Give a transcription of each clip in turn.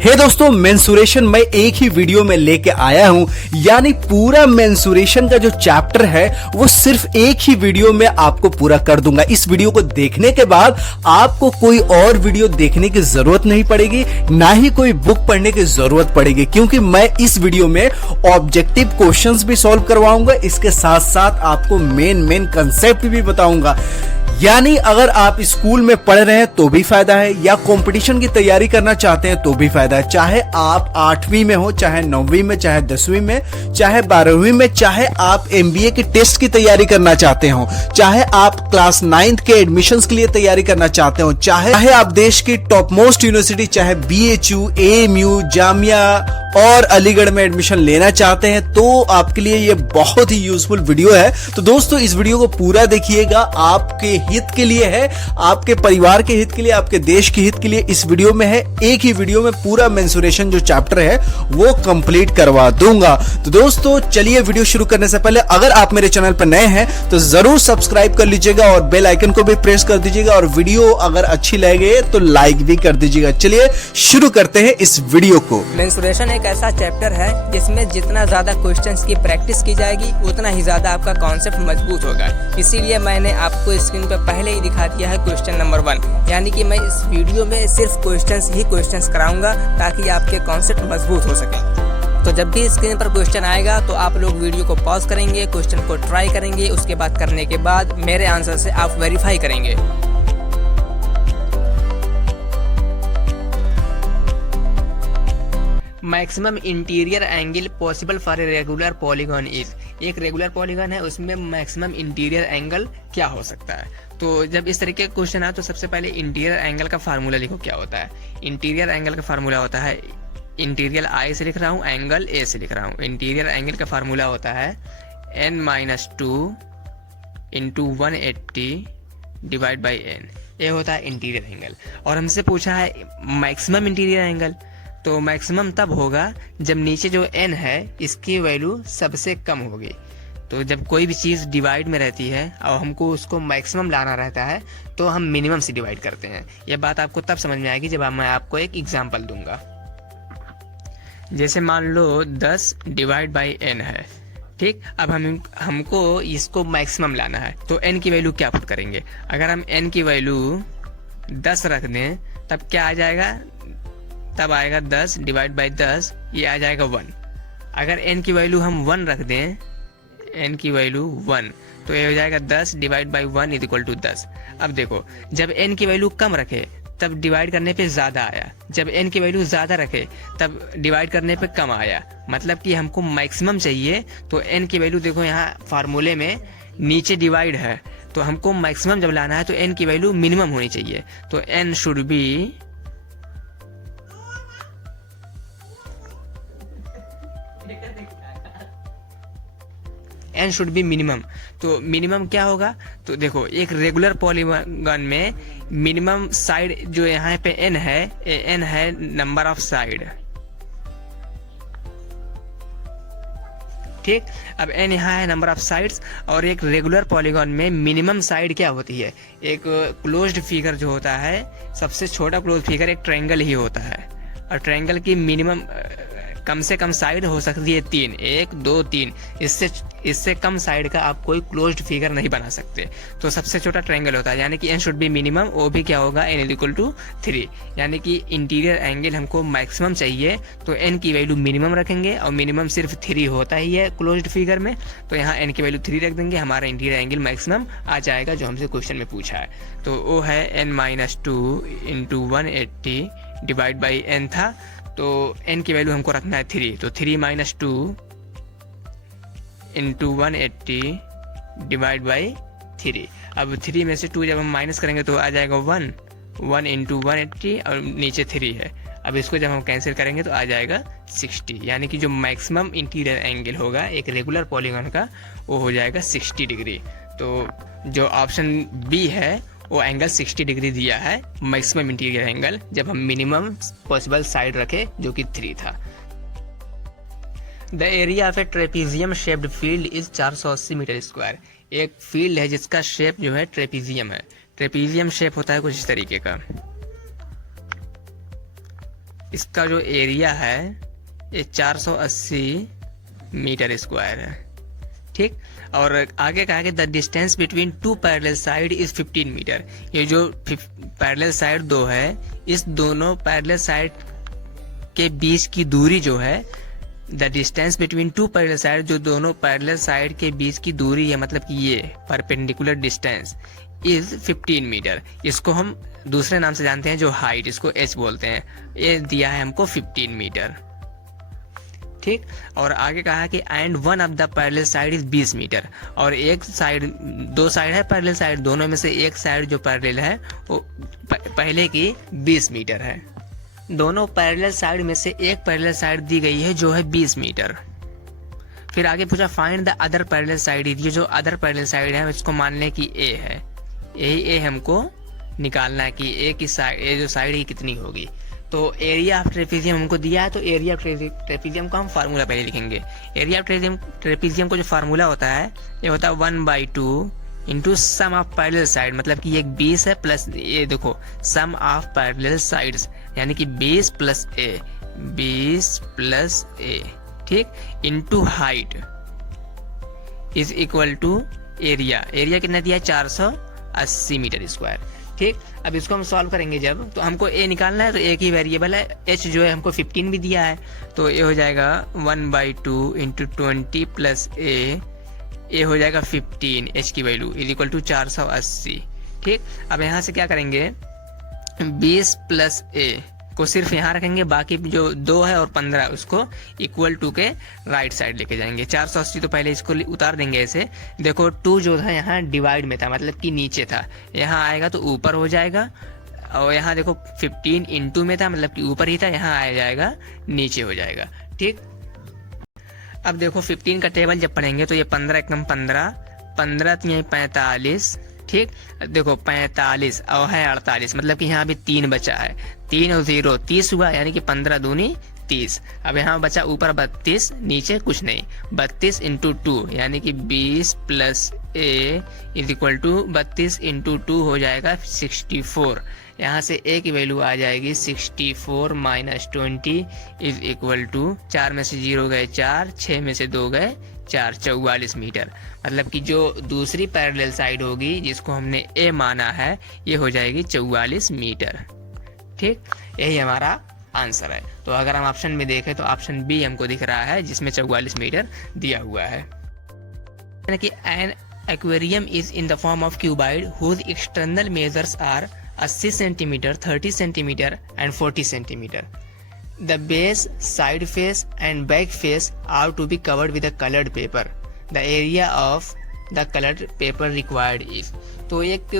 हे दोस्तों, मेंसुरेशन मैं एक ही वीडियो में लेके आया हूं। यानी पूरा मेंसुरेशन का जो चैप्टर है वो सिर्फ एक ही वीडियो में आपको पूरा कर दूंगा। इस वीडियो को देखने के बाद आपको कोई और वीडियो देखने की जरूरत नहीं पड़ेगी, ना ही कोई बुक पढ़ने की जरूरत पड़ेगी, क्योंकि मैं इस वीडियो में ऑब्जेक्टिव क्वेश्चंस भी सॉल्व करवाऊंगा। इसके साथ साथ आपको मेन कंसेप्ट भी बताऊंगा। यानी अगर आप स्कूल में पढ़ रहे हैं तो भी फायदा है, या कंपटीशन की तैयारी करना चाहते हैं तो भी फायदा है। चाहे आप 8वीं में हो, चाहे 9वीं में, चाहे 10वीं में, चाहे 12वीं में, चाहे आप MBA की टेस्ट की तैयारी करना चाहते हो, चाहे आप क्लास 9th के एडमिशंस के लिए तैयारी करना चाहते हो, चाहे आप देश की टॉप मोस्ट यूनिवर्सिटी चाहे BHU, AMU, जामिया और अलीगढ़ में एडमिशन लेना चाहते हैं, तो आपके लिए ये बहुत ही यूजफुल वीडियो है। तो दोस्तों, इस वीडियो को पूरा देखिएगा, आपके हित के लिए है, आपके परिवार के हित के लिए, आपके देश के हित के लिए इस वीडियो में है। एक ही वीडियो में पूरा मेंसुरेशन जो चैप्टर है वो कंप्लीट करवा दूंगा। तो दोस्तों चलिए, वीडियो शुरू करने से पहले अगर आप मेरे चैनल पर नए हैं तो जरूर सब्सक्राइब कर लीजिएगा और बेल आइकन को भी प्रेस कर दीजिएगा, और वीडियो अगर अच्छी लगे तो लाइक भी कर दीजिएगा। चलिए शुरू करते हैं इस वीडियो को। मेंसुरेशन एक ऐसा चैप्टर है जिसमें जितना ज्यादा क्वेश्चंस की प्रैक्टिस की जाएगी उतना ही ज्यादा आपका कॉन्सेप्ट मजबूत होगा। इसीलिए मैंने आपको स्क्रीन पर पहले ही दिखा दिया है क्वेश्चन नंबर 1। यानी कि मैं इस वीडियो में सिर्फ क्वेश्चंस कराऊंगा ताकि आपके कॉन्सेप्ट मजबूत हो सके। तो जब भी स्क्रीन पर क्वेश्चन आएगा तो आप लोग वीडियो को पॉज करेंगे, क्वेश्चन को ट्राई करेंगे, उसके बाद करने के बाद मेरे आंसर से आप वेरीफाई करेंगे। Maximum interior angle possible for a regular polygon is. एक रेगुलर पॉलीगॉन है, उसमें मैक्सिमम इंटीरियर एंगल क्या हो सकता है। तो जब इस तरीके का क्वेश्चन आए तो सबसे पहले इंटीरियर एंगल का फार्मूला लिखो। क्या होता है इंटीरियर एंगल का फार्मूला? होता है इंटीरियर I से लिख रहा हूँ, एंगल A से लिख रहा हूँ। इंटीरियर एंगल का फार्मूला होता है n-2 into 180 divide by n। ये होता है इंटीरियर एंगल। और हमसे पूछा है मैक्सिमम इंटीरियर एंगल, तो मैक्सिमम तब होगा जब नीचे जो n है इसकी वैल्यू सबसे कम होगी। तो जब कोई भी चीज़ डिवाइड में रहती है और हमको उसको मैक्सिमम लाना रहता है तो हम मिनिमम से डिवाइड करते हैं। यह बात आपको तब समझ में आएगी जब मैं आपको एक एग्जांपल दूंगा। जैसे मान लो 10 डिवाइड बाई n है, ठीक। अब हमको इसको मैक्सिमम लाना है तो n की वैल्यू क्या पुट करेंगे? अगर हम n की वैल्यू 10 रख दें तब क्या आ जाएगा? तब आएगा 10 डिवाइड बाई 10, ये आ जाएगा 1। अगर n की वैल्यू हम 1 रख दें, n की वैल्यू 1, तो ये हो जाएगा 10 divide by 1 is equal to 10। अब देखो, जब n की वैल्यू कम रखे तब डिवाइड करने पे ज़्यादा आया, जब n की वैल्यू ज़्यादा रखे तब डिवाइड करने पे कम आया। मतलब कि हमको मैक्सिमम चाहिए तो n की वैल्यू देखो, यहाँ फार्मूले में नीचे डिवाइड है, तो हमको मैक्सिमम जब लाना है तो n की वैल्यू मिनिमम होनी चाहिए। तो n शुड बी मिनिमम। तो मिनिमम क्या होगा? तो देखो, एक रेगुलर पॉलीगॉन में मिनिमम साइड जो यहाँ पे n है नंबर ऑफ साइड, ठीक। अब n यहाँ है नंबर ऑफ साइड्स, और एक रेगुलर पॉलीगॉन में मिनिमम साइड क्या होती है? एक क्लोज्ड फिगर जो होता है, सबसे छोटा क्लोज्ड फिगर एक ट्रायंगल ही होता है, और ट्रायंगल की मिनिमम कम से कम साइड हो सकती है 3, 1 2 3। इससे कम साइड का आप कोई क्लोज्ड फिगर नहीं बना सकते। तो सबसे छोटा ट्रायंगल होता है, यानी कि n शुड बी मिनिमम। वो भी क्या होगा? n is equal to 3। यानी कि इंटीरियर एंगल हमको मैक्सिमम चाहिए तो n की वैल्यू मिनिमम रखेंगे, और मिनिमम सिर्फ 3 होता ही है क्लोज्ड फिगर में, तो यहाँ n की वैल्यू 3 रख देंगे, हमारा इंटीरियर एंगल मैक्सिमम आ जाएगा जो हमसे क्वेश्चन में पूछा है। तो वो है n-2 into 180 divide by n था, तो n की वैल्यू हमको रखना है 3, तो 3-2 इंटू 180 डिवाइड बाई 3। अब 3 में से 2 जब हम माइनस करेंगे तो आ जाएगा 1 इंटू 180, और नीचे 3 है। अब इसको जब हम कैंसिल करेंगे तो आ जाएगा 60। यानी कि जो मैक्सिमम इंटीरियर एंगल होगा एक रेगुलर पॉलीगॉन का वो हो जाएगा 60 डिग्री। तो जो ऑप्शन बी है वो एंगल 60 डिग्री दिया है मैक्सिमम इंटीरियर एंगल, जब हम मिनिमम पॉसिबल साइड रखे जो कि 3 था। The area of a trapezium shaped field is 480 meter square. एक फील्ड है जिसका शेप जो है ट्रेपीजियम है। ट्रेपीजियम शेप होता है कुछ इस तरीके का। इसका जो एरिया है ये 480 मीटर स्क्वायर है, ठीक। और आगे कहा कि the distance between two parallel side is 15 meter. ये जो पैरेलल साइड दो है, इस दोनों पैरेलल साइड के बीच की दूरी जो है, the distance between two parallel side, जो दोनों पैरेलल साइड के बीच की दूरी है, मतलब कि ये परपेंडिकुलर डिस्टेंस इज 15 मीटर। इसको हम दूसरे नाम से जानते हैं जो हाइट, इसको h बोलते हैं। ये दिया है हमको 15 मीटर, ठीक। और आगे कहा कि and one of the parallel side is 20 meter. और एक साइड, दो साइड है पैरेलल साइड, दोनों में से एक साइड जो पैरेलल है वो पहले की 20 मीटर है। दोनों पैरेलल साइड में से एक पैरेलल साइड दी गई है जो है 20 मीटर। फिर आगे पूछा find the other parallel side. ये जो अदर पैरेलल साइड है इसको मान लें कि ए है, ए हमको निकालना है कि ए की साइड, ए जो साइड है कितनी होगी। तो एरिया ऑफ ट्रेपीजियम हमको दिया है, तो एरिया ऑफ ट्रेपीजियम का हम फार्मूला पहले लिखेंगे। एरिया ऑफ ट्रेपीजियम को जो फार्मूला होता है ये होता है 1/2 into sum of parallel side, मतलब कि ये 20 है प्लस ये देखो सम ऑफ पैरेलल साइड्स, यानी कि 20 प्लस ए, 20 प्लस ए, ठीक, into height is equal to area. Area कितना दिया है 480 मीटर स्क्वायर, ठीक। अब इसको हम सॉल्व करेंगे जब, तो हमको ए निकालना है, तो एक ही वेरिएबल है, एच जो है हमको 15 भी दिया है, तो ये हो जाएगा 1/2 इंटू 20 प्लस ए हो जाएगा 15, एच की वैल्यू इज इक्वल टू 480, ठीक। अब यहाँ से क्या करेंगे, 20 प्लस ए को सिर्फ यहाँ रखेंगे, बाकी जो 2 है और 15 उसको इक्वल टू के राइट साइड लेके जाएंगे। 480 तो पहले इसको उतार देंगे ऐसे, देखो 2 जो था यहाँ डिवाइड में था, मतलब कि नीचे था, यहाँ आएगा तो ऊपर हो जाएगा। और यहाँ देखो 15 इंटू में था, मतलब कि ऊपर ही था, यहाँ आ जाएगा नीचे हो जाएगा, ठीक। अब देखो 15 का टेबल जब पढ़ेंगे तो ये 15 एकदम 15 3 45, ठीक। देखो 45 और है 48, मतलब कि यहाँ भी 3 बचा है, 3 और 0 30 हुआ, यानी कि 15 दूनी 30। अब यहाँ बचा ऊपर 32, नीचे कुछ नहीं, 32 इंटू 2 यानी कि 20 plus a is equal to 32 into 2 हो जाएगा 64। यहाँ से ए की वैल्यू आ जाएगी 64 माइनस 20 इज इक्वल टू 4 में से 0 गए 4, 6 में से 2 गए 4, 44 मीटर। मतलब कि जो दूसरी पैरेलल साइड होगी जिसको हमने ए माना है ये हो जाएगी 44 मीटर, ठीक। यही हमारा आंसर है। तो अगर हम ऑप्शन में देखें तो ऑप्शन बी हमको दिख रहा है जिसमें 44 मीटर दिया हुआ है। कि an aquarium is in the form of cuboid whose external measures are 80 centimeter, 30 centimeter and 40 centimeter. The base, side face and back face are to be covered with a colored paper. The area of the colored paper required is. तो एक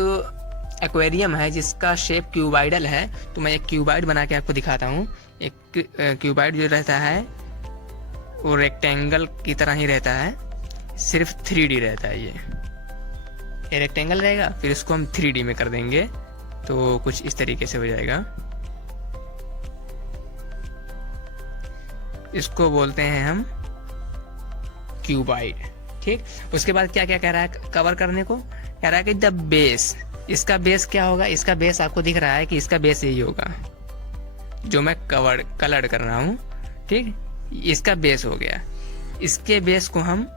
aquarium है जिसका shape cuboidal है, तो मैं एक cuboid बना के आपको दिखाता हूँ। एक क्यूबाइड जो रहता है वो रेक्टेंगल की तरह ही रहता है, सिर्फ 3D रहता है। ये रेक्टेंगल रहेगा, फिर इसको हम 3D में कर देंगे तो कुछ इस तरीके से हो जाएगा। इसको बोलते हैं हम क्यूबाइड, ठीक। उसके बाद क्या क्या कह रहा है कवर करने को, कह रहा है कि द बेस, इसका बेस क्या होगा, इसका बेस आपको दिख रहा है कि इसका बेस यही होगा जो मैं कलर कर रहा हूँ, ठीक। इसका बेस हो गया, इसके बेस को हम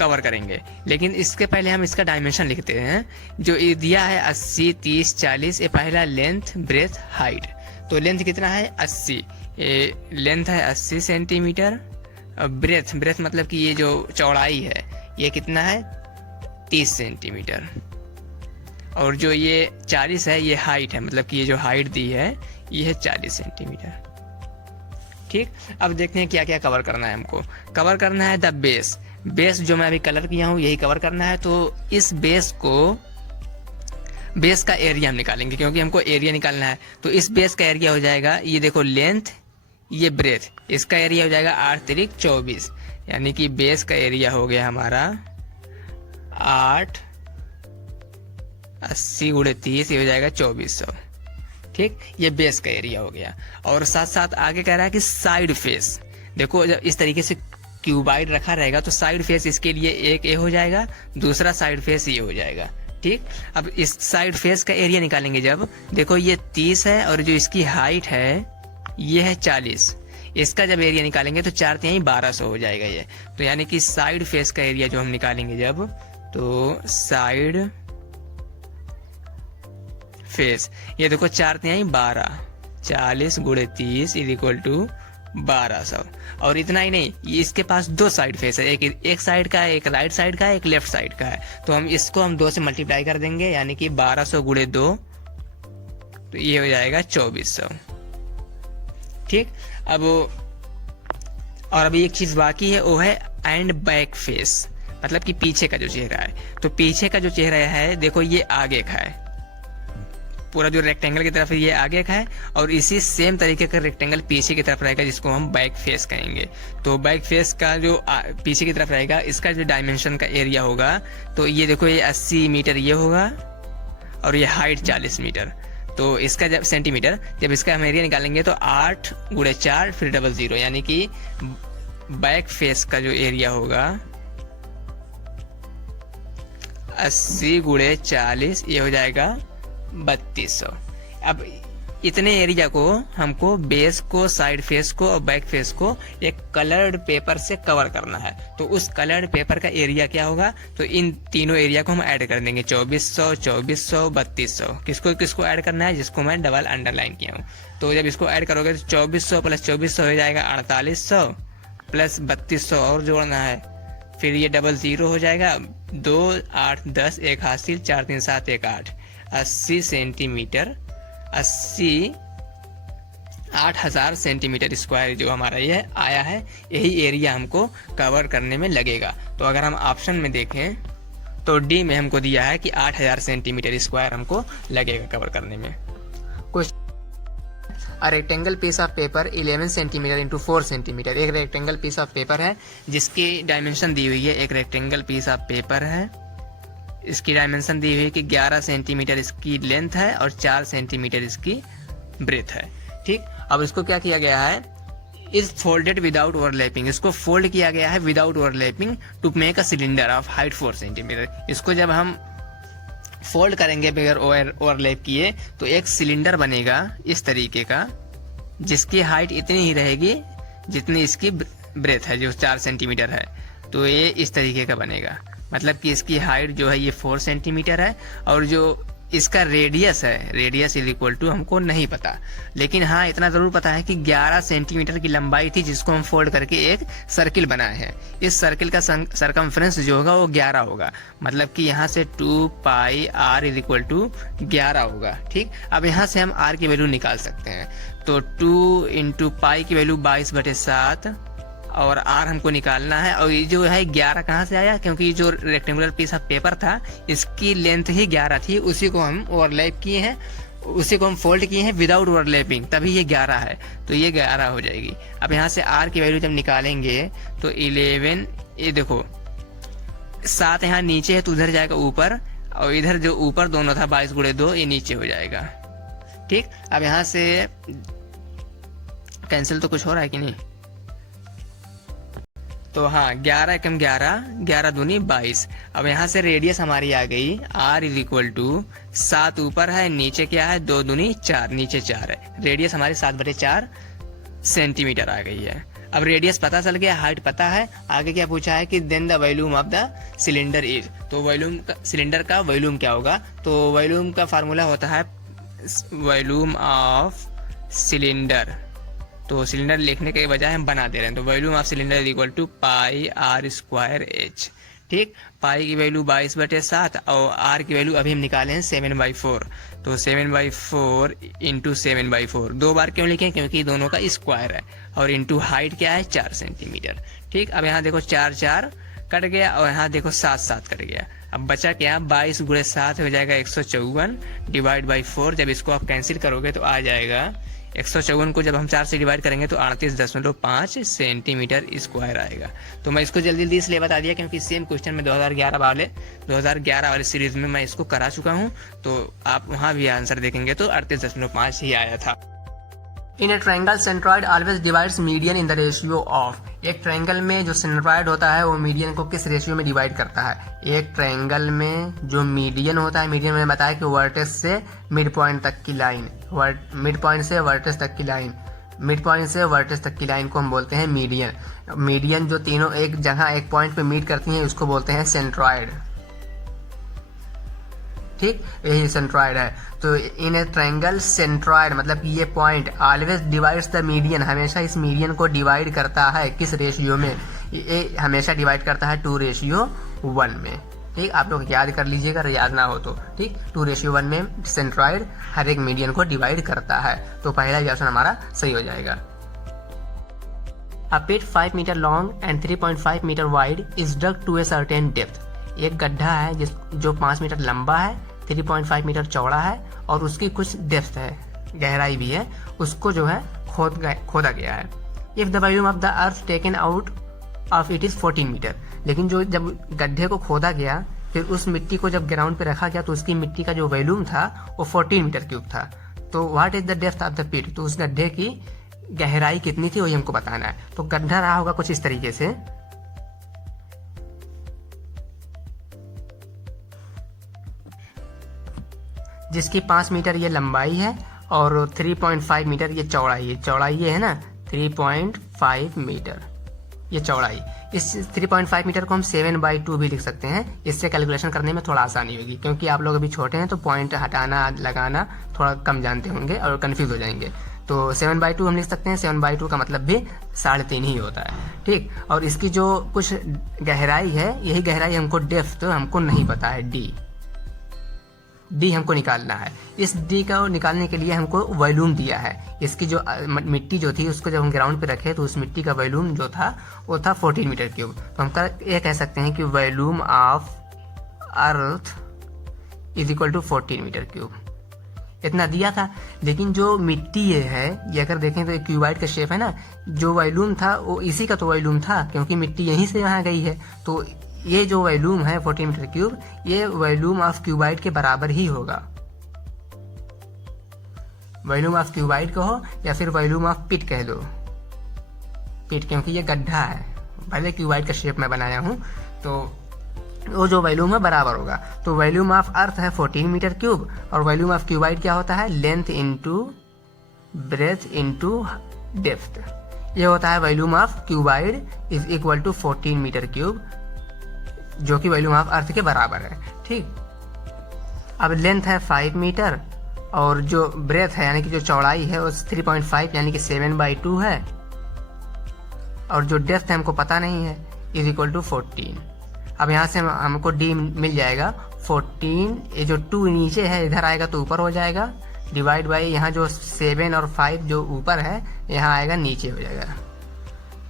कवर करेंगे, लेकिन इसके पहले हम इसका डायमेंशन लिखते हैं। जो दिया है 80 30 40, ये पहला लेंथ ब्रेथ हाइट। तो लेंथ कितना है 80, ये लेंथ है 80 सेंटीमीटर, और ब्रेथ मतलब कि ये जो चौड़ाई है ये कितना है 30 सेंटीमीटर, और जो ये 40 है ये हाइट है, मतलब कि ये जो हाइट दी है ये है 40 सेंटीमीटर, ठीक। अब देखते हैं क्या क्या कवर करना है हमको। कवर करना है द बेस, बेस जो मैं अभी कलर किया हूँ यही कवर करना है। तो इस बेस का एरिया हम निकालेंगे, क्योंकि हमको एरिया निकालना है। तो इस बेस का एरिया हो जाएगा, ये देखो लेंथ, ये ब्रेथ, इसका एरिया हो जाएगा 8 त्रिक 24, यानी कि बेस का एरिया हो गया हमारा 8 80 गुणे 30, ये हो जाएगा 2400, ठीक। ये बेस का एरिया हो गया। और साथ साथ आगे कह रहा है कि साइड फेस, देखो जब इस तरीके से क्यूबाइड रखा रहेगा तो साइड फेस इसके लिए एक ए हो जाएगा, दूसरा साइड फेस ये हो जाएगा, ठीक। अब इस साइड फेस का एरिया निकालेंगे जब, देखो ये 30 है और जो इसकी हाइट है ये है 40, इसका जब एरिया निकालेंगे तो 4 1200 हो जाएगा ये। तो यानी कि साइड फेस का एरिया जो हम निकालेंगे जब, तो साइड फेस, ये देखो 4 12, 40 गुणे 30 इक्वल टू 1200। और इतना ही नहीं, ये इसके पास 2 साइड फेस है, एक साइड का है, एक राइट साइड का है, एक लेफ्ट साइड का है। तो हम इसको 2 से मल्टीप्लाई कर देंगे, यानी कि 1200 गुणे 2, तो ये हो जाएगा 2400। ठीक, अब और अभी एक चीज बाकी है, वो है एंड बैक फेस, मतलब कि पीछे का जो चेहरा है। तो पीछे का जो चेहरा है देखो, ये आगे का है, पूरा जो रेक्टेंगल की तरफ है ये आगे का है, और इसी सेम तरीके का रेक्टेंगल पीछे की तरफ रहेगा, जिसको हम बैक फेस कहेंगे। तो बैक फेस का जो पीछे की तरफ रहेगा, इसका जो डायमेंशन का एरिया होगा, तो ये देखो ये 80 मीटर ये होगा, और ये हाइट 40 मीटर। तो इसका जब सेंटीमीटर, जब इसका हम एरिया निकालेंगे तो 8 गुणे 4 फिर 00, यानी कि बैक फेस का जो एरिया होगा 80 गुणे 40, ये हो जाएगा 3200। अब इतने एरिया को हमको बेस को, साइड फेस को और बैक फेस को एक कलर्ड पेपर से कवर करना है। तो उस कलर्ड पेपर का एरिया क्या होगा, तो इन तीनों एरिया को हम ऐड कर देंगे, 2400, 2400, 3200। किसको किसको ऐड करना है, जिसको मैं डबल अंडरलाइन किया हूँ। तो जब इसको ऐड करोगे तो 2400 प्लस 2400 हो जाएगा 4800, प्लस 3200 और जोड़ना है, फिर ये 00 हो जाएगा, 2 8 10 1 हासिल, 4 3 7 1 8, 80 सेंटीमीटर, 8000 सेंटीमीटर स्क्वायर जो हमारा ये आया है, यही एरिया हमको कवर करने में लगेगा। तो अगर हम ऑप्शन में देखें तो डी में हमको दिया है कि 8000 सेंटीमीटर स्क्वायर हमको लगेगा कवर करने में। कुछ A rectangle piece of paper 11 centimetre into 4 centimetre, एक रेक्टेंगल पीस ऑफ पेपर है जिसकी डायमेंशन दी हुई है, एक रेक्टेंगल पीस ऑफ पेपर है, इसकी डायमेंशन दी हुई है कि 11 सेंटीमीटर इसकी लेंथ है और 4 सेंटीमीटर इसकी ब्रेथ है। ठीक, अब इसको क्या किया गया है, इज फोल्डेड विदाउट ओवरलैपिंग, इसको फोल्ड किया गया है without overlapping to make a cylinder of height 4 centimeter. इसको जब हम फोल्ड करेंगे बगैर ओवरलैप किए तो एक सिलेंडर बनेगा इस तरीके का, जिसकी हाइट इतनी ही रहेगी जितनी इसकी ब्रेथ है, जो 4 सेंटीमीटर है। तो ये इस तरीके का बनेगा, मतलब कि इसकी हाइट जो है ये 4 सेंटीमीटर है, और जो इसका रेडियस है, रेडियस इज इक्वल टू हमको नहीं पता, लेकिन हाँ इतना जरूर पता है कि 11 सेंटीमीटर की लंबाई थी, जिसको हम फोल्ड करके एक सर्किल बनाए हैं। इस सर्किल का सरकमफ्रेंस जो होगा वो 11 होगा, मतलब कि यहाँ से 2 पाई r इज इक्वल टू 11 होगा। ठीक, अब यहाँ से हम r की वैल्यू निकाल सकते हैं। तो 2 इंटू पाई की वैल्यू 22/7 और r हमको निकालना है। और ये जो है 11 कहाँ से आया, क्योंकि जो रेक्टेंगुलर पीस ऑफ पेपर था इसकी लेंथ ही 11 थी, उसी को हम ओवरलैप किए हैं, उसी को हम फोल्ड किए हैं विदाउट ओवरलैपिंग, तभी ये 11 है। तो ये 11 हो जाएगी। अब यहाँ से r की वैल्यू जब निकालेंगे तो 11, ये देखो 7 यहाँ नीचे है तो उधर जाएगा ऊपर, और इधर जो ऊपर दोनों था 22 गुणे 2 ये नीचे हो जाएगा। ठीक, अब यहाँ से कैंसिल तो कुछ हो रहा है कि नहीं, तो हाँ 11 एकम 11, 11 दूनी 22। अब यहाँ से रेडियस हमारी आ गई r इज इक्वल टू 7 ऊपर है, नीचे क्या है 2 दूनी 4, नीचे 4 है, रेडियस हमारी 7/4 सेंटीमीटर आ गई है। अब रेडियस पता चल गया, हाइट पता है, आगे क्या पूछा है कि then the volume of the cylinder is, तो वॉल्यूम सिलेंडर का वॉल्यूम क्या होगा, तो वॉल्यूम का फार्मूला होता है वॉल्यूम ऑफ सिलेंडर। तो सिलेंडर लिखने के बजाय हम बना दे रहे हैं, तो volume of cylinder is equal to pi r square h। ठीक, पाई की वैल्यू 22/7 और r की वैल्यू अभी हम निकाले हैं 7/4, तो 7/4 इंटू 7/4 2 बार क्यों लिखें, क्योंकि दोनों का स्क्वायर है, और इंटू हाइट क्या है 4 सेंटीमीटर। ठीक, अब यहाँ देखो 4 4 कट गया, और यहाँ देखो 7 7 कट गया। अब बचा क्या, 22 गुणे 7 हो जाएगा 154 डिवाइड बाई 4। जब इसको आप कैंसिल करोगे तो आ जाएगा 154 को जब हम 4 से डिवाइड करेंगे तो 38.5 सेंटीमीटर स्क्वायर आएगा। तो मैं इसको जल्दी जल्दी इसलिए बता दिया क्योंकि सेम क्वेश्चन में 2011 वाले सीरीज में मैं इसको करा चुका हूँ, तो आप वहाँ भी आंसर देखेंगे तो 38.5 ही आया था। In a triangle centroid always divides median in the ratio of, एक ट्रायंगल में जो सेंट्रॉइड होता है वो मीडियन को किस रेशियो में डिवाइड करता है। एक ट्रायंगल में जो मीडियन होता है, मीडियन मैंने बताया कि वर्टेक्स से मिड पॉइंट तक की लाइन, मिड पॉइंट से वर्टेक्स तक की लाइन, मिड पॉइंट से वर्टेक्स तक की लाइन को हम बोलते हैं मीडियन। मीडियन जो तीनों एक जगह एक पॉइंट पे मीट करती हैं उसको बोलते हैं सेंट्रॉइड। ठीक, यही सेंट्रॉइड है। तो इन ए ट्रायंगल सेंट्रॉइड मतलब ये point always divides the median, हमेशा इस मीडियन को डिवाइड करता है किस रेशियो में, ये हमेशा डिवाइड करता है 2:1 में। ठीक, आप लोग याद कर लीजिएगा, याद ना हो तो। ठीक, 2:1 में सेंट्रॉइड हर एक मीडियन को डिवाइड करता है। तो पहला ऑप्शन हमारा सही हो जाएगा। A pit 5 meter long and 3.5 meter wide is dug to a certain depth. एक गड्ढा है जो 5 मीटर लंबा है, 3.5 मीटर चौड़ा है और उसकी कुछ डेप्थ है, गहराई भी है, उसको जो है खोदा गया है। If the volume of the earth taken out of it is 14 meter. लेकिन जो जब गड्ढे को खोदा गया फिर उस मिट्टी को जब ग्राउंड पे रखा गया तो उसकी मिट्टी का जो वॉल्यूम था वो 14 मीटर क्यूब था। तो what is the depth of the pit, तो उस गड्ढे की गहराई कितनी थी वही हमको बताना है। तो गड्ढा रहा होगा कुछ इस तरीके से, जिसकी 5 मीटर ये लंबाई है और 3.5 मीटर ये चौड़ाई है। चौड़ाई ये है ना 3.5 मीटर ये चौड़ाई। इस 3.5 मीटर को हम 7/2 भी लिख सकते हैं। इससे कैलकुलेशन करने में थोड़ा आसानी होगी, क्योंकि आप लोग अभी छोटे हैं तो पॉइंट हटाना लगाना थोड़ा कम जानते होंगे और कंफ्यूज हो जाएंगे। तो 7/2 हम लिख सकते हैं। 7/2 का मतलब भी 3.5 ही होता है। ठीक, और इसकी जो कुछ गहराई है, यही गहराई हमको डेप्थ हमको नहीं पता है, डी हमको निकालना है। इस डी को निकालने के लिए हमको वॉल्यूम दिया है। इसकी जो मिट्टी जो थी उसको जब हम ग्राउंड पे रखे तो उस मिट्टी का वॉल्यूम जो था वो था 14 मीटर क्यूब। तो हम ये कह सकते हैं कि volume of earth is equal to 14 meter cube, इतना दिया था। लेकिन जो मिट्टी ये है, ये अगर देखें तो एक क्यूबाइड का शेप है ना, जो वॉल्यूम था वो इसी का तो वॉल्यूम था, क्योंकि मिट्टी यहीं से यहाँ गई है। तो ये जो वॉल्यूम है 14 मीटर क्यूब, ये वॉल्यूम ऑफ क्यूबाइड के बराबर ही होगा। वॉल्यूम ऑफ क्यूबाइड कहो या फिर वॉल्यूम ऑफ पिट कह लो, पिट क्योंकि ये गड्ढा है, भले क्यूबाइड का शेप में बनाया हूं, तो वो जो वॉल्यूम है बराबर होगा। तो वॉल्यूम ऑफ अर्थ है 14 मीटर क्यूब और वॉल्यूम ऑफ क्यूबाइड क्या होता है, length into breadth into depth. ये होता है volume of cuboid is equal to 14 meter cube, जो कि वॉल्यूम ऑफ अर्थ के बराबर है। ठीक, अब लेंथ है 5 मीटर और जो ब्रेथ है यानी कि जो चौड़ाई है वो 3.5 यानी कि 7/2 है, और जो डेप्थ है हमको पता नहीं है, इज इक्वल टू 14। अब यहाँ से हमको डी मिल जाएगा 14, ये जो 2 नीचे है इधर आएगा तो ऊपर हो जाएगा, डिवाइड बाई यहाँ जो 7 और 5 जो ऊपर है यहाँ आएगा नीचे हो जाएगा।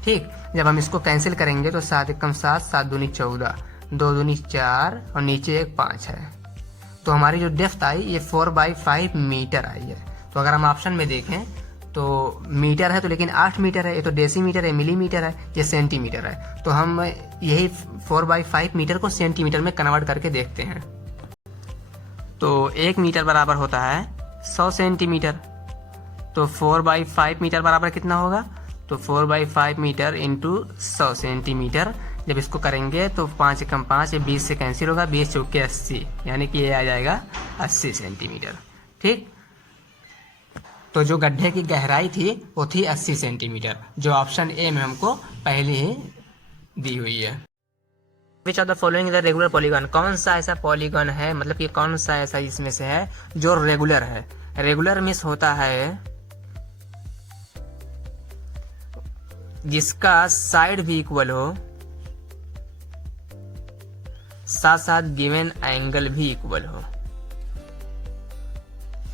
ठीक, जब हम इसको कैंसिल करेंगे तो 7 एकम 7, 7 दूनी 14, 2 दूनी 4 और नीचे एक 5 है। तो हमारी जो डेप्थ आई ये 4/5 मीटर आई है। तो अगर हम ऑप्शन में देखें तो मीटर है तो लेकिन 8 मीटर है, ये तो डेसीमीटर है, मिलीमीटर है, ये सेंटीमीटर है। तो हम यही 4/5 मीटर को सेंटीमीटर में कन्वर्ट करके देखते हैं। तो 1 मीटर बराबर होता है 100 सेंटीमीटर। तो 4/5 मीटर बराबर कितना होगा, तो 4/5 मीटर इंटू 100 सेंटीमीटर। जब इसको करेंगे तो 5 एकम 5, ये 20 से कैंसिल होगा, 20 चौके 80, यानी कि ये आ जाएगा 80 सेंटीमीटर। ठीक, तो जो गड्ढे की गहराई थी वो थी 80 सेंटीमीटर, जो ऑप्शन ए में हमको पहले ही दी हुई है। Which of the following is a regular polygon, कौन सा ऐसा पॉलीगॉन है, मतलब कि कौन सा ऐसा इसमें से है जो रेगुलर है। रेगुलर मीन्स होता है जिसका साइड भी इक्वल हो, साथ साथ गिवन एंगल भी इक्वल हो।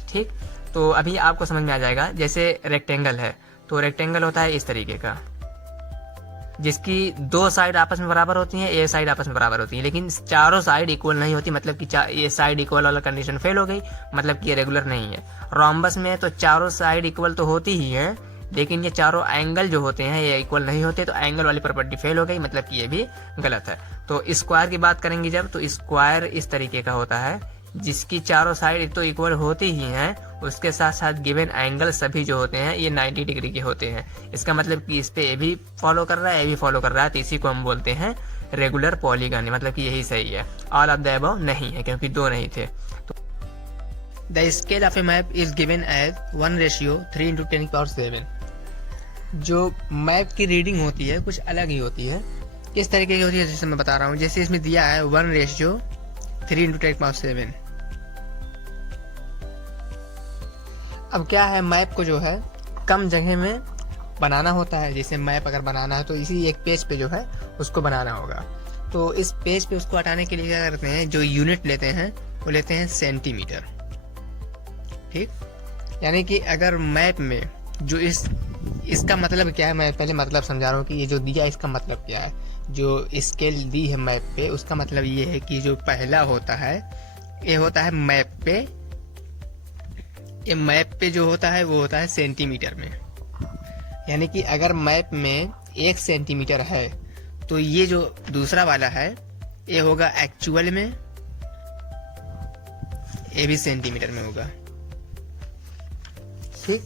ठीक, तो अभी आपको समझ में आ जाएगा। जैसे रेक्टेंगल है तो रेक्टेंगल होता है इस तरीके का, जिसकी 2 साइड आपस में बराबर होती हैं, ये साइड आपस में बराबर होती है, लेकिन चारों साइड इक्वल नहीं होती, मतलब कि ये साइड इक्वल वाला कंडीशन फेल हो गई, मतलब कि ये रेगुलर नहीं है। रोम्बस में तो चारों साइड इक्वल तो होती ही है, लेकिन ये चारों एंगल जो होते हैं ये इक्वल नहीं होते, तो एंगल वाली प्रॉपर्टी फेल हो गई, मतलब कि ये भी गलत है। तो स्क्वायर की बात करेंगे जब, तो स्क्वायर इस तरीके का होता है जिसकी चारों साइड तो इक्वल होती ही हैं, उसके साथ साथ गिवन एंगल सभी जो होते हैं ये 90 डिग्री के होते हैं। इसका मतलब कि इस पे ये भी फॉलो कर रहा है, ये भी फॉलो कर रहा है, तो इसी को हम बोलते हैं रेगुलर पॉलीगॉन, मतलब कि यही सही है। ऑल ऑफ द अबव नहीं है, क्योंकि 2 नहीं थे। The scale of a map is given as 1:3 × 10⁻⁷। जो मैप की रीडिंग होती है कुछ अलग ही होती है। किस तरीके की होती है जैसे मैं बता रहा हूँ। जैसे इसमें दिया है 1:3 × 10⁻⁷। अब क्या है, मैप को जो है कम जगह में बनाना होता है। जैसे मैप अगर बनाना है तो इसी एक पेज पे जो है उसको बनाना होगा। तो इस पेज पे उसको हटाने के लिए क्या करते हैं, जो यूनिट लेते हैं वो लेते हैं सेंटीमीटर। ठीक, यानी कि अगर मैप में जो इसका मतलब क्या है, मैं पहले मतलब समझा रहा हूँ कि ये जो दिया इसका मतलब क्या है। जो स्केल दी है मैप पे उसका मतलब ये है कि जो पहला होता है ये होता है मैप पे, ये मैप पे जो होता है वो होता है सेंटीमीटर में। यानी कि अगर मैप में 1 सेंटीमीटर है तो ये जो दूसरा वाला है ये होगा एक्चुअल में, ये भी सेंटीमीटर में होगा। ठीक,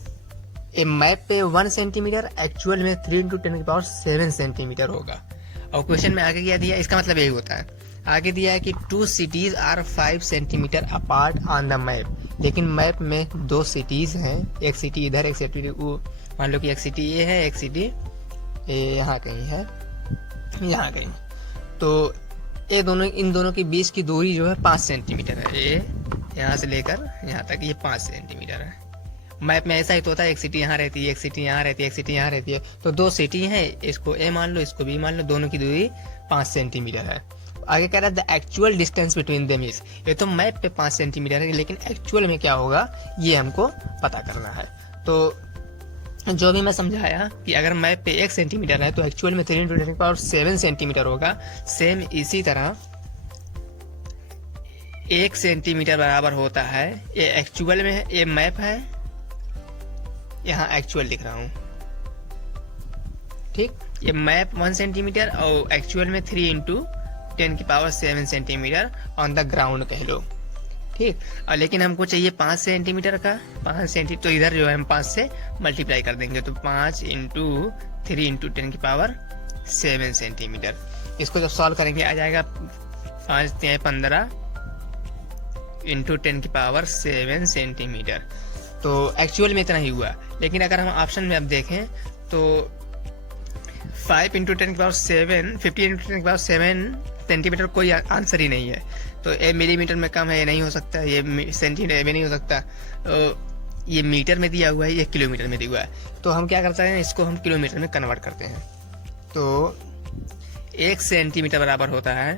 ये मैप पे 1 सेंटीमीटर, एक्चुअल में 3 × 10⁻⁷ सेंटीमीटर होगा। और क्वेश्चन में आगे क्या दिया, इसका मतलब यही होता है। आगे दिया है कि 2 cities are 5 centimeter apart on the map. लेकिन मैप में 2 सिटीज हैं, एक सिटी इधर एक सिटी वो, मान लो कि एक सिटी ये है, एक सिटी यहाँ कहीं है, यहाँ कहीं। तो ये दोनों, इन दोनों के बीच की दूरी जो है 5 सेंटीमीटर है। ये यहाँ से लेकर यहाँ तक ये 5 सेंटीमीटर है। मैप में ऐसा ही तो होता है, एक सिटी यहाँ रहती है, एक सिटी यहाँ रहती है, एक सिटी यहाँ रहती है। तो 2 सिटी हैं, इसको ए मान लो, इसको बी मान लो, दोनों की दूरी 5 सेंटीमीटर है। आगे कह रहा है the actual distance between them is. ये तो मैप पे 5 सेंटीमीटर है, लेकिन एक्चुअल में क्या होगा ये हमको पता करना है। तो जो भी मैं समझाया कि अगर मैप पे 1 सेंटीमीटर है तो एक्चुअल में 3 × 10⁻⁷ सेंटीमीटर होगा। सेम इसी तरह 1 सेंटीमीटर बराबर होता है, ये एक्चुअल में है, ये मैप है, यहाँ एक्चुअल लिख रहा हूँ। ठीक, ये मैप 1 सेंटीमीटर और एक्चुअल में 3 × 10⁻⁷ सेंटीमीटर ऑन द ग्राउंड कह लो। ठीक, और लेकिन हमको चाहिए 5 सेंटीमीटर का, 5 सेंटीमीटर, तो इधर जो है हम 5 से मल्टीप्लाई कर देंगे। तो 5 × 3 × 10⁻⁷ सेंटीमीटर। इसको जब सॉल्व करेंगे आ जाएगा 5 × 15 × 10⁻⁷ सेंटीमीटर। तो एक्चुअल में इतना ही हुआ। लेकिन अगर हम ऑप्शन में अब देखें तो 5 × 10⁻⁷, 50 × 10⁻⁷ सेंटीमीटर कोई आंसर ही नहीं है। तो ये मिलीमीटर में कम है, ये नहीं हो सकता, ये सेंटीमीटर में नहीं हो सकता। तो ये मीटर में दिया हुआ है, ये किलोमीटर में दिया हुआ है। तो हम क्या करते हैं, इसको हम किलोमीटर में कन्वर्ट करते हैं। तो 1 सेंटीमीटर बराबर होता है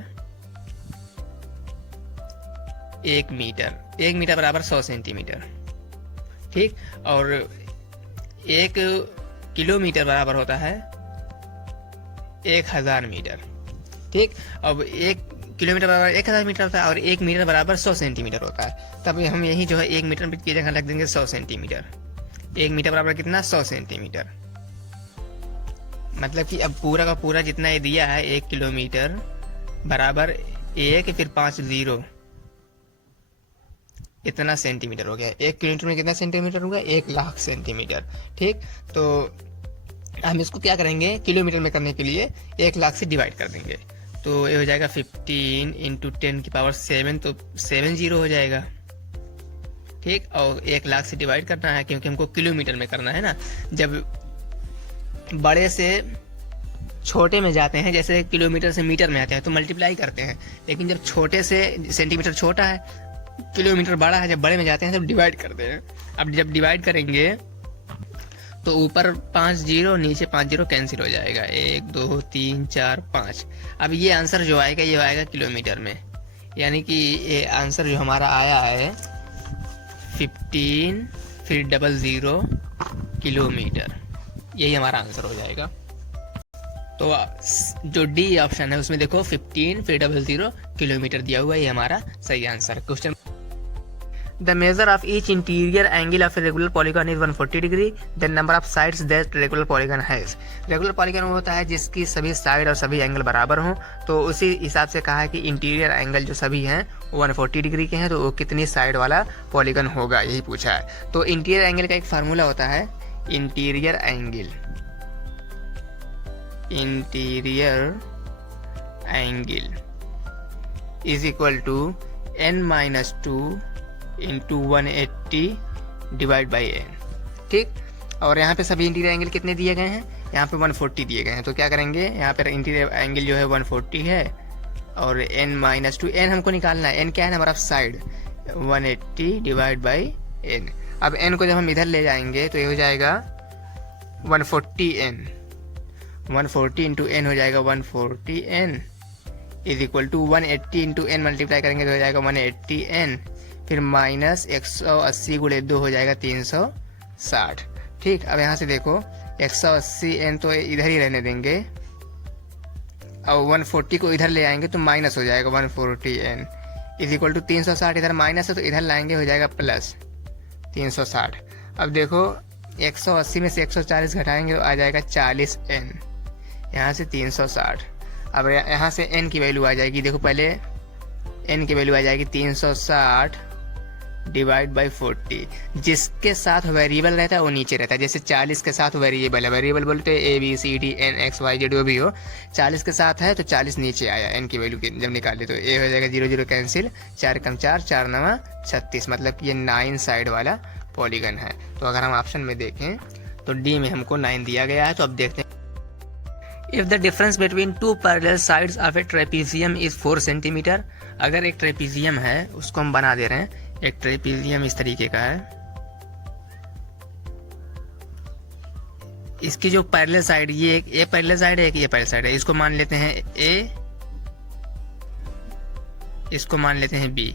1 मीटर, 1 मीटर बराबर 100 सेंटीमीटर। ठीक, और 1 किलोमीटर बराबर होता है 1000 मीटर। ठीक, अब 1 किलोमीटर बराबर 1000 मीटर होता है और 1 मीटर बराबर 100 सेंटीमीटर होता है। तब हम यही जो है 1 मीटर की जगह रख देंगे 100 सेंटीमीटर। 1 मीटर बराबर कितना, 100 सेंटीमीटर। मतलब कि अब पूरा का पूरा जितना ये दिया है 1 किलोमीटर बराबर 1 फिर 5 0, इतना सेंटीमीटर हो गया। 1 किलोमीटर में कितना सेंटीमीटर होगा, 1,00,000 सेंटीमीटर। ठीक, तो हम इसको क्या करेंगे, किलोमीटर में करने के लिए 1,00,000 से डिवाइड कर देंगे। तो ये हो जाएगा 15 × 10⁻⁷, तो 70 हो जाएगा। ठीक, और 1,00,000 से डिवाइड करना है क्योंकि हमको किलोमीटर में करना है ना। जब बड़े से छोटे में जाते हैं, जैसे किलोमीटर से मीटर में आते हैं तो मल्टीप्लाई करते हैं। लेकिन जब छोटे से सेंटीमीटर छोटा है, किलोमीटर बड़ा है, जब बड़े में जाते हैं तब डिवाइड करते हैं। अब जब डिवाइड करेंगे तो ऊपर 5 0, नीचे 5 0 कैंसिल हो जाएगा, 1 2 3 4 5। अब ये आंसर जो आएगा ये आएगा किलोमीटर में। यानी कि ये आंसर जो हमारा आया है 15 फिर 00 किलोमीटर, यही हमारा आंसर हो जाएगा। तो जो डी ऑप्शन है उसमें देखो 15 फिर 00 किलोमीटर दिया हुआ है, ये हमारा सही आंसर है। Question The measure of each interior angle of a regular polygon is 140 degree. The number of sides that regular polygon has. Regular polygon वो होता है जिसकी सभी साइड और सभी एंगल बराबर हों। तो उसी हिसाब से कहा है कि इंटीरियर एंगल जो सभी हैं 140 डिग्री के हैं, तो वो कितनी साइड वाला पॉलीगन होगा, यही पूछा है। तो इंटीरियर एंगल का एक फार्मूला होता है, interior angle is equal to n-2 × 180 divide by n। ठीक, और यहाँ पे सभी इंटीरियर एंगल कितने दिए गए हैं, यहाँ पे 140 दिए गए हैं। तो क्या करेंगे, यहाँ पर इंटीरियर एंगल जो है 140 है और n-2, n हमको निकालना है, n क्या है हमारा साइड, 180 डिवाइड बाई n। अब n को जब हम इधर ले जाएंगे तो ये हो जाएगा 140n, 140 इंटू n हो जाएगा 140n is equal to 180 into n multiply करेंगे तो हो जाएगा 180n, फिर माइनस 180 गुणे 2 हो जाएगा 360। ठीक, अब यहाँ से देखो 180n तो इधर ही रहने देंगे और 140 को इधर ले आएंगे तो माइनस हो जाएगा 140n इज इक्वल टू 360, इधर माइनस है तो इधर लाएंगे हो जाएगा प्लस 360। अब देखो 180 में से 140 घटाएंगे तो आ जाएगा 40n, यहाँ से 360। अब यहाँ से n की वैल्यू आ जाएगी, देखो पहले n की वैल्यू आ जाएगी 360 डिवाइड बाई 40। जिसके साथ वेरिएबल रहता है वो नीचे रहता है, जैसे 40 के साथ वेरिएबल है, वेरिएबल बोलते हैं ABCD NXY जो भी हो, 40 के साथ है तो 40 नीचे आया, n की वैल्यू जब निकाले तो a हो जाएगा 0 0 कैंसिल, 4 कम 4 4 9 36, मतलब कि ये 9 साइड वाला पॉलीगन है। तो अगर हम ऑप्शन में देखें तो डी में हमको 9 दिया गया है। तो अब देखते हैं, if the difference between two parallel sides of a trapezium is 4 centimetre. अगर एक ट्रेपीजियम है, उसको हम बना दे रहे हैं, एक ट्रेपीजियम इस तरीके का है, इसकी जो पैरेलल साइड, ये एक ए पैरेलल साइड है, एक ये पैरेलल साइड है, इसको मान लेते हैं ए, इसको मान लेते हैं बी।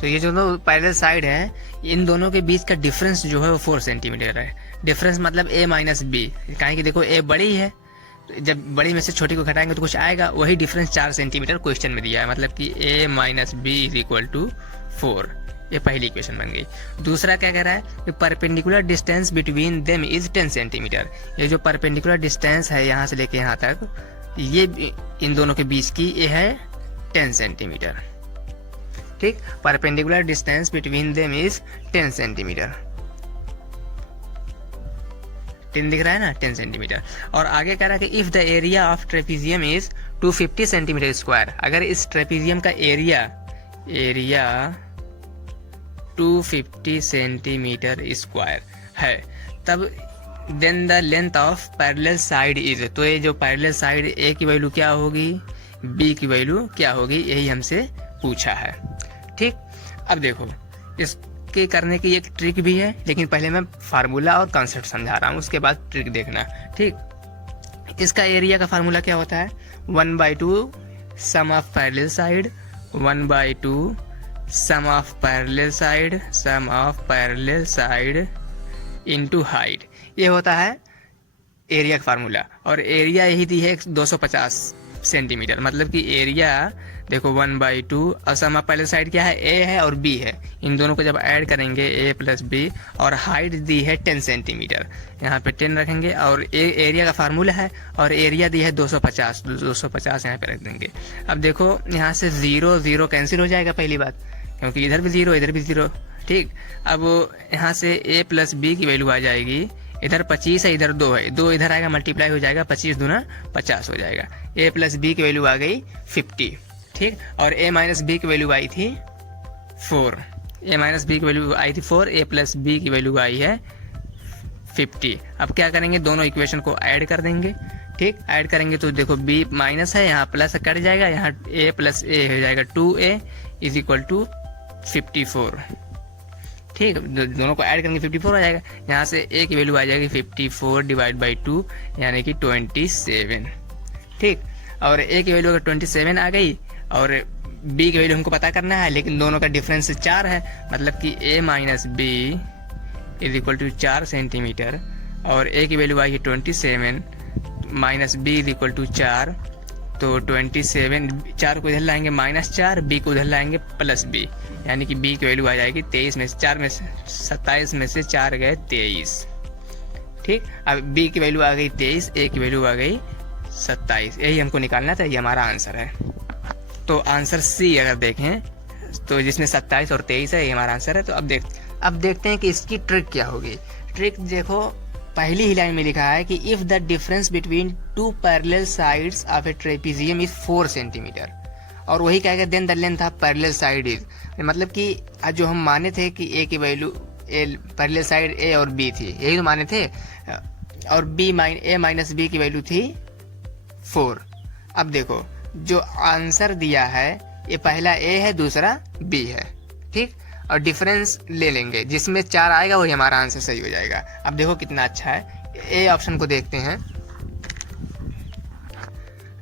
तो ये जो दो पैरेलल साइड है, इन दोनों के बीच का डिफरेंस जो है वो 4 सेंटीमीटर है। डिफरेंस मतलब a माइनस बी, कहें कि देखो a बड़ी है, तो जब बड़ी में से छोटी को घटाएंगे तो कुछ आएगा, वही डिफरेंस 4 सेंटीमीटर क्वेश्चन में दिया है, मतलब कि a minus b is equal to 4। ये पहली इक्वेशन बन गई। दूसरा क्या कह रहा है कि perpendicular distance between them is 10 centimetre. ये जो परपेंडिकुलर डिस्टेंस है यहाँ से लेके यहाँ तक, ये इन दोनों के बीच की ये है 10 सेंटीमीटर। ठीक, perpendicular distance between them is 10 centimetre. 10 दिख रहा है ना, 10 सेंटीमीटर। और आगे कह रहा है कि if the area of trapezium is 250 centimetre square. अगर इस ट्रेपीजियम का एरिया 250 सेंटीमीटर स्क्वायर है, तब then the length of parallel side is. तो ये जो पैरेलल साइड ए की वैल्यू क्या होगी, बी की वैल्यू क्या होगी, यही हमसे पूछा है। ठीक, अब देखो इसके करने की एक ट्रिक भी है, लेकिन पहले मैं फार्मूला और कॉन्सेप्ट समझा रहा हूँ, उसके बाद ट्रिक देखना। ठीक, इसका एरिया का फार्मूला क्या होता है, 1/2 sum of parallel side, 1/2 sum of parallel side into height. ये होता है एरिया का फार्मूला। और एरिया यही दी है 250 सेंटीमीटर, मतलब कि एरिया देखो 1/2 और सम ऑफ पैरेलल साइड क्या है, ए है और बी है, इन दोनों को जब ऐड करेंगे a प्लस बी, और हाइट दी है 10 सेंटीमीटर, यहाँ पे 10 रखेंगे, और एरिया का फार्मूला है, और एरिया दी है 250 यहाँ पे रख देंगे। अब देखो यहाँ से 0 0 कैंसिल हो जाएगा पहली बात, क्योंकि इधर भी 0 इधर भी 0। ठीक, अब यहाँ से a प्लस बी की वैल्यू आ जाएगी, इधर 25 है इधर 2 है, 2 इधर आएगा मल्टीप्लाई हो जाएगा, 25 दूना 50 हो जाएगा। a प्लस बी की वैल्यू आ गई 50। ठीक, और a माइनस बी की वैल्यू आई थी 4, a माइनस बी की वैल्यू आई थी 4, a प्लस बी की वैल्यू आई है 50। अब क्या करेंगे, दोनों इक्वेशन को ऐड कर देंगे। ठीक, ऐड करेंगे तो देखो b माइनस है, यहाँ प्लस कट जाएगा, यहाँ a प्लस a हो जाएगा 2a इज इक्वल टू 54। ठीक, दोनों को ऐड करेंगे 54 आ जाएगा, यहाँ से a की वैल्यू आ जाएगी 54 डिवाइड बाई 2 यानी कि 27। ठीक, और a की वैल्यू अगर 27 आ गई और b की वैल्यू हमको पता करना है, लेकिन दोनों का डिफरेंस 4 है, मतलब कि a minus b is equal to 4 centimeter, और a की वैल्यू आई है 27 minus b is equal to 4, तो 27, 4 को इधर लाएंगे -4, b को उधर लाएंगे प्लस b, यानी कि b की वैल्यू आ जाएगी 23 में से 4 में से 27 में से 4 गए 23। ठीक, अब b की वैल्यू आ गई 23, a की वैल्यू आ गई 27, यही हमको निकालना था, ये हमारा आंसर है। तो आंसर सी अगर देखें तो जिसमें 27 और 23 है, ये हमारा आंसर है। तो अब देखते हैं कि इसकी ट्रिक क्या होगी। ट्रिक देखो, पहली ही लाइन में लिखा है कि if the difference between two parallel sides of a trapezium is 4 centimeter, और वही कहेगा then the length of parallel side is, मतलब कि आज जो हम माने थे कि a की वैल्यू पैरेलल साइड ए और बी थी, यही तो माने थे, और ए माइनस बी की वैल्यू थी 4। अब देखो जो आंसर दिया है ये पहला ए है, दूसरा बी है, ठीक, और डिफरेंस ले लेंगे, जिसमें 4 आएगा वही हमारा आंसर सही हो जाएगा। अब देखो कितना अच्छा है, ए ऑप्शन को देखते हैं।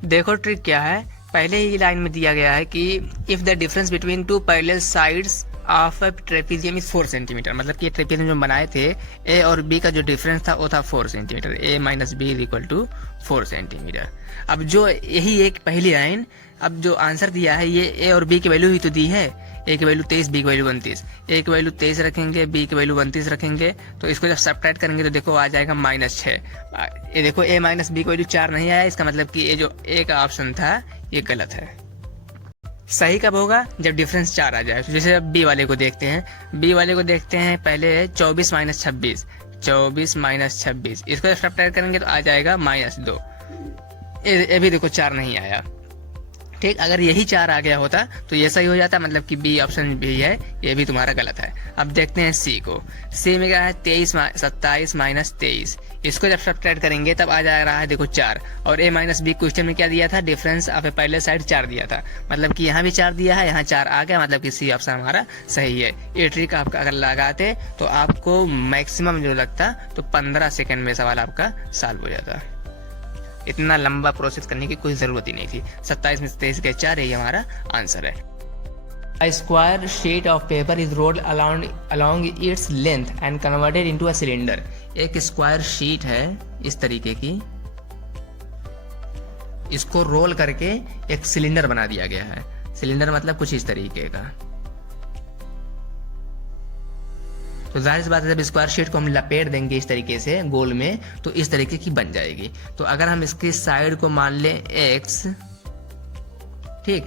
देखो ट्रिक क्या है, पहले ही लाइन में दिया गया है कि if the difference between two parallel sides of a trapezium is 4 centimetre, मतलब कि ट्रेपीजियम जो बनाए थे ए और बी का जो डिफरेंस था वो था 4 centimeter, a minus b is equal to 4 centimeter. अब जो यही एक पहली लाइन, अब जो आंसर दिया है ये ए और बी की वैल्यू ही तो दी है, ए की वैल्यू 23, बी की वैल्यू 29, ए की वैल्यू 23 रखेंगे, बी की वैल्यू 29 रखेंगे, तो इसको जब सब्ट्रैक्ट करेंगे तो देखो आ जाएगा -6। ये देखो ए माइनस बी की वैल्यू 4 नहीं आया, इसका मतलब कि ये जो ए का ऑप्शन था ये गलत है। सही कब होगा, जब डिफरेंस 4 आ जाए। तो जैसे अब बी वाले को देखते हैं, बी वाले को देखते हैं, पहले 24 माइनस 26, 24 माइनस 26, इसको जब सब्ट्रैक्ट करेंगे तो आ जाएगा -2। ये भी देखो 4 नहीं आया, ठीक, अगर यही 4 आ गया होता तो ये सही हो जाता, मतलब कि बी ऑप्शन भी है, ये भी तुम्हारा गलत है। अब देखते हैं सी को, सी में क्या है 27 माइनस 23, इसको जब सब्ट्रैक्ट करेंगे तब आ जा रहा है देखो 4, और ए माइनस बी क्वेश्चन में क्या दिया था, difference of A parallel side 4 दिया था, मतलब कि यहाँ भी 4 दिया है, यहाँ 4 आ गया, मतलब कि सी ऑप्शन हमारा सही है। ये ट्रिक आप अगर लगाते तो आपको मैक्सिमम जो लगता तो 15 सेकेंड में सवाल आपका सॉल्व हो जाता, इतना लंबा प्रोसेस करने की कोई जरूरत ही नहीं थी। 27 में 23 के 4, यही हमारा आंसर है। A square sheet of paper is rolled along its length and converted into a cylinder. एक स्क्वायर शीट है इस तरीके की, इसको रोल करके एक सिलेंडर बना दिया गया है। सिलेंडर मतलब कुछ इस तरीके का। तो जाहिर सी बात है जब स्क्वायर शीट को हम लपेट देंगे इस तरीके से गोल में तो इस तरीके की बन जाएगी। तो अगर हम इसकी साइड को मान लें x, ठीक,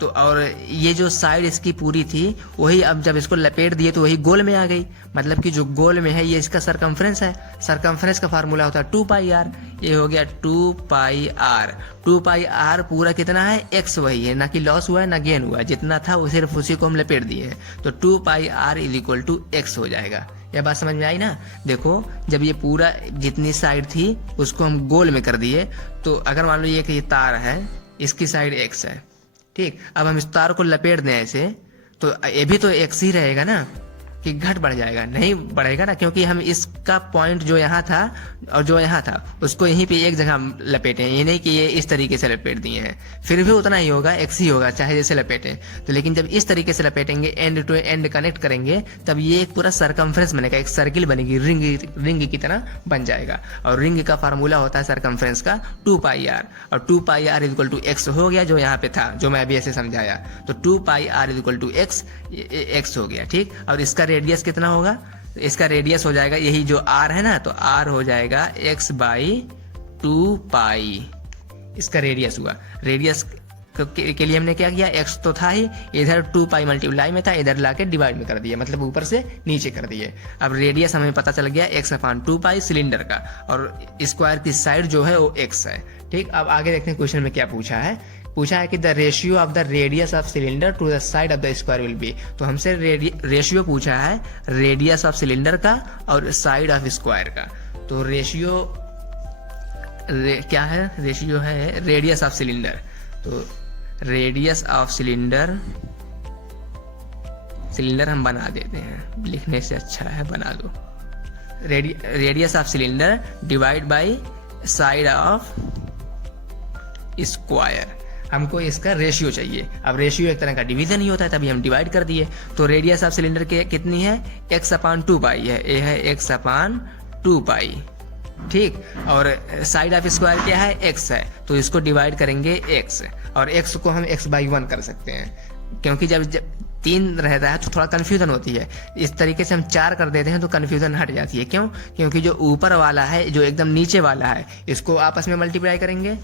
तो और ये जो साइड इसकी पूरी थी वही अब जब इसको लपेट दिए तो वही गोल में आ गई, मतलब कि जो गोल में है ये इसका सरकमफ्रेंस है। सरकमफ्रेंस का फार्मूला होता है 2πr, ये हो गया 2πr। 2πr पूरा कितना है, x वही है, ना कि लॉस हुआ है ना गेन हुआ है, जितना था वो सिर्फ उसी को हम लपेट दिए हैं, तो 2πr is equal to x हो जाएगा। यह बात समझ में आई ना। देखो जब ये पूरा जितनी साइड थी उसको हम गोल में कर दिए, तो अगर मान लो ये कि ये तार है, इसकी साइड x है, ठीक, अब हम इस तार को लपेट दें ऐसे तो ये भी तो x ही रहेगा ना, कि घट बढ़ जाएगा, नहीं बढ़ेगा ना, क्योंकि हम इसका पॉइंट जो यहाँ था और जो यहाँ था उसको यहीं पे एक जगह लपेटे हैं, ये नहीं कि ये इस तरीके से लपेट दिए हैं, फिर भी उतना ही होगा, x ही होगा चाहे जैसे लपेटें। तो लेकिन जब इस तरीके से लपेटेंगे, एंड टू एंड कनेक्ट करेंगे, तब ये एक पूरा सरकमफ्रेंस बनेगा, एक सर्किल बनेगी, रिंग की तरह बन जाएगा। और रिंग का फार्मूला होता है सरकमफ्रेंस का 2πr, और 2πr is equal to x हो गया, जो यहाँ पे था, जो मैं अभी ऐसे समझाया, तो 2πr is equal to x हो गया, ठीक। और इसका रेडियस कितना होगा, इसका रेडियस हो जाएगा यही जो r है ना, तो r हो जाएगा x/2π, इसका रेडियस हुआ। रेडियस के लिए हमने क्या किया, x तो था ही, इधर 2π मल्टीप्लाई में था, इधर लाके डिवाइड में कर दिया, मतलब ऊपर से नीचे कर दिए। अब रेडियस हमें पता चल गया x/2π सिलेंडर का, और स्क्वायर की साइड जो है वो x है, ठीक। अब आगे देखते हैं क्वेश्चन में क्या पूछा है। पूछा है कि the ratio of the radius of cylinder to the side of the square will be. तो हमसे रेशियो पूछा है रेडियस ऑफ सिलेंडर का और साइड ऑफ स्क्वायर का। तो रेशियो क्या है, रेशियो है रेडियस ऑफ सिलेंडर। तो रेडियस ऑफ सिलेंडर हम बना देते हैं, लिखने से अच्छा है बना दो। Radius of cylinder divide by side of square, हमको इसका रेशियो चाहिए। अब रेशियो एक तरह का डिवीजन ही होता है, तभी हम डिवाइड कर दिए। तो रेडियस ऑफ सिलेंडर के कितनी है, x/2π है, ये है x/2π, ठीक। और साइड ऑफ स्क्वायर क्या है, x है, तो इसको डिवाइड करेंगे x, और x को हम x/1 कर सकते हैं, क्योंकि जब 3 रहता है तो थोड़ा कन्फ्यूजन होती है। इस तरीके से हम 4 कर देते हैं तो कन्फ्यूजन हट जाती है। क्यों, क्योंकि जो ऊपर वाला है, जो एकदम नीचे वाला है, इसको आपस में मल्टीप्लाई करेंगे।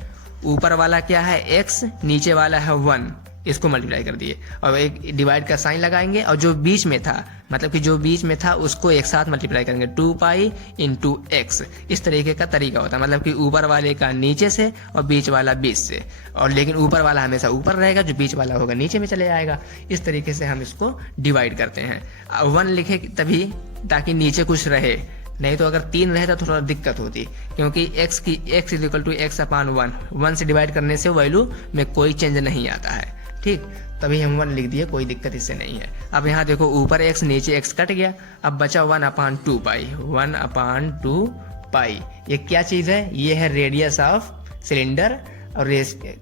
ऊपर वाला क्या है x, नीचे वाला है 1, इसको मल्टीप्लाई कर दिए और एक डिवाइड का साइन लगाएंगे और जो बीच में था मतलब कि जो बीच में था उसको एक साथ मल्टीप्लाई करेंगे 2 पाई इंटू एक्स। इस तरीके का तरीका होता है, मतलब कि ऊपर वाले का नीचे से और बीच वाला बीच से, और लेकिन ऊपर वाला हमेशा ऊपर रहेगा, जो बीच वाला होगा नीचे में चले जाएगा। इस तरीके से हम इसको डिवाइड करते हैं। 1 लिखे तभी ताकि नीचे कुछ रहे, नहीं तो अगर 3 रहे तो थोड़ा दिक्कत होती, क्योंकि x is equal to x upon 1 से डिवाइड करने से वैल्यू में कोई चेंज नहीं आता है। ठीक, तभी हम 1 लिख दिए, कोई दिक्कत इससे नहीं है। अब यहाँ देखो ऊपर x नीचे x कट गया, अब बचा 1 अपान 2 पाई। 1 अपान 2 पाई ये क्या चीज़ है? ये है रेडियस ऑफ सिलेंडर और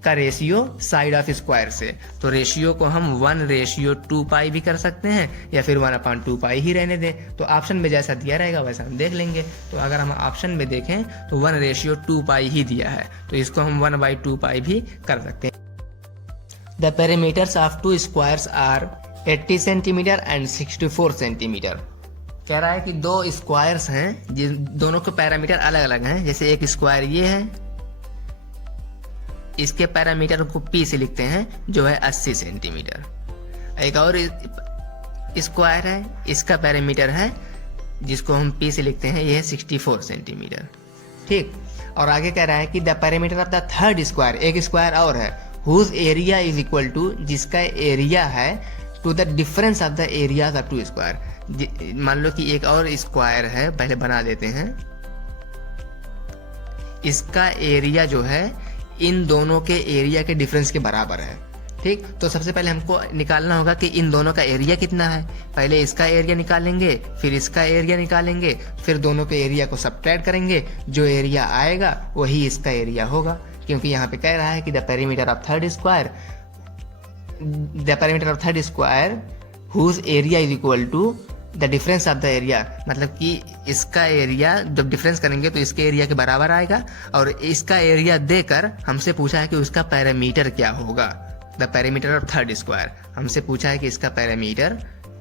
का रेशियो साइड ऑफ स्क्वायर से। तो रेशियो को हम 1:2 पाई भी कर सकते हैं या फिर 1/2 पाई ही रहने दें। तो ऑप्शन में जैसा दिया रहेगा वैसा हम देख लेंगे। तो अगर हम ऑप्शन में देखें तो 1:2 पाई ही दिया है, तो इसको हम 1/2 पाई भी कर सकते हैं। The perimeters of 2 squares are 80 centimeter and 64 centimeter. कह रहा है कि 2 स्क्वायर्स हैं जिन दोनों के पैरामीटर अलग अलग हैं। जैसे एक स्क्वायर ये है, इसके पैरामीटर को P से लिखते हैं जो है 80 सेंटीमीटर। एक और स्क्वायर है, इसका पैरामीटर है जिसको हम P से लिखते हैं, ये है 64 सेंटीमीटर। ठीक, और आगे कह रहा है कि the parameter of the third square, एक स्क्वायर और है, whose area is equal to, जिसका एरिया है to the difference of the area of 2 square. मान लो कि एक और स्क्वायर है, पहले बना देते हैं। इसका एरिया जो है इन दोनों के एरिया के डिफरेंस के बराबर है। ठीक, तो सबसे पहले हमको निकालना होगा कि इन दोनों का एरिया कितना है। पहले इसका एरिया निकालेंगे, फिर इसका एरिया निकालेंगे, फिर दोनों के एरिया को सब्ट्रैक्ट करेंगे। जो एरिया आएगा वही इसका एरिया होगा, क्योंकि यहाँ पे कह रहा है कि the perimeter of third square whose area is equal to the difference of the area, मतलब कि इसका एरिया जब डिफरेंस करेंगे तो इसके एरिया के बराबर आएगा। और इसका एरिया देकर हमसे पूछा है कि उसका पैरामीटर क्या होगा। The parameter of third square, हमसे पूछा है कि इसका पैरामीटर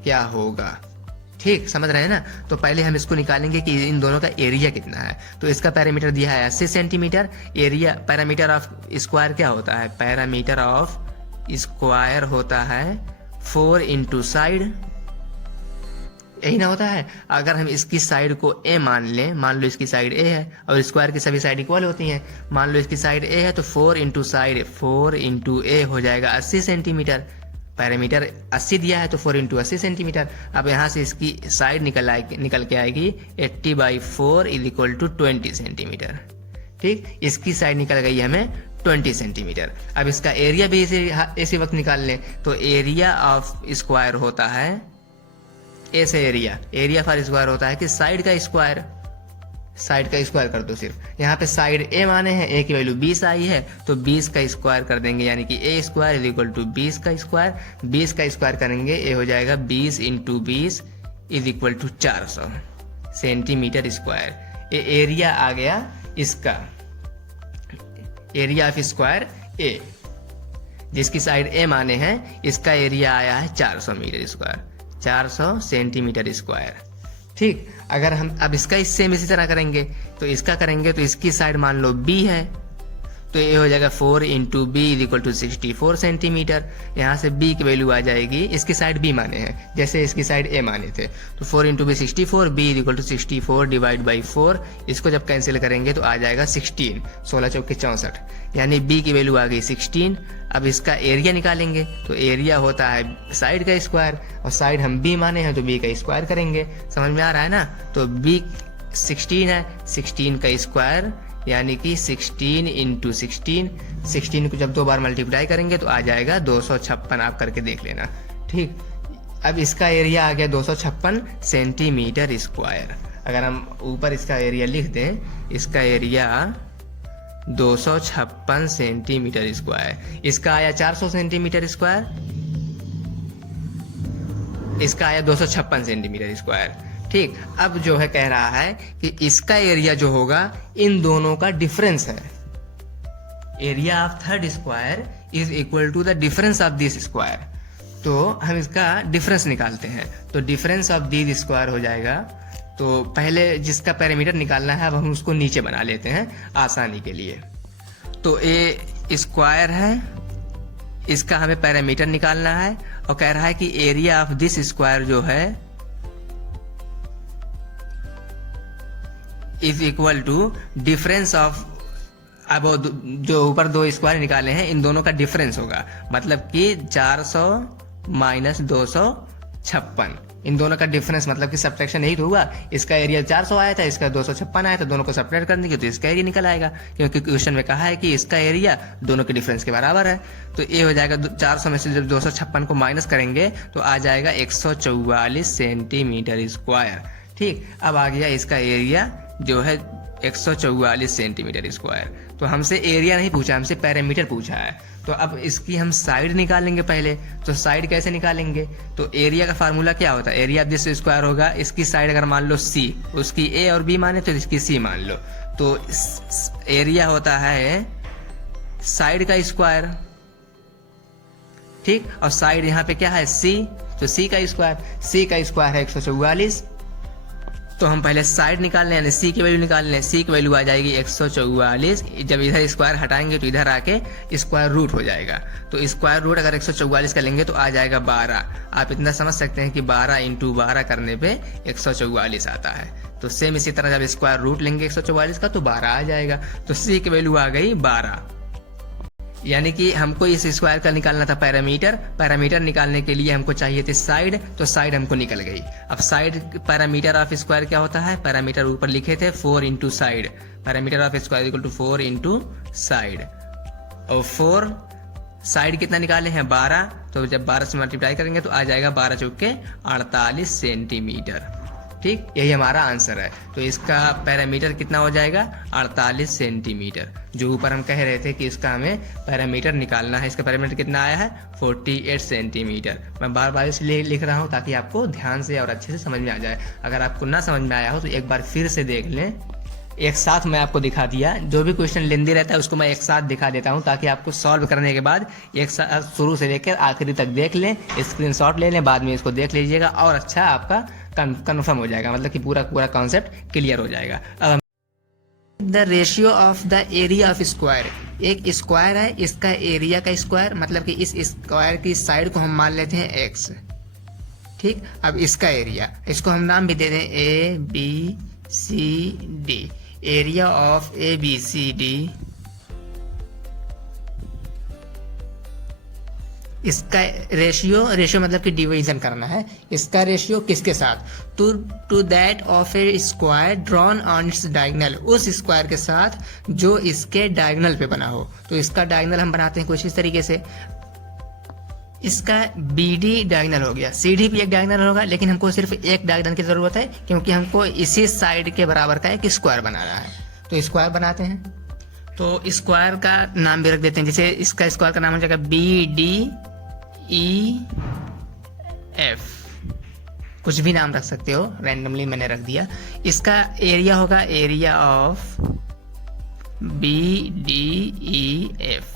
क्या होगा। ठीक, समझ रहे हैं ना? तो पहले हम इसको निकालेंगे कि इन दोनों का एरिया कितना है। तो इसका पैरामीटर दिया है 80 centimetre. Area parameter of square क्या होता है? पैरामीटर ऑफ स्क्वायर होता है 4 इंटू साइड, यही ना होता है। अगर हम इसकी साइड को a मान लें, मान लो इसकी साइड a है और स्क्वायर की सभी साइड इक्वल होती हैं, मान लो इसकी साइड a है तो 4 इंटू साइड 4 इंटू a हो जाएगा 80 सेंटीमीटर। पैरामीटर 80 दिया है तो 4 इंटू 80 सेंटीमीटर। अब यहाँ से इसकी साइड निकल के आएगी 80/4 इज इक्वल टू 20 सेंटीमीटर। ठीक, इसकी साइड निकल गई हमें 20 सेंटीमीटर। अब इसका एरिया भी इसी वक्त निकाल लें, तो एरिया ऑफ स्क्वायर होता है ए से एरिया फॉर स्क्वायर होता है कि साइड का स्क्वायर कर दो सिर्फ। यहाँ पे साइड ए माने हैं, ए की वैल्यू 20 आई है तो 20 का स्क्वायर कर देंगे, यानी कि ए स्क्वायर इज इक्वल टू 20 का स्क्वायर। 20 का स्क्वायर करेंगे, ए हो जाएगा 20 into 20 is equal to 400 centimeter square. ये एरिया आ गया इसका, एरिया ऑफ स्क्वायर ए, जिसकी साइड ए माने हैं, इसका एरिया आया है 400 मीटर स्क्वायर, 400 सेंटीमीटर स्क्वायर। ठीक, अगर हम अब इसका सेम इसी तरह करेंगे तो इसका करेंगे तो इसकी साइड मान लो b है तो ये हो जाएगा 4 into b is equal to 64 centimeter. यहाँ से b की वैल्यू आ जाएगी, इसकी साइड b माने हैं जैसे इसकी साइड a माने थे, तो 4 into b 64, b is equal to 64 divide by 4। इसको जब कैंसिल करेंगे तो आ जाएगा 16, 16 चौके 64, यानी b की वैल्यू आ गई 16। अब इसका एरिया निकालेंगे तो एरिया होता है साइड का स्क्वायर, और साइड हम b माने हैं तो b का स्क्वायर करेंगे। समझ में आ रहा है ना? तो b 16 है, 16 का स्क्वायर यानी कि 16 इंटू 16 को जब 2 बार मल्टीप्लाई करेंगे तो आ जाएगा 256। आप करके देख लेना। ठीक, अब इसका एरिया आ गया 256 सेंटीमीटर स्क्वायर। अगर हम ऊपर इसका एरिया लिख दें, इसका एरिया 256 सेंटीमीटर स्क्वायर। इसका आया 400 सेंटीमीटर स्क्वायर, इसका आया 256 सेंटीमीटर स्क्वायर। ठीक, अब जो है कह रहा है कि इसका एरिया जो होगा इन दोनों का डिफरेंस है। Area of third square is equal to the difference of this square. तो हम इसका डिफरेंस निकालते हैं, तो डिफरेंस ऑफ दिस स्क्वायर हो जाएगा। तो पहले जिसका पैरामीटर निकालना है अब हम उसको नीचे बना लेते हैं आसानी के लिए। तो ए स्क्वायर है, इसका हमें पैरामीटर निकालना है और कह रहा है कि एरिया ऑफ दिस स्क्वायर जो है is equal to difference of, अब वो जो ऊपर दो स्क्वायर निकाले हैं इन दोनों का डिफरेंस होगा, मतलब कि 400 माइनस 256, इन दोनों का डिफरेंस मतलब कि सब्ट्रैक्शन यही तो हुआ। इसका एरिया 400 आया था, इसका 256 आया था, दोनों को सब्ट्रैक्ट करने के तो इसका एरिया निकल आएगा, क्योंकि क्वेश्चन में कहा है कि इसका एरिया दोनों के डिफरेंस के बराबर है। तो ये हो जाएगा 400 में से जब 256 को माइनस करेंगे तो आ जाएगा 144 सेंटीमीटर स्क्वायर। ठीक, अब आ गया इसका एरिया जो है 144 सेंटीमीटर स्क्वायर। तो हमसे एरिया नहीं पूछा, हमसे पैरामीटर पूछा है। तो अब इसकी हम साइड निकालेंगे पहले। तो साइड कैसे निकालेंगे? तो एरिया का फार्मूला क्या होता है? एरिया ऑफ दिस स्क्वायर होगा, इसकी साइड अगर मान लो सी, उसकी ए और बी माने तो इसकी सी मान लो, तो एरिया होता है साइड का स्क्वायर। ठीक, और साइड यहाँ पे क्या है? सी, तो सी का स्क्वायर है 144। तो हम पहले साइड निकाल लें, यानी सी की वैल्यू निकाल लें। सी की वैल्यू आ जाएगी 144। जब इधर स्क्वायर हटाएंगे तो इधर आके स्क्वायर रूट हो जाएगा। तो स्क्वायर रूट अगर 144 का लेंगे तो आ जाएगा 12। आप इतना समझ सकते हैं कि 12 इंटू 12 करने पे 144 आता है। तो सेम इसी तरह जब स्क्वायर रूट लेंगे 144 का तो 12 आ जाएगा। तो सी की वैल्यू आ गई 12, यानी कि हमको इस स्क्वायर का निकालना था पैरामीटर। पैरामीटर निकालने के लिए हमको चाहिए थे साइड, तो साइड हमको निकल गई। अब साइड पैरामीटर ऑफ स्क्वायर क्या होता है? पैरामीटर ऊपर लिखे थे 4 into side. Parameter of square equal to 4 into side, और 4 साइड कितना निकाले हैं? 12। तो जब 12 से मल्टीप्लाई करेंगे तो आ जाएगा 12 चौके 48 सेंटीमीटर। ठीक, यही हमारा आंसर है। तो इसका पैरामीटर कितना हो जाएगा? 48 सेंटीमीटर। जो ऊपर हम कह रहे थे कि इसका हमें पैरामीटर निकालना है, इसका पैरामीटर कितना आया है? 48 सेंटीमीटर। मैं बार बार इसलिए लिख रहा हूँ ताकि आपको ध्यान से और अच्छे से समझ में आ जाए। अगर आपको ना समझ में आया हो तो एक बार फिर से देख लें। एक साथ मैं आपको दिखा दिया, जो भी क्वेश्चन लेंदी रहता है उसको मैं एक साथ दिखा देता हूँ, ताकि आपको सॉल्व करने के बाद एक साथ शुरू से लेकर आखिरी तक देख लें, स्क्रीनशॉट ले लें, बाद में इसको देख लीजिएगा और अच्छा आपका कन्फर्म हो जाएगा, मतलब कि पूरा कॉन्सेप्ट क्लियर हो जाएगा। अब the ratio of the area of square, एक स्क्वायर है, इसका एरिया का स्क्वायर, मतलब कि इस स्क्वायर की साइड को हम मान लेते हैं x। ठीक, अब इसका एरिया, इसको हम नाम भी दे दें A B C D. Area of A B C D, इसका रेशियो मतलब कि डिवीजन करना है। इसका रेशियो किसके साथ? To that of a square drawn on its diagonal, उस स्क्वायर के साथ जो इसके डायगोनल पे बना हो। तो इसका डायगोनल हम बनाते हैं कुछ इस तरीके से। इसका बी डी डायगोनल हो गया, सी डी भी एक डायगोनल होगा, लेकिन हमको सिर्फ एक डायगोनल की जरूरत है, क्योंकि हमको इसी साइड के बराबर का एक स्क्वायर बनाना है। तो स्क्वायर बनाते हैं, तो स्क्वायर का नाम भी रख देते हैं। जैसे इसका स्क्वायर का नाम हो जाएगा बी डी ई एफ, कुछ भी नाम रख सकते हो, रैंडमली मैंने रख दिया। इसका एरिया होगा area of B D E F.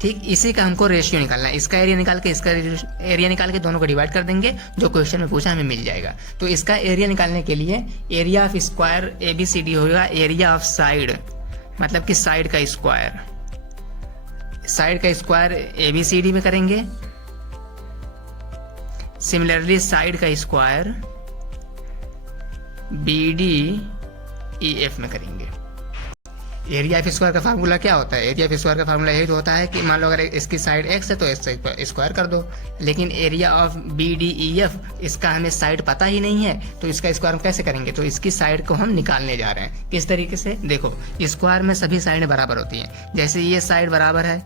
ठीक, इसी का हमको रेशियो निकालना है। इसका एरिया निकाल के इसका एरिया निकाल के दोनों को डिवाइड कर देंगे, जो क्वेश्चन में पूछा हमें मिल जाएगा। तो इसका एरिया निकालने के लिए area of square A B C D होगा एरिया ऑफ साइड, मतलब कि साइड का स्क्वायर। साइड का square A B C D में करेंगे, सिमिलरली साइड का square B D E F में करेंगे। एरिया ऑफ स्क्वायर का फार्मूला क्या होता है? एरिया ऑफ स्क्वायर का फार्मूला यही होता है कि मान लो अगर इसकी साइड x है तो x स्क्वायर कर दो। लेकिन area of B D E F, इसका हमें साइड पता ही नहीं है, तो इसका स्क्वायर हम कैसे करेंगे? तो इसकी साइड को हम निकालने जा रहे हैं। किस तरीके से? देखो, स्क्वायर में सभी साइडें बराबर होती हैं। जैसे ये साइड बराबर है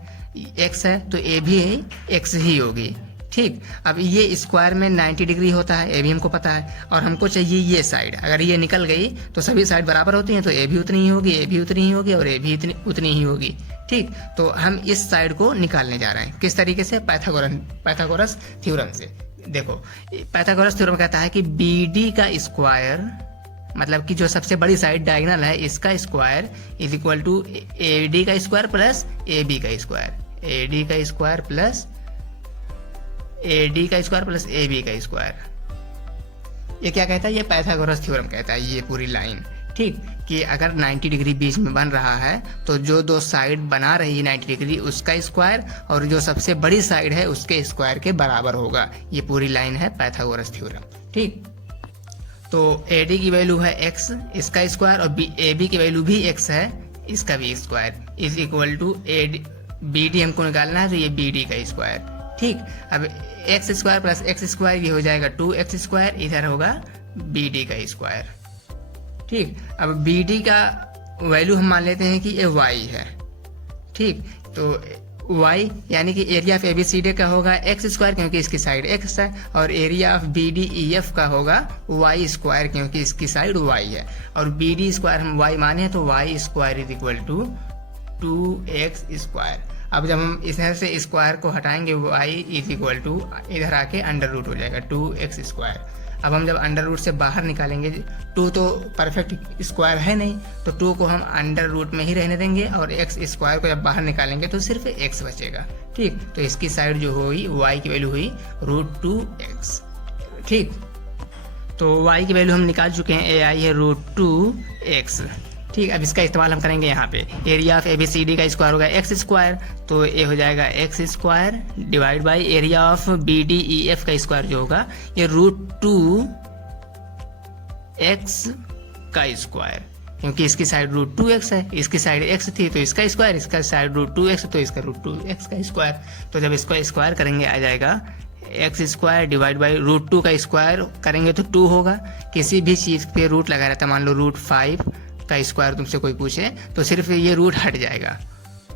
x है तो ए भी x ही होगी। ठीक, अब ये स्क्वायर में 90 डिग्री होता है, ए भी हमको पता है, और हमको चाहिए ये साइड। अगर ये निकल गई तो सभी साइड बराबर होती हैं, तो ए भी उतनी ही होगी, ए भी उतनी ही होगी और ए भी उतनी ही होगी। ठीक, तो हम इस साइड को निकालने जा रहे हैं। किस तरीके से? पाइथागोरस थ्योरम से। देखो, पाइथागोरस थ्योरम कहता है कि बी डी का स्क्वायर, मतलब कि जो सबसे बड़ी साइड डायगोनल है, इसका square is equal to A D का स्क्वायर प्लस ए बी का स्क्वायर। ए डी का स्क्वायर प्लस ए डी का स्क्वायर प्लस ए बी का स्क्वायर। ये क्या कहता है? ये पाइथागोरस थ्योरम कहता है, ये पूरी लाइन। ठीक, कि अगर 90 डिग्री बीच में बन रहा है तो जो दो साइड बना रही है 90 डिग्री उसका स्क्वायर और जो सबसे बड़ी साइड है उसके स्क्वायर के बराबर होगा। ये पूरी लाइन है पाइथागोरस थ्योरम। ठीक, तो AD की वैल्यू है x, इसका स्क्वायर, और AB की वैल्यू भी x है, इसका भी square, is equal to BD हमको निकालना है तो ये BD का स्क्वायर। ठीक, अब x square plus x square ये हो जाएगा 2x स्क्वायर, इधर होगा BD का स्क्वायर। ठीक, अब BD का वैल्यू हम मान लेते हैं कि ये y है। ठीक, तो y यानी कि एरिया ऑफ ABCD का होगा x स्क्वायर क्योंकि इसकी साइड x है, और एरिया ऑफ BDEF का होगा y स्क्वायर क्योंकि इसकी साइड y है, और BD स्क्वायर हम y माने तो y square is equal to 2x square. अब जब हम इधर से स्क्वायर को हटाएंगे y इज इक्वल टू इधर आके अंडर रूट हो जाएगा 2x स्क्वायर। अब हम जब अंडर रूट से बाहर निकालेंगे, 2 तो परफेक्ट स्क्वायर है नहीं तो 2 को हम अंडर रूट में ही रहने देंगे, और x स्क्वायर को जब बाहर निकालेंगे तो सिर्फ x बचेगा। ठीक, तो इसकी साइड जो हुई y की वैल्यू हुई √2x। ठीक, तो y की वैल्यू हम निकाल चुके हैं, ए आई है √2x। ठीक, अब इसका इस्तेमाल हम करेंगे यहाँ पे, एरिया ऑफ ABCD का स्क्वायर होगा x स्क्वायर, तो ये हो जाएगा x square divide by area of BDEF का स्क्वायर जो होगा ये √2x का स्क्वायर, क्योंकि इसकी साइड √2x है, इसकी साइड x थी तो इसका स्क्वायर, इसका साइड √2x तो इसका √2x का स्क्वायर। तो जब इसको स्क्वायर करेंगे आ जाएगा x स्क्वायर डिवाइड बाई √2 का स्क्वायर करेंगे तो 2 होगा। किसी भी चीज़ पे रूट लगा रहता है, मान लो √5 का स्क्वायर तुमसे कोई पूछे तो सिर्फ ये रूट हट जाएगा,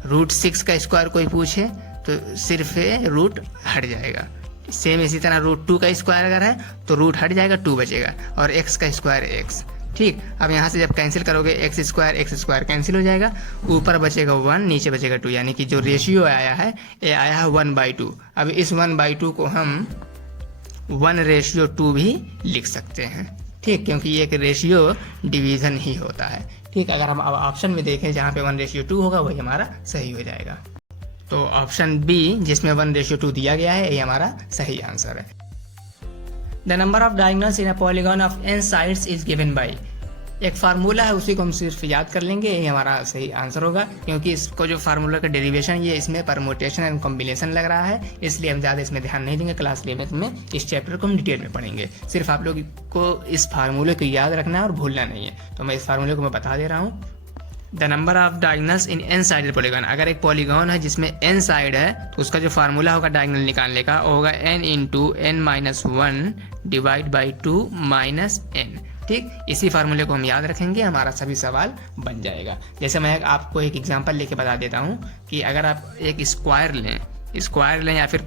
√6 का स्क्वायर कोई पूछे तो सिर्फ रूट हट जाएगा। सेम इसी तरह √2 का स्क्वायर अगर है तो रूट हट जाएगा, 2 बचेगा, और x का स्क्वायर x। ठीक, अब यहाँ से जब कैंसिल करोगे x स्क्वायर कैंसिल हो जाएगा, ऊपर बचेगा 1, नीचे बचेगा 2, यानी कि जो रेशियो आया है ये आया है 1/2। अब इस 1/2 को हम 1:2 भी लिख सकते हैं। ठीक, क्योंकि ये एक रेशियो डिवीजन ही होता है। ठीक, अगर हम अब ऑप्शन में देखें जहाँ पे 1:2 होगा वही हमारा सही हो जाएगा। तो ऑप्शन बी जिसमें 1:2 दिया गया है ये हमारा सही आंसर है। The number of diagonals in a polygon of n sides is given by, एक फार्मूला है उसी को हम सिर्फ याद कर लेंगे, ये हमारा सही आंसर होगा, क्योंकि इसको जो फार्मूला का डेरिवेशन ये इसमें परमुटेशन एंड कॉम्बिनेशन लग रहा है, इसलिए हम ज़्यादा इसमें ध्यान नहीं देंगे। क्लास 11 में इस चैप्टर को हम डिटेल में पढ़ेंगे, सिर्फ आप लोग को इस फार्मूले को याद रखना है और भूलना नहीं है। तो मैं इस फार्मूले को मैं बता दे रहा हूँ। The number of diagonals in n sided polygon, अगर एक पॉलीगॉन है जिसमें n साइड है तो उसका जो फार्मूला होगा डायगोनल निकालने का वो होगा n × n-1 divide by 2 -n। ठीक, इसी फार्मूले को हम याद रखेंगे, हमारा सभी सवाल बन जाएगा। जैसे मैं आपको एक एग्जांपल लेके बता देता हूँ कि अगर आप एक स्क्वायर लें या फिर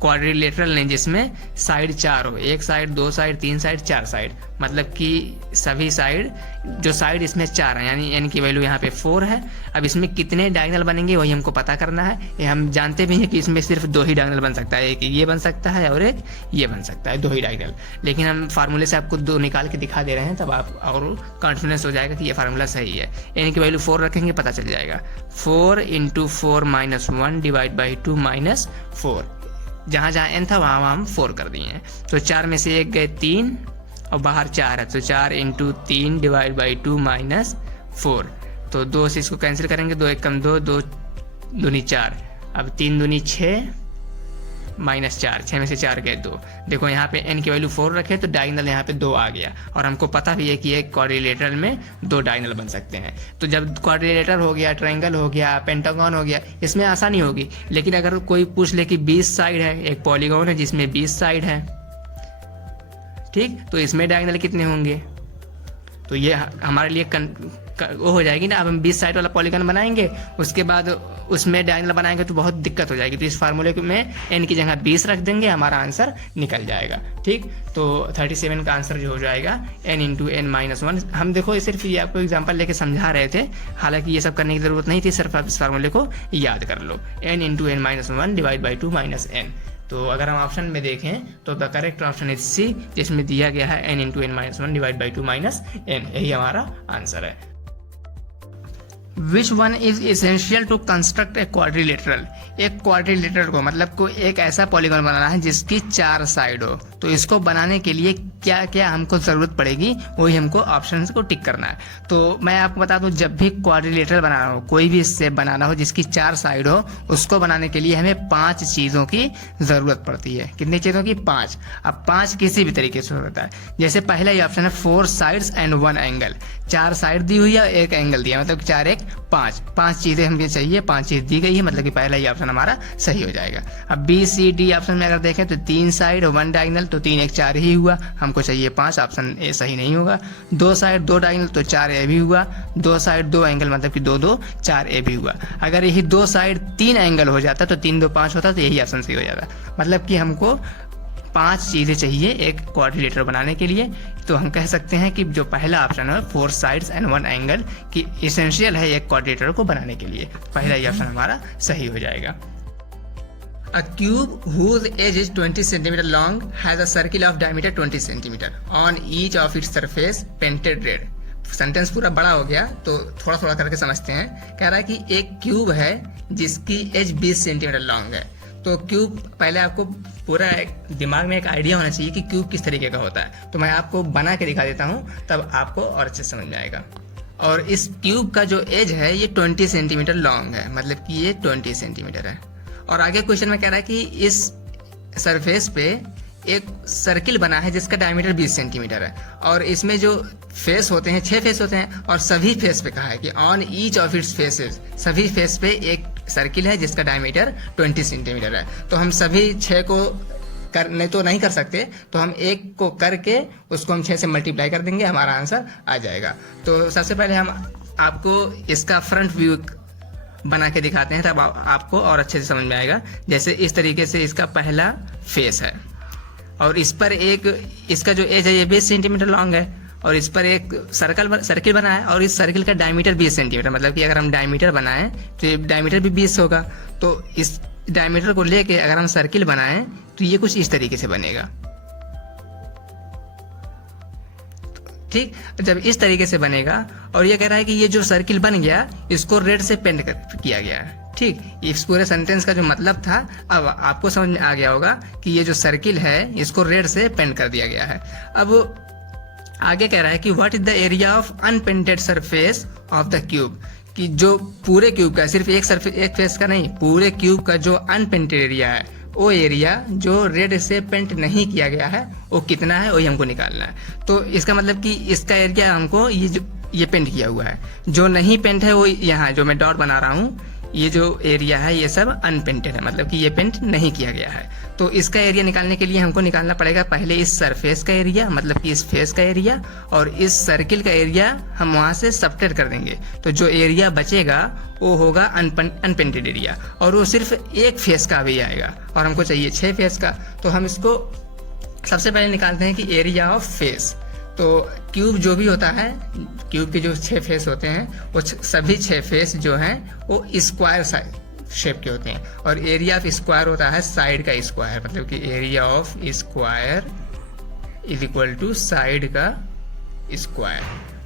क्वाड्रिलेटरल लें जिसमें साइड 4 हो, 1 साइड 2 साइड 3 साइड 4 साइड, मतलब कि सभी साइड जो साइड इसमें 4 है, यानी n की वैल्यू यहाँ पे 4 है। अब इसमें कितने डायगोनल बनेंगे वही हमको पता करना है। ये हम जानते भी हैं कि इसमें सिर्फ 2 ही डायगोनल बन सकता है, एक ये बन सकता है और एक ये बन सकता है, 2 ही डायगोनल। लेकिन हम फार्मूले से आपको 2 निकाल के दिखा दे रहे हैं, तब आप और कॉन्फिडेंस हो जाएगा कि ये फार्मूला सही है। n की वैल्यू 4 रखेंगे पता चल जाएगा, 4 × 4 - 1 डिवाइड बाई 2 -4, जहाँ जहाँ n था वहाँ हम 4 कर दिए हैं। तो 4 में से 1 गए 3 और बाहर 4 है, तो 4 × 3 डिवाइड बाई 2 -4, तो 2 से इसको कैंसिल करेंगे, 2 × 1 = 2, 2 दूनी 4, अब 3 दूनी 6 -4, 6 में से 4 गए 2। देखो यहाँ पे n की वैल्यू 4 रखे तो डायगोनल यहाँ पे 2 आ गया, और हमको पता भी है कि एक क्वाड्रिलेटरल में 2 डायगोनल बन सकते हैं। तो जब क्वाड्रिलेटर हो गया, ट्रायंगल हो गया, पेंटागन हो गया, इसमें आसानी होगी। लेकिन अगर कोई पूछ ले कि 20 साइड है, एक पॉलीगॉन है जिसमें 20 साइड है, ठीक, तो इसमें डायगोनल कितने होंगे, तो ये हमारे लिए वो हो जाएगी ना। अब हम 20 साइड वाला पॉलीगॉन बनाएंगे, उसके बाद उसमें डायगोनल बनाएंगे तो बहुत दिक्कत हो जाएगी। तो इस फार्मूले में n की जगह 20 रख देंगे, हमारा आंसर निकल जाएगा। ठीक, तो 37 का आंसर जो हो जाएगा n × n-1। हम देखो सिर्फ ये आपको एग्जांपल लेके समझा रहे थे, हालांकि ये सब करने की जरूरत नहीं थी, सिर्फ आप इस फार्मूले को याद कर लो, n × n-1 divide by 2 -n। तो अगर हम ऑप्शन में देखें तो the correct option is C, जिसमें दिया गया है n × n-1 divide by 2 -n, यही हमारा आंसर है। Which one is essential to construct a quadrilateral, एक क्वाड्रिलेटरल को मतलब को एक ऐसा पॉलीगॉन बनाना है जिसकी 4 साइड हो, तो इसको बनाने के लिए क्या क्या हमको ज़रूरत पड़ेगी वही हमको ऑप्शन को टिक करना है। तो मैं आपको बता दूं, जब भी क्वाड्रिलेटरल बनाना हो, कोई भी शेप बनाना हो जिसकी 4 साइड हो, उसको बनाने के लिए हमें 5 चीज़ों की ज़रूरत पड़ती है। कितनी चीज़ों की? 5। अब 5 किसी भी तरीके से होता है। जैसे पहला ये ऑप्शन है 4 साइड्स एंड 1 एंगल, 4 साइड दी हुई है, 1 एंगल दिया, मतलब 4 1 5। 5 चीज़ें हमें चाहिए, 5 चीज़ दी गई है, मतलब कि पहला ये ऑप्शन हमारा सही हो जाएगा। अब बी सी डी ऑप्शन में अगर देखें तो 3 साइड और 1 डायगोनल, तो 3 1 4 ही हुआ, हमको चाहिए 5, ऑप्शन ए सही नहीं होगा। 2 साइड 2 डायगोनल, तो 4 ए भी हुआ। 2 साइड 2 एंगल, मतलब कि 2 2 4 ए भी हुआ। अगर यही 2 साइड 3 एंगल हो जाता तो 3 2 5 होता, तो यही ऑप्शन सही हो जाता। मतलब कि हमको 5 चीज़ें चाहिए एक क्वाड्रिलेटर बनाने के लिए। तो हम कह सकते हैं कि जो पहला ऑप्शन है 4 साइड्स एंड 1 एंगल की इसेंशियल है एक क्वाड्रिलेटर को बनाने के लिए। पहला ये ऑप्शन हमारा सही हो जाएगा। A cube whose edge is 20 cm long has a circle of diameter 20 cm on each of its surface painted red। Sentence पूरा बड़ा हो गया तो थोड़ा थोड़ा करके समझते हैं। कह रहा है कि एक क्यूब है जिसकी एज 20 सेंटीमीटर लॉन्ग है। तो क्यूब, पहले आपको पूरा दिमाग में एक आइडिया होना चाहिए कि क्यूब किस तरीके का होता है। तो मैं आपको बना के दिखा देता हूँ, तब आपको और अच्छे समझ में आएगा। और इस क्यूब का जो एज है ये 20 सेंटीमीटर लॉन्ग है, मतलब कि ये 20 सेंटीमीटर है। और आगे क्वेश्चन में कह रहा है कि इस सरफेस पे एक सर्किल बना है जिसका डायमीटर 20 सेंटीमीटर है, और इसमें जो फेस होते हैं 6 फेस होते हैं, और सभी फेस पे कहा है कि on each of its faces, सभी फेस पे एक सर्किल है जिसका डायमीटर 20 सेंटीमीटर है। तो हम सभी 6 को करने तो नहीं कर सकते, तो हम एक को करके उसको हम 6 से मल्टीप्लाई कर देंगे, हमारा आंसर आ जाएगा। तो सबसे पहले हम आपको इसका फ्रंट व्यू बना के दिखाते हैं, तब आपको और अच्छे से समझ में आएगा। जैसे इस तरीके से इसका पहला फेस है, और इस पर एक, इसका जो एज है ये 20 सेंटीमीटर लॉन्ग है, और इस पर एक सर्किल बना है, और इस सर्किल का डायमीटर 20 सेंटीमीटर, मतलब कि अगर हम डायमीटर बनाएं तो ये डायमीटर भी 20 होगा। तो इस डायमीटर को लेके अगर हम सर्किल बनाएं तो ये कुछ इस तरीके से बनेगा। ठीक, जब इस तरीके से बनेगा, और ये कह रहा है कि ये जो सर्किल बन गया इसको रेड से पेंट किया गया है। ठीक, इस पूरे सेंटेंस का जो मतलब था अब आपको समझ में आ गया होगा कि ये जो सर्किल है इसको रेड से पेंट कर दिया गया है। अब आगे कह रहा है कि what is the area of unpainted surface of the cube, कि जो पूरे क्यूब का, सिर्फ एक फेस का नहीं, पूरे क्यूब का जो अनपेंटेड एरिया है, वो एरिया जो रेड से पेंट नहीं किया गया है वो कितना है, वही हमको निकालना है। तो इसका मतलब कि इसका एरिया हमको ये पेंट किया हुआ है, जो नहीं पेंट है वो यहाँ जो मैं डॉट बना रहा हूँ, ये जो एरिया है ये सब अनपेंटेड है, मतलब कि ये पेंट नहीं किया गया है। तो इसका एरिया निकालने के लिए हमको निकालना पड़ेगा पहले इस सरफेस का एरिया, मतलब कि इस फेस का एरिया, और इस सर्किल का एरिया हम वहाँ से सबट्रैक्ट कर देंगे। तो जो एरिया बचेगा वो होगा अनपेंटेड एरिया, और वो सिर्फ एक फेस का भी आएगा, और हमको चाहिए 6 फेस का। तो हम इसको सबसे पहले निकालते हैं कि एरिया ऑफ फेस। तो क्यूब जो भी होता है, क्यूब के जो 6 फेस होते हैं वो सभी 6 फेस जो हैं वो स्क्वायर शेप के होते हैं, और एरिया ऑफ स्क्वायर होता है साइड का स्क्वायर, मतलब कि area of square is equal to side का स्क्वायर।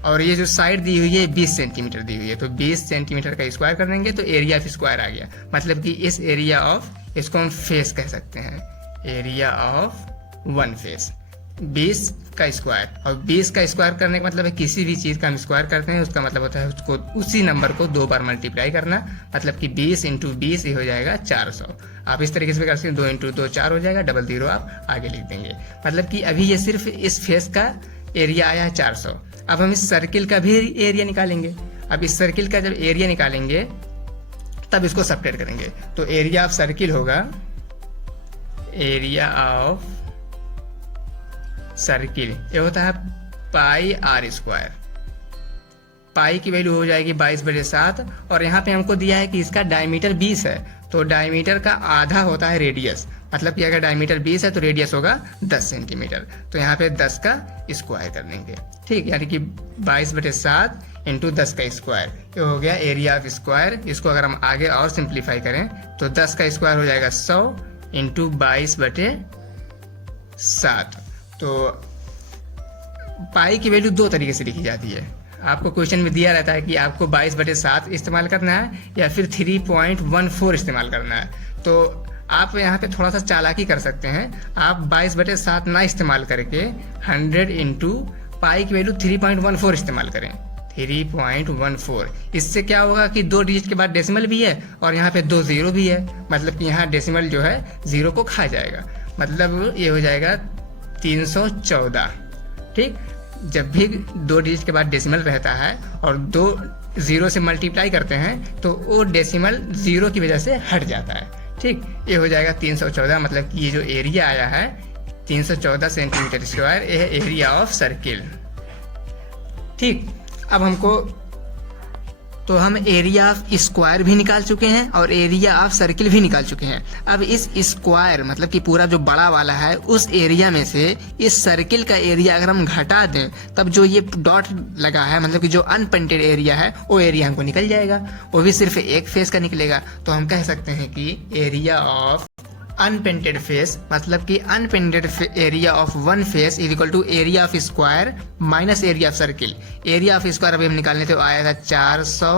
और ये जो साइड दी हुई है 20 सेंटीमीटर दी हुई है, तो 20 सेंटीमीटर का स्क्वायर कर देंगे तो एरिया ऑफ स्क्वायर आ गया। मतलब कि इस एरिया ऑफ, इसको हम फेस कह सकते हैं, एरिया ऑफ 1 फेस 20 का स्क्वायर। और 20 का स्क्वायर करने का मतलब है किसी भी चीज़ का हम स्क्वायर करते हैं उसका मतलब होता है उसको उसी नंबर को 2 बार मल्टीप्लाई करना, मतलब कि 20 × 20 ये हो जाएगा 400। आप इस तरीके से भी कर सकते हैं, 2 × 2 4 हो जाएगा, डबल 0 आप आगे लिख देंगे। मतलब कि अभी ये सिर्फ इस फेस का एरिया आया है 400। अब हम इस सर्किल का भी एरिया निकालेंगे। अब इस सर्किल का जब एरिया निकालेंगे तब इसको सबट्रैक्ट करेंगे। तो एरिया ऑफ सर्किल होगा, एरिया ऑफ सर्किल ये होता है पाई r स्क्वायर। पाई की वैल्यू हो जाएगी 22/7, और यहाँ पे हमको दिया है कि इसका डायमीटर 20 है, तो डायमीटर का आधा होता है रेडियस, मतलब कि अगर डायमीटर 20 है तो रेडियस होगा 10 सेंटीमीटर। तो यहाँ पे 10 का स्क्वायर कर देंगे। ठीक, यानी कि 22/7 × 10 का स्क्वायर, ये हो गया एरिया ऑफ स्क्वायर। इसको अगर हम आगे और सिंप्लीफाई करें तो 10 का स्क्वायर हो जाएगा 100 × 22/7। तो पाई की वैल्यू 2 तरीके से लिखी जाती है। आपको क्वेश्चन में दिया रहता है कि आपको 22/7 इस्तेमाल करना है या फिर 3.14 इस्तेमाल करना है। तो आप यहाँ पे थोड़ा सा चालाकी कर सकते हैं, आप 22/7 ना इस्तेमाल करके 100 इंटू पाई की वैल्यू 3.14 इस्तेमाल करें, 3.14। इससे क्या होगा कि 2 डिजिट के बाद डेसिमल भी है और यहाँ पे 2 जीरो भी है, मतलब कि यहाँ डेसिमल जो है जीरो को खा जाएगा, मतलब ये हो जाएगा 314। ठीक, जब भी 2 डिजिट के बाद डेसिमल रहता है और 2 जीरो से मल्टीप्लाई करते हैं तो वो डेसिमल जीरो की वजह से हट जाता है। ठीक, ये हो जाएगा 314, मतलब कि ये जो एरिया आया है 314 सेंटीमीटर स्क्वायर, ये है एरिया ऑफ सर्किल। ठीक, अब हमको तो हम एरिया ऑफ स्क्वायर भी निकाल चुके हैं और एरिया ऑफ सर्किल भी निकाल चुके हैं। अब इस स्क्वायर मतलब कि पूरा जो बड़ा वाला है उस एरिया में से इस सर्किल का एरिया अगर हम घटा दें तब जो ये डॉट लगा है मतलब कि जो अनपेंटेड एरिया है वो एरिया हमको निकल जाएगा, वो भी सिर्फ एक फेस का निकलेगा। तो हम कह सकते हैं कि एरिया ऑफ अनपेंटेड फेस मतलब कि unpainted area of one face is equal to area of square minus area of circle. Area of square अभी हम निकालने थे वो आया था 400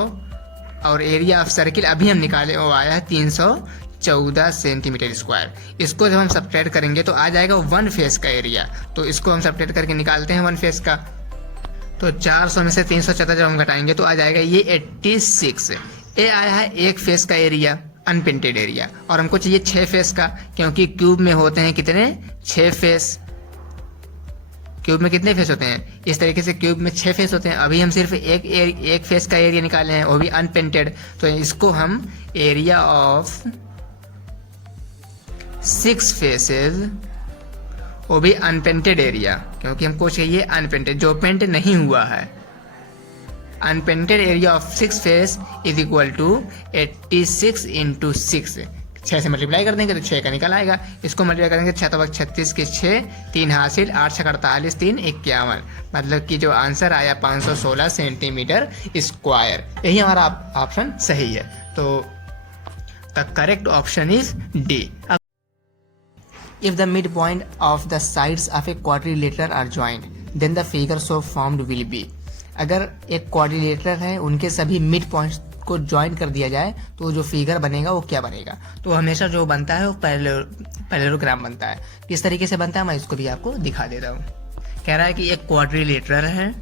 और एरिया ऑफ सर्किल अभी हम निकाले वो आया है 314 सेंटीमीटर स्क्वायर। इसको जब हम सब्ट्रैक्ट करेंगे तो आ जाएगा वन फेस का एरिया, तो इसको हम सब्ट्रैक्ट करके निकालते हैं वन फेस का। तो 400 में से 314 जब हम घटाएंगे तो आ जाएगा ये 86। ये आया है एक फेस का एरिया अनपेंटेड एरिया, और हमको चाहिए 6 फेस का, क्योंकि क्यूब में होते हैं कितने 6 फेस। क्यूब में कितने फेस होते हैं, इस तरीके से क्यूब में 6 फेस होते हैं। अभी हम सिर्फ एक फेस का एरिया निकाले हैं वो भी अनपेंटेड, तो इसको हम एरिया ऑफ 6 फेसेस वो भी अनपेंटेड एरिया, क्योंकि हमको चाहिए अनपेंटेड जो पेंट नहीं हुआ है। Unpainted area of 6 face is equal to 86 into 6। 6 से मल्टीप्लाई कर देंगे तो 6 का निकल आएगा। इसको मल्टीप्लाई करेंगे 6 तो 36 के 6, 3 हासिल, 8 6 48, 3 51, मतलब कि जो आंसर आया 516 सेंटीमीटर स्क्वायर। यही हमारा ऑप्शन सही है। तो the correct option is D. If the midpoint of the sides of a quadrilateral are joined, then the figure so formed will be। अगर एक क्वाड्रिलेटरल है उनके सभी मिड पॉइंट्स को ज्वाइन कर दिया जाए तो जो फिगर बनेगा वो क्या बनेगा, तो हमेशा जो बनता है वो पैरेललोग्राम बनता है। किस तरीके से बनता है मैं इसको भी आपको दिखा देता हूँ। कह रहा है कि एक क्वाड्रिलेटरल है,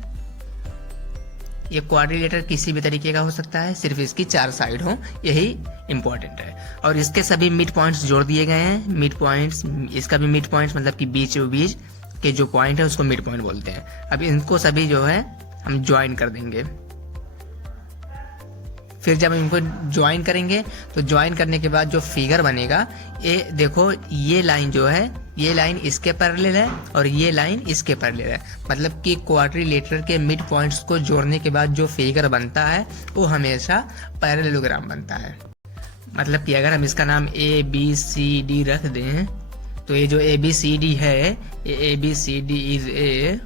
ये क्वाड्रिलेटर किसी भी तरीके का हो सकता है, सिर्फ इसकी 4 साइड हो, यही इंपॉर्टेंट है। और इसके सभी मिड पॉइंट्स जोड़ दिए गए हैं। मिड पॉइंट्स, इसका भी मिड पॉइंट्स मतलब कि बीचों बीच के जो पॉइंट है उसको मिड पॉइंट बोलते हैं। अब इनको सभी जो है हम ज्वाइन कर देंगे। फिर जब इनको ज्वाइन करेंगे तो ज्वाइन करने के बाद जो फिगर बनेगा, ये देखो ये लाइन जो है ये लाइन इसके पैरेलल है और ये लाइन इसके पैरेलल है, मतलब कि क्वाड्रिलेटरल के मिड पॉइंट्स को जोड़ने के बाद जो फिगर बनता है वो हमेशा पैरेललोग्राम बनता है। मतलब कि अगर हम इसका नाम ABCD रख दें तो ये जो ABCD है ये ABCD इज ए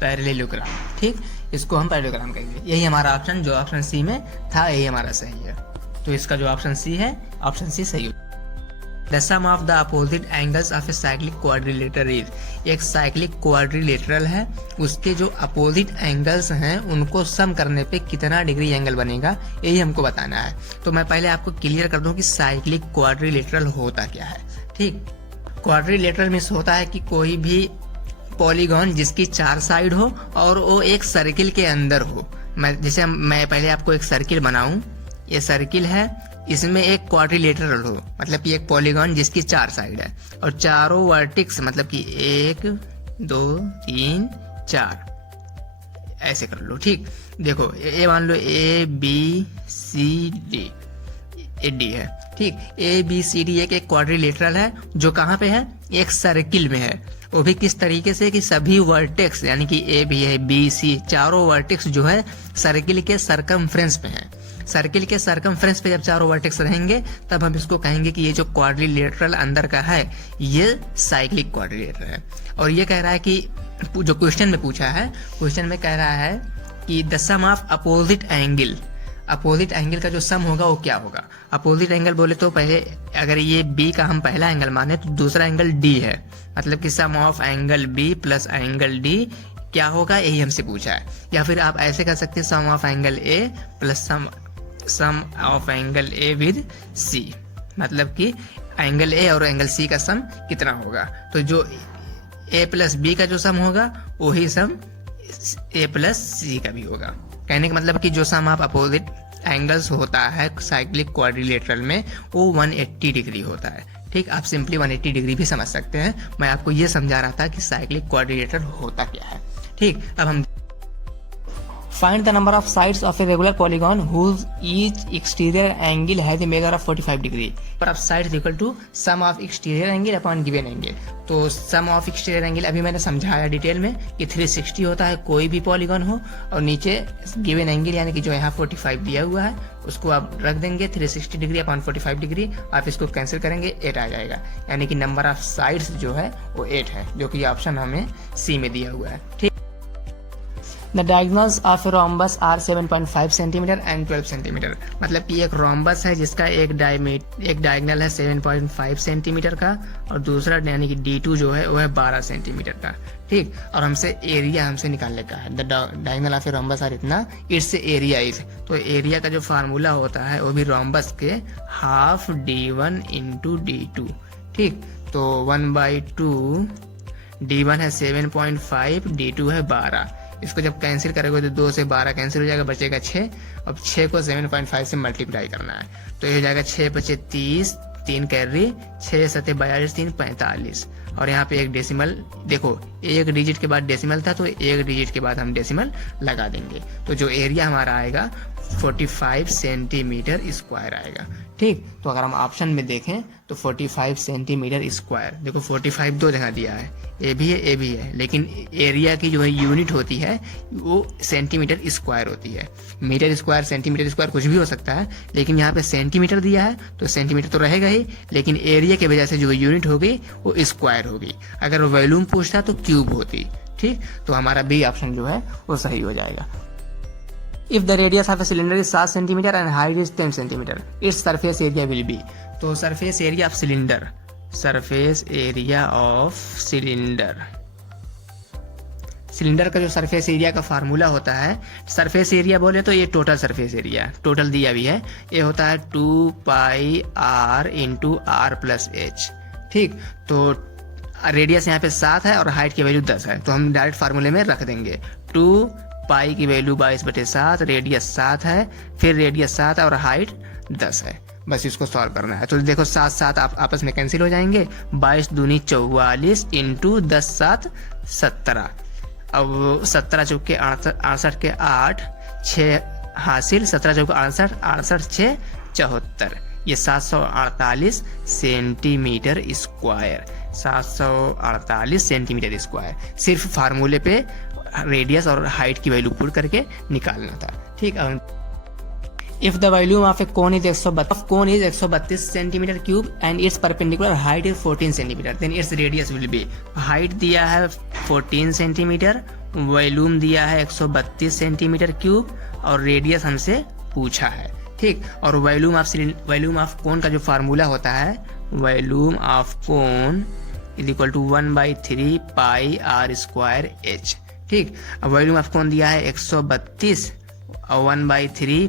पैरेललोग्राम। ठीक, इसको हम पैरेललोग्राम कहेंगे। यही हमारा ऑप्शन जो ऑप्शन सी में था यही हमारा सही है। तो इसका जो ऑप्शन सी है, ऑप्शन सी सही है। The sum of the opposite angles of a cyclic quadrilateral is. एक साइक्लिक क्वाड्रिलेटरल है, उसके जो अपोजिट एंगल्स हैं उनको सम करने पे कितना डिग्री एंगल बनेगा यही हमको बताना है। तो मैं पहले आपको क्लियर कर दूं कि साइक्लिक क्वाड्रिलेटरल होता क्या है। ठीक, क्वाड्रिलेटरल मीन्स होता है कि कोई भी पॉलीगॉन जिसकी 4 साइड हो और वो एक सर्किल के अंदर हो। मैं पहले आपको एक सर्किल बनाऊं, ये सर्किल है, इसमें एक क्वाड्रिलेटरल हो, मतलब कि एक पॉलीगॉन जिसकी 4 साइड है और चारों वर्टिक्स मतलब कि 1 2 3 4 ऐसे कर लो। ठीक, देखो ये मान लो ABCD, ये डी है। ठीक, ABCD एक क्वाड्रिलेटरल है जो कहाँ पे है, एक सर्किल में है। वो भी किस तरीके से कि सभी वर्टेक्स यानी कि A भी है B C चारों वर्टेक्स जो है सर्किल के सरकमफ्रेंस पे हैं। सर्किल के सरकमफ्रेंस पे जब चारों वर्टेक्स रहेंगे तब हम इसको कहेंगे कि ये जो क्वाड्रिलेटरल अंदर का है ये साइक्लिक क्वाड्रिलेटरल है। और ये कह रहा है कि जो क्वेश्चन में पूछा है, क्वेश्चन में कह रहा है कि the sum of opposite angle, opposite angle का जो सम होगा वो क्या होगा। अपोजिट एंगल बोले तो पहले अगर ये B का हम पहला एंगल माने तो दूसरा एंगल D है, मतलब कि sum of angle B plus angle D क्या होगा, यही हमसे पूछा है। या फिर आप ऐसे कर सकते हैं sum of angle A plus sum of angle A with C, मतलब कि एंगल ए और एंगल सी का सम कितना होगा। तो जो ए प्लस बी का जो सम होगा वही सम ए प्लस सी का भी होगा। कहने का मतलब कि जो सम ऑफ अपोजिट एंगल्स होता है साइक्लिक क्वाड्रिलेटरल में वो 180 डिग्री होता है। ठीक, आप सिंपली 180 डिग्री भी समझ सकते हैं। मैं आपको ये समझा रहा था कि साइक्लिक क्वाड्रिलेटरल होता क्या है। ठीक, अब हम find the number of sides of a regular polygon whose each exterior angle has a measure of 45 degree. Number of sides equal to sum of exterior angle upon given angle. तो sum of exterior angle अभी मैंने समझाया detail में कि 360 होता है कोई भी पॉलीगॉन हो, और नीचे गिवन एंगल यानी कि जो यहाँ 45 दिया हुआ है उसको आप रख देंगे 360 डिग्री अपॉन 45 डिग्री। आप इसको कैंसिल करेंगे 8 आ जाएगा, यानी कि नंबर ऑफ साइड्स जो है वो 8 है, जो कि ऑप्शन हमें सी में दिया हुआ है। ठीक, The diagonals of a rhombus are 7.5 centimetre and 12 centimetre. मतलब कि एक रोम्बस है जिसका एक डायगोनल है 7.5 सेंटीमीटर का और दूसरा यानी कि D2 जो है वो है 12 सेंटीमीटर का। ठीक, और हमसे एरिया हमसे निकालने का है। The diagonal of a rhombus are इतना, इट्स एरिया इज। तो एरिया का जो फार्मूला होता है वो भी रोम्बस के हाफ D1 इंटू D2। ठीक, तो 1/2 D1 है 7.5, D2 है 12। इसको जब कैंसिल करोगे तो 2 से 12 कैंसिल हो जाएगा, बचेगा 6। अब 6 को 7.5 से मल्टीप्लाई करना है तो ये हो जाएगा 6 × 5 = 30, 3 कैरी, 6 × 7 = 42, 3 × 45। और यहाँ पे एक डेसिमल, देखो एक डिजिट के बाद डेसिमल था तो एक डिजिट के बाद हम डेसिमल लगा देंगे। तो जो एरिया हमारा आएगा 45 सेंटीमीटर स्क्वायर आएगा। ठीक, तो अगर हम ऑप्शन में देखें तो 45 सेंटीमीटर स्क्वायर, देखो 45 दो जगह दिया है, ए भी है ए भी है, लेकिन एरिया की जो है यूनिट होती है वो सेंटीमीटर स्क्वायर होती है। मीटर स्क्वायर सेंटीमीटर स्क्वायर कुछ भी हो सकता है, लेकिन यहाँ पे सेंटीमीटर दिया है तो सेंटीमीटर तो रहेगा ही, लेकिन एरिया की वजह से जो यूनिट होगी वो स्क्वायर होगी। अगर वॉल्यूम पूछता तो क्यूब होती। ठीक, तो हमारा बी ऑप्शन जो है वो सही हो जाएगा। If the radius of a cylinder is 7 centimetre and height is 10 centimetre, its surface area will be। तो surface area of cylinder, surface area of cylinder, cylinder का जो सरफेस एरिया का फार्मूला होता है, सरफेस एरिया बोले तो ये total surface area, total दिया भी है, ये होता है 2πr × r+h। ठीक, तो रेडियस यहाँ पे 7 है और हाइट की वैल्यू 10 है, तो हम डायरेक्ट फार्मूले में रख देंगे। 2 पाई की वैल्यू 22/7, रेडियस 7 है, फिर रेडियस 7 और हाइट 10 है, बस इसको सॉल्व करना है। तो देखो 7 7 आप आपस में कैंसिल हो जाएंगे, 22 दूनी 44 × 10 7 17। अब 17 चौके 68 के 8, 6 हासिल, 17 चौके 68, 68 6 74, ये 748 सेंटीमीटर स्क्वायर, 748 सेंटीमीटर स्क्वायर। सिर्फ फार्मूले पे रेडियस और हाइट की वैल्यू पुट करके निकालना था। ठीक, if the volume of a cone is 132 centimetre cube and its perpendicular height is 14 centimetre, then its radius will be. Height दिया है 14 सेंटीमीटर, वॉल्यूम दिया है 132 सेंटीमीटर क्यूब और रेडियस हमसे पूछा है। ठीक, और वॉल्यूम ऑफ कोन का जो फार्मूला होता है, volume of cone is equal to 1/3 πr²h। ठीक, अब वॉल्यूम ऑफ कोन दिया है 132 और 1/3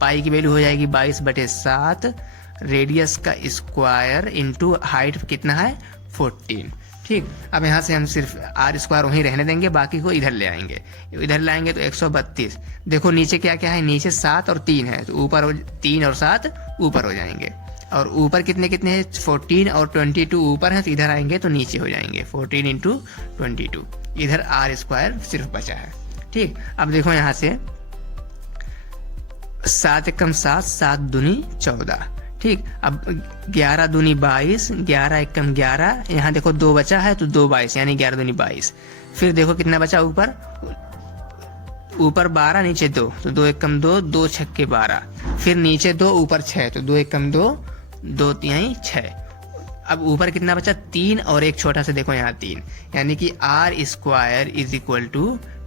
पाई की वैल्यू हो जाएगी 22/7, रेडियस का स्क्वायर इंटू हाइट कितना है 14। ठीक, अब यहाँ से हम सिर्फ r² वहीं रहने देंगे, बाकी को इधर ले आएंगे। इधर लाएंगे तो 132, देखो नीचे क्या क्या है, नीचे 7 और 3 है, तो ऊपर 3 और 7 ऊपर हो जाएंगे, और ऊपर कितने कितने हैं 14 और 22 ऊपर है, तो इधर आएंगे तो नीचे हो जाएंगे 14 × 22, इधर r² सिर्फ बचा है। ठीक, अब देखो यहाँ से 7 × 7, 7 दूनी 14। ठीक, अब 11 दूनी 22, 11 × 11, यहाँ देखो 2 बचा है तो 2 22 यानी 11 दूनी 22। फिर देखो कितना बचा ऊपर 12 नीचे 2, तो 2 × 2, 2 × 6 = 12, फिर नीचे 2 ऊपर 6, तो 2 × 2, 2 × 6। अब ऊपर कितना बचा 3 और एक छोटा सा देखो यहाँ 3, यानी कि r² =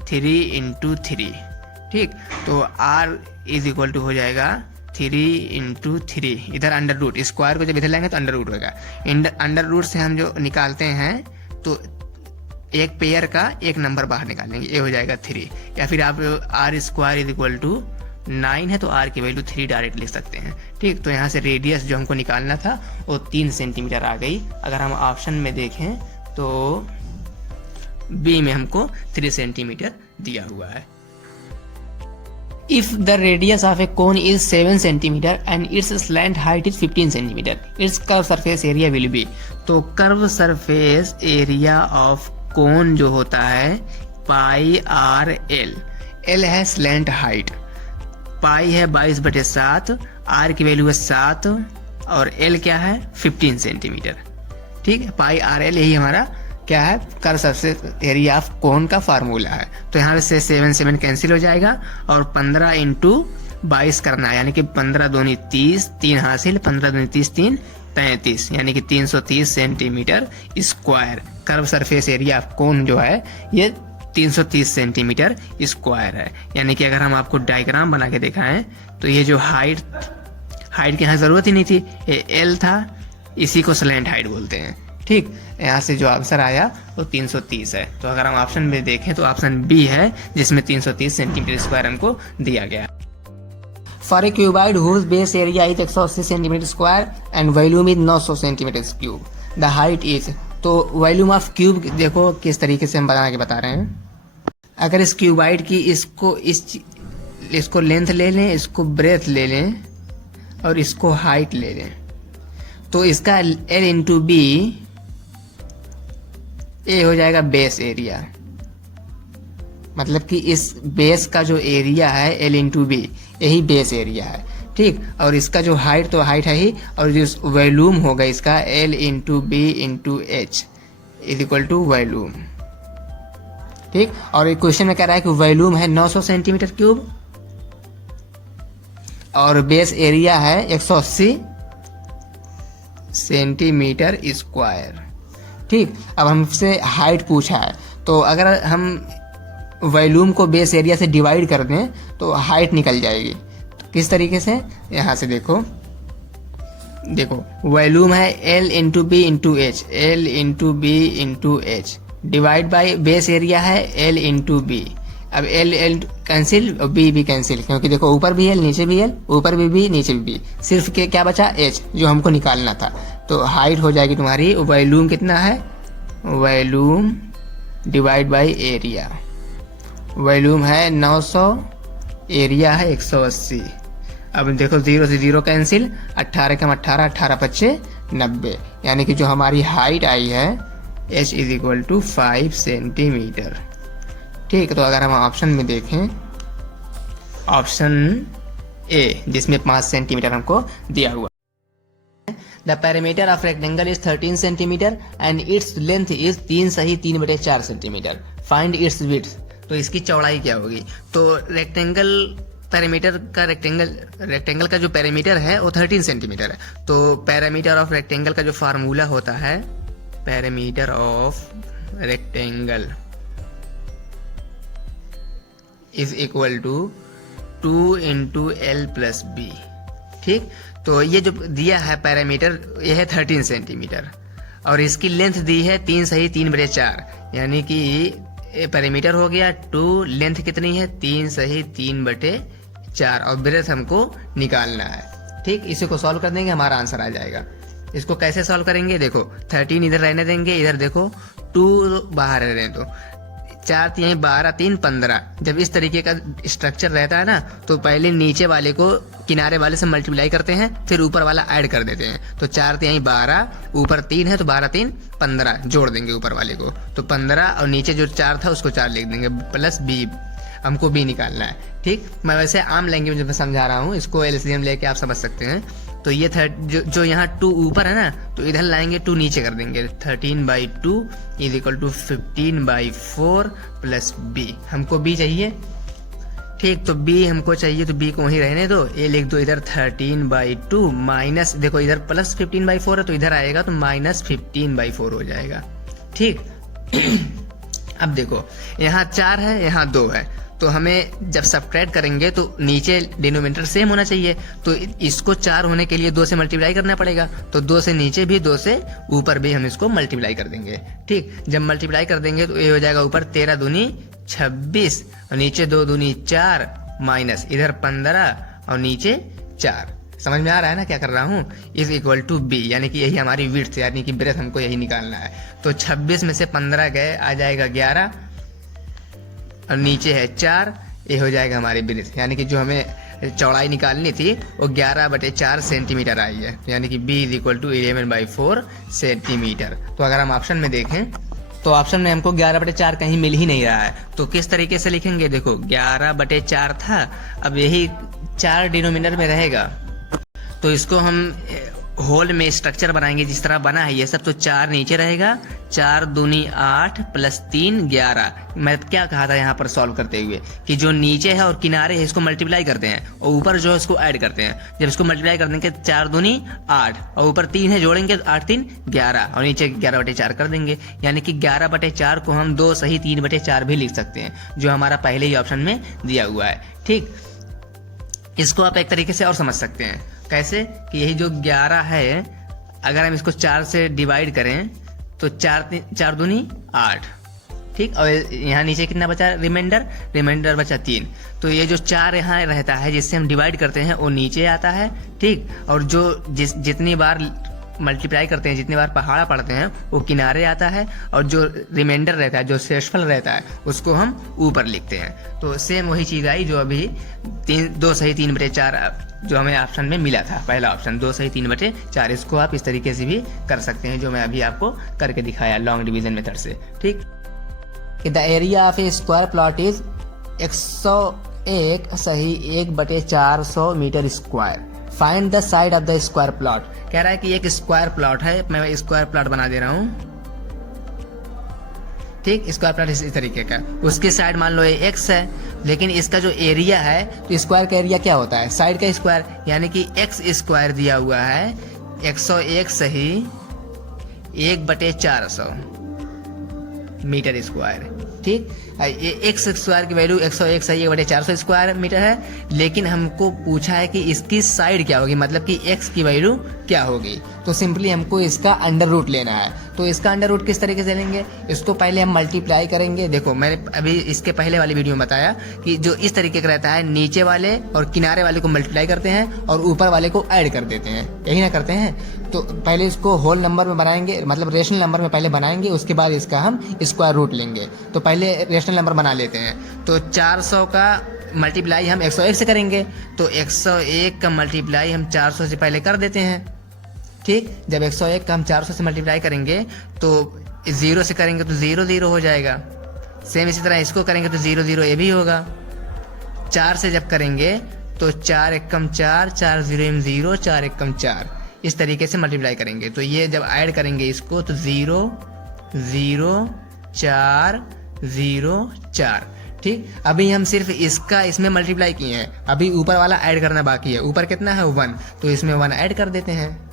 3 × 3। ठीक, तो r = हो जाएगा 3 × 3, इधर अंडर रूट, स्क्वायर को जब इधर लाएंगे तो अंडर रूट होगा। अंडर रूट से हम जो निकालते हैं तो एक पेयर का एक नंबर बाहर निकालेंगे, ये हो जाएगा 3। या फिर आप r square is equal to 9 है तो आर की वैल्यू 3 डायरेक्ट लिख सकते हैं। ठीक, तो यहाँ से रेडियस जो हमको निकालना था वो 3 सेंटीमीटर आ गई। अगर हम ऑप्शन में देखें तो बी में हमको 3 सेंटीमीटर दिया हुआ है। If the radius of a cone is 7 cm and its slant height is 15 cm, its curved surface area will be। तो curve surface area of cone जो होता है पाई आर एल, एल है स्लैंट हाइट, पाई है 22/7, are की value है 7 और L क्या है 15 सेंटीमीटर। ठीक है, पाई आर एल यही हमारा क्या है curve surface area of cone का फार्मूला है। तो यहाँ से 7 कैंसिल हो जाएगा और 15 इंटू 22 करना है, यानी कि 15 दूनी 30, 3 हासिल, 15 दूनी 30, 3 35, यानी कि 330 centimetre square. Curve surface area of cone जो है ये 330 सेंटीमीटर स्क्वायर है। यानी कि अगर हम आपको डायग्राम बना के दिखाएं तो ये जो हाइट की यहाँ जरूरत ही नहीं थी, ये एल था, इसी को स्लैंट हाइट बोलते हैं। ठीक, यहाँ से जो आंसर आया वो 330 है। तो अगर हम ऑप्शन में देखें तो ऑप्शन बी है जिसमें 330 सेंटीमीटर स्क्वायर हमको दिया गया। For a cuboid whose base area is 180 centimetre square and volume is 900 centimetre cube, the height is. तो वॉल्यूम ऑफ क्यूब देखो किस तरीके से हम बना के बता रहे हैं। अगर इस क्यूबाइड की इसको लेंथ ले लें, इसको ब्रेथ ले लें और इसको हाइट ले लें, तो इसका एल इंटू बी ये हो जाएगा बेस एरिया। मतलब कि इस बेस का जो एरिया है एल इंटू बी, यही बेस एरिया है। ठीक, और इसका जो हाइट तो हाइट है ही, और जो वॉल्यूम होगा इसका l into b into h is equal to volume. ठीक, और एक क्वेश्चन में कह रहा है कि वॉल्यूम है 900 सेंटीमीटर क्यूब और बेस एरिया है 180 सेंटीमीटर स्क्वायर। ठीक, अब हमसे हाइट पूछा है, तो अगर हम वॉल्यूम को बेस एरिया से डिवाइड कर दें तो हाइट निकल जाएगी। तो किस तरीके से, यहाँ से देखो वॉल्यूम है l into b into h, l into b into h divide by base area है एल इंटू बी। अब एल कैंसिल और बी कैंसिल, क्योंकि देखो ऊपर भी एल नीचे भी एल, ऊपर भी नीचे भी, सिर्फ के क्या बचा एच जो हमको निकालना था। तो हाइट हो जाएगी तुम्हारी, वॉल्यूम कितना है, volume divide by area. Volume है 900, एरिया है 180। अब देखो 0 से 0 कैंसिल, 18 कम 18, 18 पच्चे 90, यानी कि जो हमारी हाइट आई है h is equal to 5 centimetre. ठीक, तो अगर हम ऑप्शन में देखें, ऑप्शन ए जिसमें 5 सेंटीमीटर हमको दिया हुआ। The parameter of rectangle is 13 centimetre and its length is 3 सही 3/4 सेंटीमीटर, फाइंड इट्स विड्थ। तो इसकी चौड़ाई क्या होगी। तो रेक्टेंगल का जो पैरामीटर है वो 13 सेंटीमीटर है। तो पैरामीटर ऑफ रेक्टेंगल का जो फार्मूला होता है, parameter of rectangle is equal to 2 into l plus b. ठीक, तो ये जो दिया है पैरामीटर ये है 13 सेंटीमीटर और इसकी लेंथ दी है 3 सही 3/4, यानी कि पैरामीटर हो गया 2, लेंथ कितनी है 3 सही 3/4 और ब्रेथ हमको निकालना है। ठीक, इसी को सॉल्व कर देंगे हमारा आंसर आ जाएगा। इसको कैसे सॉल्व करेंगे, देखो 13 इधर रहने देंगे, इधर देखो 2 बाहर रहने दो, 4 3 12 3 15। जब इस तरीके का स्ट्रक्चर रहता है ना तो पहले नीचे वाले को किनारे वाले से मल्टीप्लाई करते हैं, फिर ऊपर वाला ऐड कर देते हैं। तो 4 3 12, ऊपर 3 है तो 12 3 15 जोड़ देंगे ऊपर वाले को, तो 15 और नीचे जो 4 था उसको 4 लिख देंगे प्लस बी, हमको बी निकालना है। ठीक, मैं वैसे आम लैंग्वेज में समझा रहा हूँ, इसको एलसीएम लेके आप समझ सकते हैं। तो ये जो यहाँ 2 ऊपर है ना तो इधर लाएंगे 2 नीचे कर देंगे, 13/2 is equal to 15/4 plus b. हमको बी चाहिए। ठीक, तो बी हमको चाहिए तो बी को वहीं रहने दो, ये लिख दो इधर 13/2 माइनस, देखो इधर प्लस 15/4 है तो इधर आएगा तो माइनस 15/4 हो जाएगा। ठीक अब देखो यहाँ 4 है, यहाँ 2 है, तो हमें जब सब्ट्रैक्ट करेंगे तो नीचे डिनोमिनेटर सेम होना चाहिए, तो इसको 4 होने के लिए 2 से मल्टीप्लाई करना पड़ेगा, तो 2 से नीचे भी 2 से ऊपर भी हम इसको मल्टीप्लाई कर देंगे। ठीक, जब मल्टीप्लाई कर देंगे तो ये हो जाएगा ऊपर 13 दूनी 26 और नीचे 2 दूनी 4 माइनस इधर 15 और नीचे 4। समझ में आ रहा है ना क्या कर रहा हूँ? इज इक्वल टू बी, यानी कि यही हमारी विड्थ यानी कि ब्रेथ हमको यही निकालना है। तो 26 में से 15 गए, आ जाएगा 11 और नीचे है 4, ये हो जाएगा हमारी ब्रेथ, यानी कि जो हमें चौड़ाई निकालनी थी वो 11/4 सेंटीमीटर आई है, यानी कि b is equal to 11/4 centimetre. तो अगर हम ऑप्शन में देखें तो ऑप्शन में हमको 11/4 कहीं मिल ही नहीं रहा है, तो किस तरीके से लिखेंगे? देखो 11/4 था, अब यही 4 डिनोमिनेटर में रहेगा, तो इसको हम होल में स्ट्रक्चर बनाएंगे जिस तरह बना है ये सब। तो 4 नीचे रहेगा, 4 दूनी 8 प्लस 3 11। मैं क्या कहा था यहाँ पर सॉल्व करते हुए कि जो नीचे है और किनारे है इसको मल्टीप्लाई करते हैं और ऊपर जो है इसको ऐड करते हैं। जब इसको मल्टीप्लाई कर देंगे 4 दूनी 8 और ऊपर 3 है, जोड़ेंगे 8 3 11 और नीचे 11/4 कर देंगे, यानी कि 11/4 को हम 2 सही 3/4 भी लिख सकते हैं, जो हमारा पहले ही ऑप्शन में दिया हुआ है। ठीक, इसको आप एक तरीके से और समझ सकते हैं, कैसे कि यही जो 11 है अगर हम इसको 4 से डिवाइड करें तो 4 दूनी 8। ठीक, और यहाँ नीचे कितना बचा? रिमाइंडर बचा 3। तो ये जो 4 यहाँ रहता है जिससे हम डिवाइड करते हैं वो नीचे आता है। ठीक, और जो जितनी बार मल्टीप्लाई करते हैं, जितनी बार पहाड़ा पढ़ते हैं वो किनारे आता है, और जो रिमाइंडर रहता है, जो शेषफल रहता है, उसको हम ऊपर लिखते हैं। तो सेम वही चीज़ आई जो अभी 2 सही 3/4 जो हमें ऑप्शन में मिला था, पहला ऑप्शन 2 सही 3/4। इसको आप इस तरीके से भी कर सकते हैं जो मैं अभी आपको करके दिखाया लॉन्ग डिवीजन मेथड से। ठीक, the area of a square plot is 101 सही 1/400 metre square. Find the side of the square plot. कह रहा है कि एक स्क्वायर प्लॉट है, मैं स्क्वायर प्लॉट बना दे रहा हूं। ठीक, स्क्वायर प्लॉट इस तरीके का, उसकी साइड मान लो ये x है, लेकिन इसका जो एरिया है, तो स्क्वायर का एरिया क्या होता है? साइड का स्क्वायर, यानी कि x स्क्वायर दिया हुआ है 101 सही 1/400 मीटर स्क्वायर। ठीक, ये एक्स स्क्वायर की वैल्यू 101 सही 1/400 स्क्वायर मीटर है, लेकिन हमको पूछा है कि इसकी साइड क्या होगी, मतलब कि x की वैल्यू क्या होगी। तो सिंपली हमको इसका अंडर रूट लेना है। तो इसका अंडर रूट किस तरीके से लेंगे? इसको पहले हम मल्टीप्लाई करेंगे। देखो मैंने अभी इसके पहले वाली वीडियो में बताया कि जो इस तरीके का रहता है, नीचे वाले और किनारे वाले को मल्टीप्लाई करते हैं और ऊपर वाले को ऐड कर देते हैं, यही ना करते हैं। तो पहले इसको होल नंबर में बनाएंगे, मतलब रेशनल नंबर में पहले बनाएंगे, उसके बाद इसका हम स्क्वायर रूट लेंगे। तो पहले रेशनल नंबर बना लेते हैं। तो 400 का मल्टीप्लाई हम 101 से करेंगे, तो 101 का मल्टीप्लाई हम 400 से पहले कर देते हैं। ठीक, जब 101 का हम 400 से मल्टीप्लाई करेंगे तो 0 से करेंगे तो 0 0 हो जाएगा। सेम इसी तरह इसको करेंगे तो 0 0 ये भी होगा। 4 से जब करेंगे तो 4 एकम 4 4 0 0 4 एकम 4, इस तरीके से मल्टीप्लाई करेंगे। तो ये जब ऐड करेंगे इसको तो 0 0 4 0 4। ठीक, अभी हम सिर्फ इसका इसमें मल्टीप्लाई किए हैं, अभी ऊपर वाला ऐड करना बाकी है। ऊपर कितना है 1, तो इसमें 1 ऐड कर देते हैं।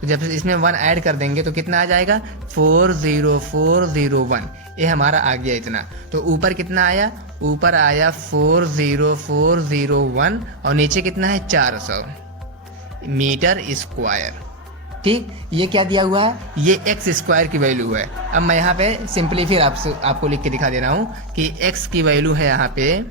तो जब इसमें 1 ऐड कर देंगे तो कितना आ जाएगा 40401, ये हमारा आ गया इतना। तो ऊपर कितना आया? ऊपर आया 40401 और नीचे कितना है 400 मीटर स्क्वायर। ठीक, ये क्या दिया हुआ है? ये एक्स स्क्वायर की वैल्यू है। अब मैं यहाँ पे सिंपली फिर आपको लिख के दिखा दे रहा हूँ कि एक्स की वैल्यू है, यहाँ पे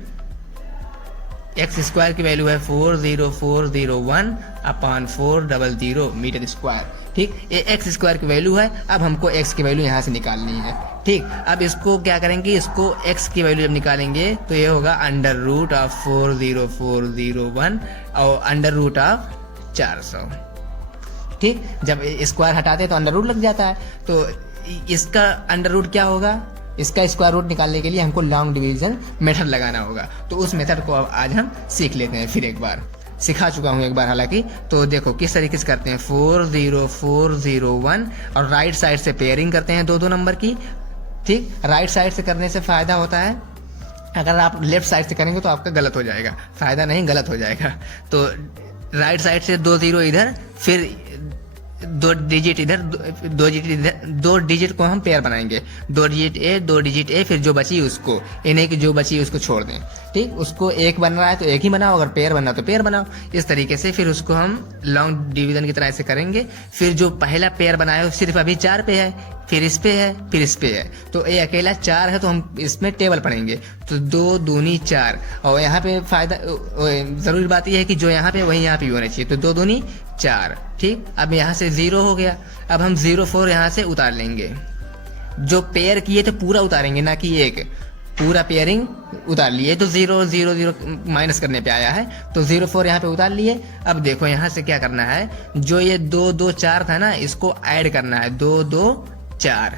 एक्स स्क्वायर की वैल्यू है 40401/400 मीटर स्क्वायर। ठीक, ये एक्स स्क्वायर की वैल्यू है। अब हमको एक्स की वैल्यू यहाँ से निकालनी है। ठीक, अब इसको क्या करेंगे, इसको एक्स की वैल्यू जब निकालेंगे तो ये होगा अंडर रूट ऑफ 40401 और अंडर रूट ऑफ 400। ठीक, जब स्क्वायर हटाते हैं तो अंडर रूट लग जाता है। तो इसका अंडर रूट क्या होगा? इसका स्क्वायर रूट निकालने के लिए हमको लॉन्ग डिवीजन मेथड लगाना होगा। तो उस मेथड को अब आज हम सीख लेते हैं। फिर एक बार सिखा चुका हूँ एक बार हालांकि। तो देखो किस तरीके से करते हैं, 40401 और राइट साइड से पेयरिंग करते हैं 2 नंबर की। ठीक, राइट साइड से करने से फायदा होता है, अगर आप लेफ्ट साइड से करेंगे तो आपका गलत हो जाएगा, फायदा नहीं गलत हो जाएगा। तो राइट साइड से 2 0 इधर, फिर दो डिजिट इधर, दो डिजिट इधर, दो डिजिट को हम पेयर बनाएंगे, दो डिजिट ए, फिर जो बची उसको, इन्हें की जो बची उसको छोड़ दें। ठीक, उसको एक बन रहा है तो एक ही बनाओ, अगर पेयर बनना तो पेयर बनाओ। इस तरीके से फिर उसको हम लॉन्ग डिवीजन की तरह ऐसे करेंगे। फिर जो पहला पेयर बनाया हो सिर्फ अभी 4 पे है, फिर इस पे है, फिर इस पे है, तो ये अकेला 4 है, तो हम इसमें टेबल पढ़ेंगे। तो 2 दूनी 4, और यहाँ पे फायदा जरूरी बात यह है कि जो यहाँ पे वही यहाँ पे भी होना चाहिए, तो 2 दूनी 4। ठीक, अब यहाँ से 0 हो गया, अब हम 0 4 यहाँ से उतार लेंगे। जो पेयर किए थे पूरा उतारेंगे, ना कि एक पूरा पेयरिंग उतार लिए, तो 0 0 0 माइनस करने पे आया है, तो 0 4 यहाँ पे उतार लिए। अब देखो यहाँ से क्या करना है, जो ये 2 2 4 था ना, इसको ऐड करना है, 2 2 4।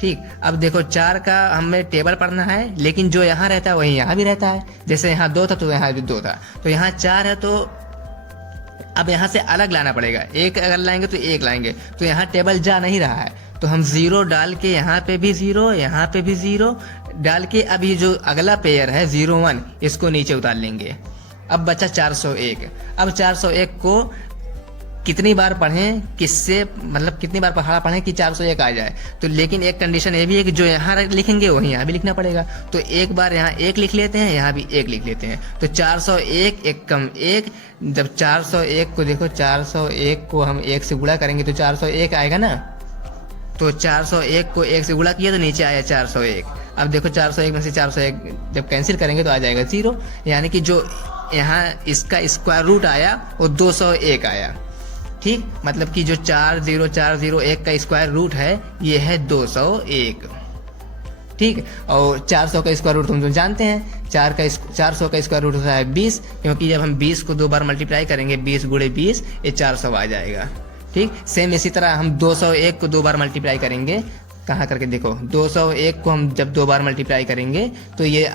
ठीक, अब देखो 4 का हमें टेबल पढ़ना है, लेकिन जो यहाँ रहता है वही यहाँ भी रहता है। जैसे यहाँ 2 था तो यहाँ भी 2 था, तो यहाँ 4 है, तो अब यहाँ से अलग लाना पड़ेगा। एक अगर लाएंगे तो एक लाएंगे, तो यहाँ टेबल जा नहीं रहा है, तो हम 0 डाल के यहाँ पे भी 0, यहाँ पे भी 0 डाल के, अब ये जो अगला पेयर है 0 1, इसको नीचे उतार लेंगे। अब बचा 401। अब 401 को कितनी बार पढ़ें, किससे मतलब कितनी बार पढ़ा पढ़ें कि 401 आ जाए, तो लेकिन एक कंडीशन ये भी है कि जो यहाँ लिखेंगे वही यहाँ भी लिखना पड़ेगा। तो एक बार यहाँ 1 लिख लेते हैं, यहाँ भी 1 लिख लेते हैं, तो 401 1 कम 1। जब 401 को देखो, 401 को हम 1 से गुणा करेंगे तो 401 आएगा ना, तो 401 को 1 से गुणा किया तो नीचे आया 401। अब देखो 401 में से 401 जब कैंसिल करेंगे तो आ जाएगा 0, यानी कि जो यहाँ इसका स्क्वायर रूट आया वो 201 आया। ठीक, मतलब कि जो 40401 का स्क्वायर रूट है ये है 201। ठीक, और 400 का स्क्वायर रूट तुम जानते हैं, 400 का स्क्वायर रूट होता है 20, क्योंकि जब हम 20 को 2 बार मल्टीप्लाई करेंगे, 20 गुणे 20, ये 400 आ जाएगा। ठीक, सेम इसी तरह हम 201 को 2 बार मल्टीप्लाई करेंगे, कहाँ करके देखो, 201 को हम जब 2 बार मल्टीप्लाई करेंगे तो ये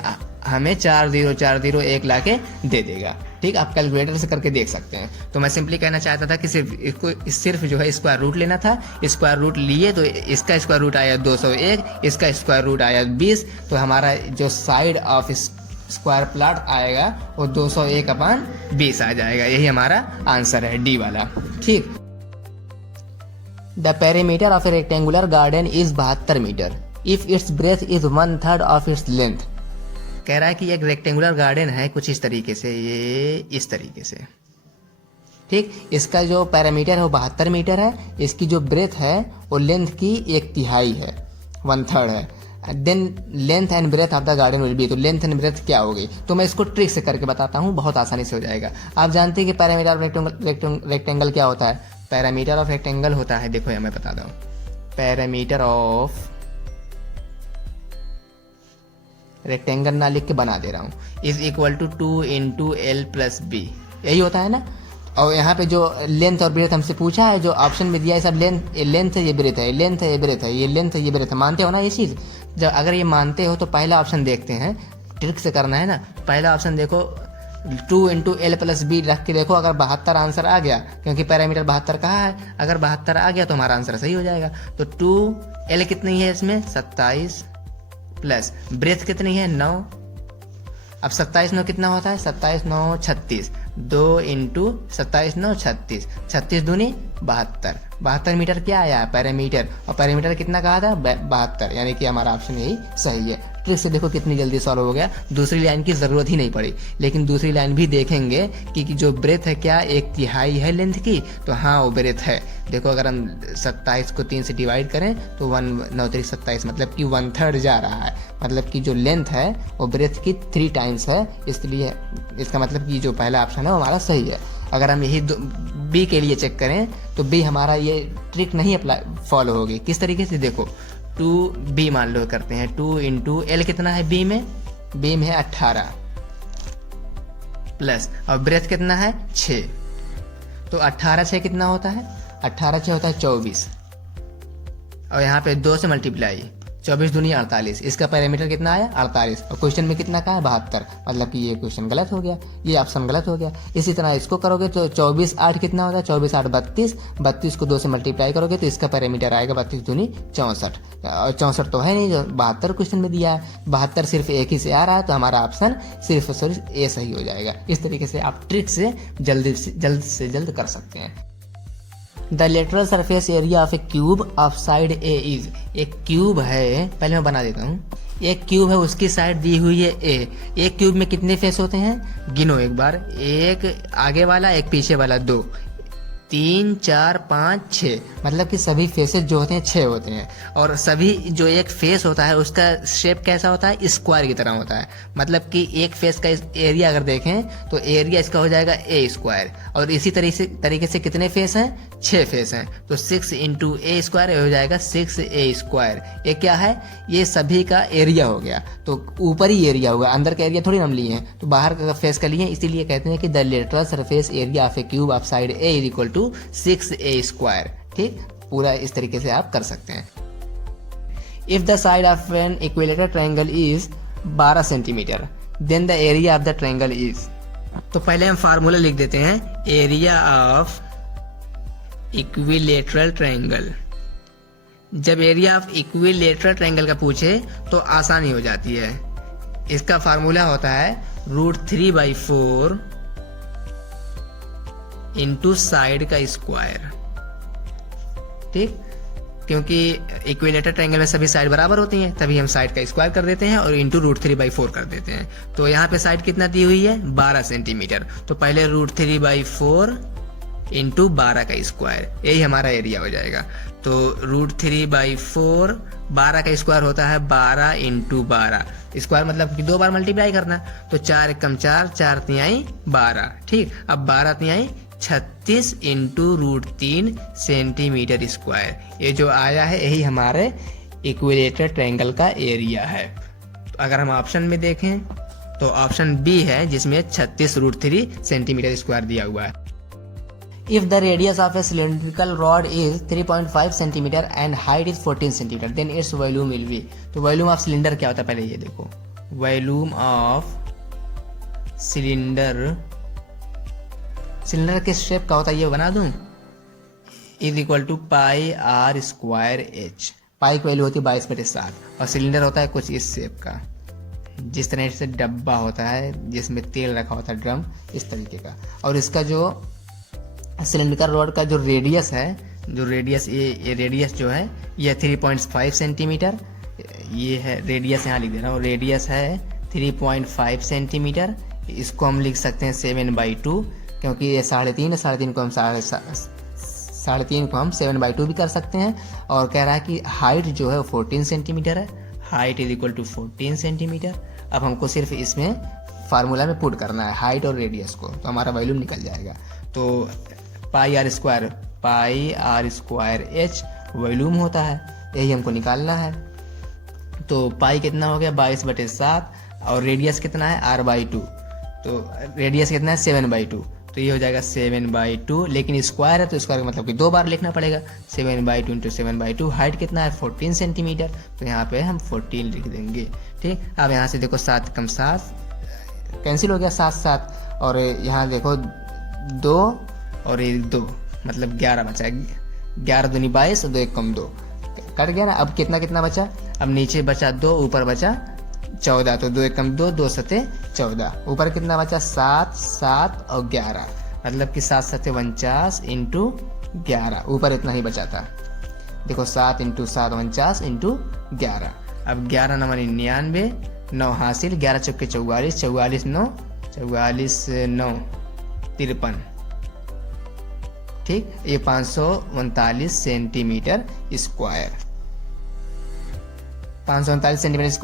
हमें 40401 ला के दे देगा। ठीक, आप कैलकुलेटर से करके देख सकते हैं। तो मैं सिंपली कहना चाहता था कि सिर्फ जो है स्क्वायर रूट लेना था, स्क्वायर रूट लिए तो इसका स्क्वायर रूट आया 201, इसका स्क्वायर रूट आया 20, तो हमारा जो साइड ऑफ स्क्वायर प्लॉट आएगा वो 201/20 आ जाएगा। यही हमारा आंसर है, डी वाला। ठीक, the perimeter of a rectangular garden is 72 metre if its breadth is 1/3 of its length. कह रहा है कि एक रेक्टेंगुलर गार्डन है कुछ इस तरीके से, ये इस तरीके से। ठीक, इसका जो पैरामीटर है वो 72 मीटर है, इसकी जो ब्रेथ है वो लेंथ की 1/3 है, 1/3 है। Then length and breadth of the garden will be, तो लेंथ एंड ब्रेथ क्या होगी, तो मैं इसको ट्रिक से करके बताता हूँ, बहुत आसानी से हो जाएगा। आप जानते हैं कि पैरामीटर ऑफ रेक्टेंगल क्या होता है, पैरामीटर ऑफ रेक्टेंगल होता है, देखो ये मैं बताता हूँ, पैरामीटर ऑफ रेक्टेंगल ना लिख के बना दे रहा हूँ, is equal to 2 × L + B, यही होता है ना। और यहाँ पे जो लेंथ और ब्रेथ हमसे पूछा है, जो ऑप्शन में दिया है सब लेंथ है, ये ब्रेथ है, लेंथ है, ये ब्रेथ है, ये लेंथ है, ये ब्रेथ है, मानते हो ना ये चीज़। जब अगर ये मानते हो तो पहला ऑप्शन देखते हैं, ट्रिक से करना है ना। पहला ऑप्शन देखो, 2 × L + B रख के देखो, अगर 72 आंसर आ गया, क्योंकि पैरामीटर 72 कहा है, अगर 72 आ गया तो हमारा आंसर सही हो जाएगा। तो 2L कितनी है इसमें, 27 प्लस ब्रेथ कितनी है, 9। अब 27 9 कितना होता है, 27 9 36, 2 × 27 9 36, 36 दूनी 72, 72 मीटर क्या आया पैरामीटर, और पैरामीटर कितना कहा था, 72, यानी कि हमारा ऑप्शन यही सही है। ट्रिक से देखो कितनी जल्दी सॉल्व हो गया, दूसरी लाइन की ज़रूरत ही नहीं पड़ी। लेकिन दूसरी लाइन भी देखेंगे कि जो ब्रेथ है क्या 1/3 है लेंथ की, तो हाँ वो ब्रेथ है। देखो अगर हम 27 को 3 से डिवाइड करें तो 1 9 3 27, मतलब कि 1/3 जा रहा है, मतलब कि जो लेंथ है वो ब्रेथ की 3 टाइम्स है, इसलिए इसका मतलब कि जो पहला ऑप्शन है वो हमारा सही है। अगर हम यही बी के लिए चेक करें तो बी हमारा ये ट्रिक नहीं फॉलो होगी। किस तरीके से, देखो 2B मान लो करते हैं, 2 × L कितना है बी में, बी में है 18 प्लस, और ब्रेथ कितना है 6, तो 18 6 कितना होता है, 18 6 होता है 24, और यहाँ पे 2 से मल्टीप्लाई, 24 दूनी 48, इसका पैरामीटर कितना आया 48, और क्वेश्चन में कितना का है 72, मतलब कि ये क्वेश्चन गलत हो गया, ये ऑप्शन गलत हो गया। इसी तरह इसको करोगे तो 24 8 कितना होता है, 24 8 32, 32 को 2 से मल्टीप्लाई करोगे तो इसका पैरामीटर आएगा 32 दूनी 64, और 64 तो है नहीं, जो 72 क्वेश्चन में दिया है, 72 सिर्फ एक ही से आ रहा है, तो हमारा ऑप्शन सिर्फ ए सही हो जाएगा। इस तरीके से आप ट्रिक से जल्द से जल्द कर सकते हैं। The lateral surface area of a cube of side a is, एक क्यूब है, पहले मैं बना देता हूँ। एक क्यूब है, उसकी साइड दी हुई है ए। एक क्यूब में कितने फेस होते हैं, गिनो एक बार, एक आगे वाला एक पीछे वाला, 2, 3, 4, 5, 6, मतलब कि सभी फेसेस जो होते हैं 6 होते हैं। और सभी जो एक फेस होता है उसका शेप कैसा होता है, स्क्वायर की तरह होता है। मतलब कि एक फेस का एरिया अगर देखें तो एरिया इसका हो जाएगा ए स्क्वायर। और इसी तरीके से कितने फेस हैं, 6 फेस हैं, तो 6 इंटू ए स्क्वायर हो जाएगा 6a स्क्वायर। ये क्या है, ये सभी का एरिया हो गया। तो ऊपर ही एरिया होगा, अंदर का एरिया थोड़ी हम लिए हैं, तो बाहर का फेस का लिए, इसीलिए कहते हैं कि the lateral surface area of a cube of side a is equal to 6a square. ठीक, पूरा इस तरीके से आप कर सकते हैं। If the side of an equilateral triangle is 12 centimetre, then the area of the triangle is, तो पहले हम फार्मूला लिख देते हैं, एरिया ऑफ इक्विलेटरल ट्रायंगल। जब एरिया ऑफ इक्विलेटरल ट्रायंगल का पूछे तो आसानी हो जाती है। इसका फार्मूला होता है √3/4 इंटू साइड का स्क्वायर। ठीक, क्योंकि इक्विलेटरल ट्रायंगल में सभी साइड बराबर होती हैं, तभी हम साइड का स्क्वायर कर देते हैं और इंटू √3/4 कर देते हैं। तो यहाँ पे साइड कितना दी हुई है, 12 सेंटीमीटर। तो पहले √3/4 इंटू 12 का स्क्वायर, यही हमारा एरिया हो जाएगा। तो √3/4, 12 का स्क्वायर होता है 12 इंटू 12, स्क्वायर मतलब कि 2 बार मल्टीप्लाई करना। तो 4 एकम 4, 4 तिहाई 12। ठीक, अब 12 तिहाई 36 इंटू √3 सेंटीमीटर स्क्वायर। ये जो आया है यही हमारे इक्विलेटरल ट्रायंगल का एरिया है। तो अगर हम ऑप्शन में देखें तो ऑप्शन बी है, जिसमें 36 √3 सेंटीमीटर स्क्वायर दिया हुआ है। If the radius of a cylindrical rod is 3.5 centimeter and height is 14 centimeter, then its volume will be, तो वॉल्यूम ऑफ सिलेंडर क्या होता है, पहले ये देखो, वॉल्यूम ऑफ सिलेंडर, सिलेंडर किस शेप का होता है ये बना दूं, इज इक्वल टू πr²h। पाई की वैल्यू होती है 22/7 और सिलेंडर होता है कुछ इस शेप का, जिस तरह से डब्बा होता है जिसमें तेल रखा होता है, ड्रम, इस तरीके का। और इसका जो सिलेंडर रॉड का जो रेडियस है, जो रेडियस ये रेडियस जो है ये 3.5 सेंटीमीटर, ये है रेडियस, यहाँ लिख दे रहा हूँ, रेडियस है 3.5 सेंटीमीटर। इसको हम लिख सकते हैं 7/2, क्योंकि ये 3.5 है, 3.5 को हम 3.5 को हम 7/2 भी कर सकते हैं। और कह रहा है कि हाइट जो है वो 14 सेंटीमीटर है, height is equal to 14 centimetre. अब हमको सिर्फ इसमें फार्मूला में पुट करना है हाइट और रेडियस को, तो हमारा वॉल्यूम निकल जाएगा। तो πr²h वॉल्यूम होता है, यही हमको निकालना है। तो पाई कितना हो गया, 22/7, और रेडियस कितना है, r/2, तो रेडियस कितना है 7/2, तो ये हो जाएगा 7/2। लेकिन स्क्वायर है तो स्क्वायर मतलब कि 2 बार लिखना पड़ेगा, 7/2 इंटू 7/2। हाइट कितना है 14 सेंटीमीटर, तो यहाँ पे हम 14 लिख देंगे। ठीक, अब यहाँ से देखो 7 कम 7 कैंसिल हो गया, 7 और यहाँ देखो 2 और 2 मतलब 11 बचा, 11 दूनी 22, 2 1 कम 2 कट गया ना। अब कितना बचा, अब नीचे बचा 2, ऊपर बचा 14, तो 2 1 कम 2, 2 7 14, ऊपर कितना बचा 7 7 और 11, मतलब कि 7 7 49 इंटू 11, ऊपर इतना ही बचा था। देखो 7 इंटू 7 49 इंटू 11, अब 11 9 99, 9 हासिल, 11 चौके 44, 44 9 53। ठीक, ये 539 सेंटीमीटर स्क्वायर, 539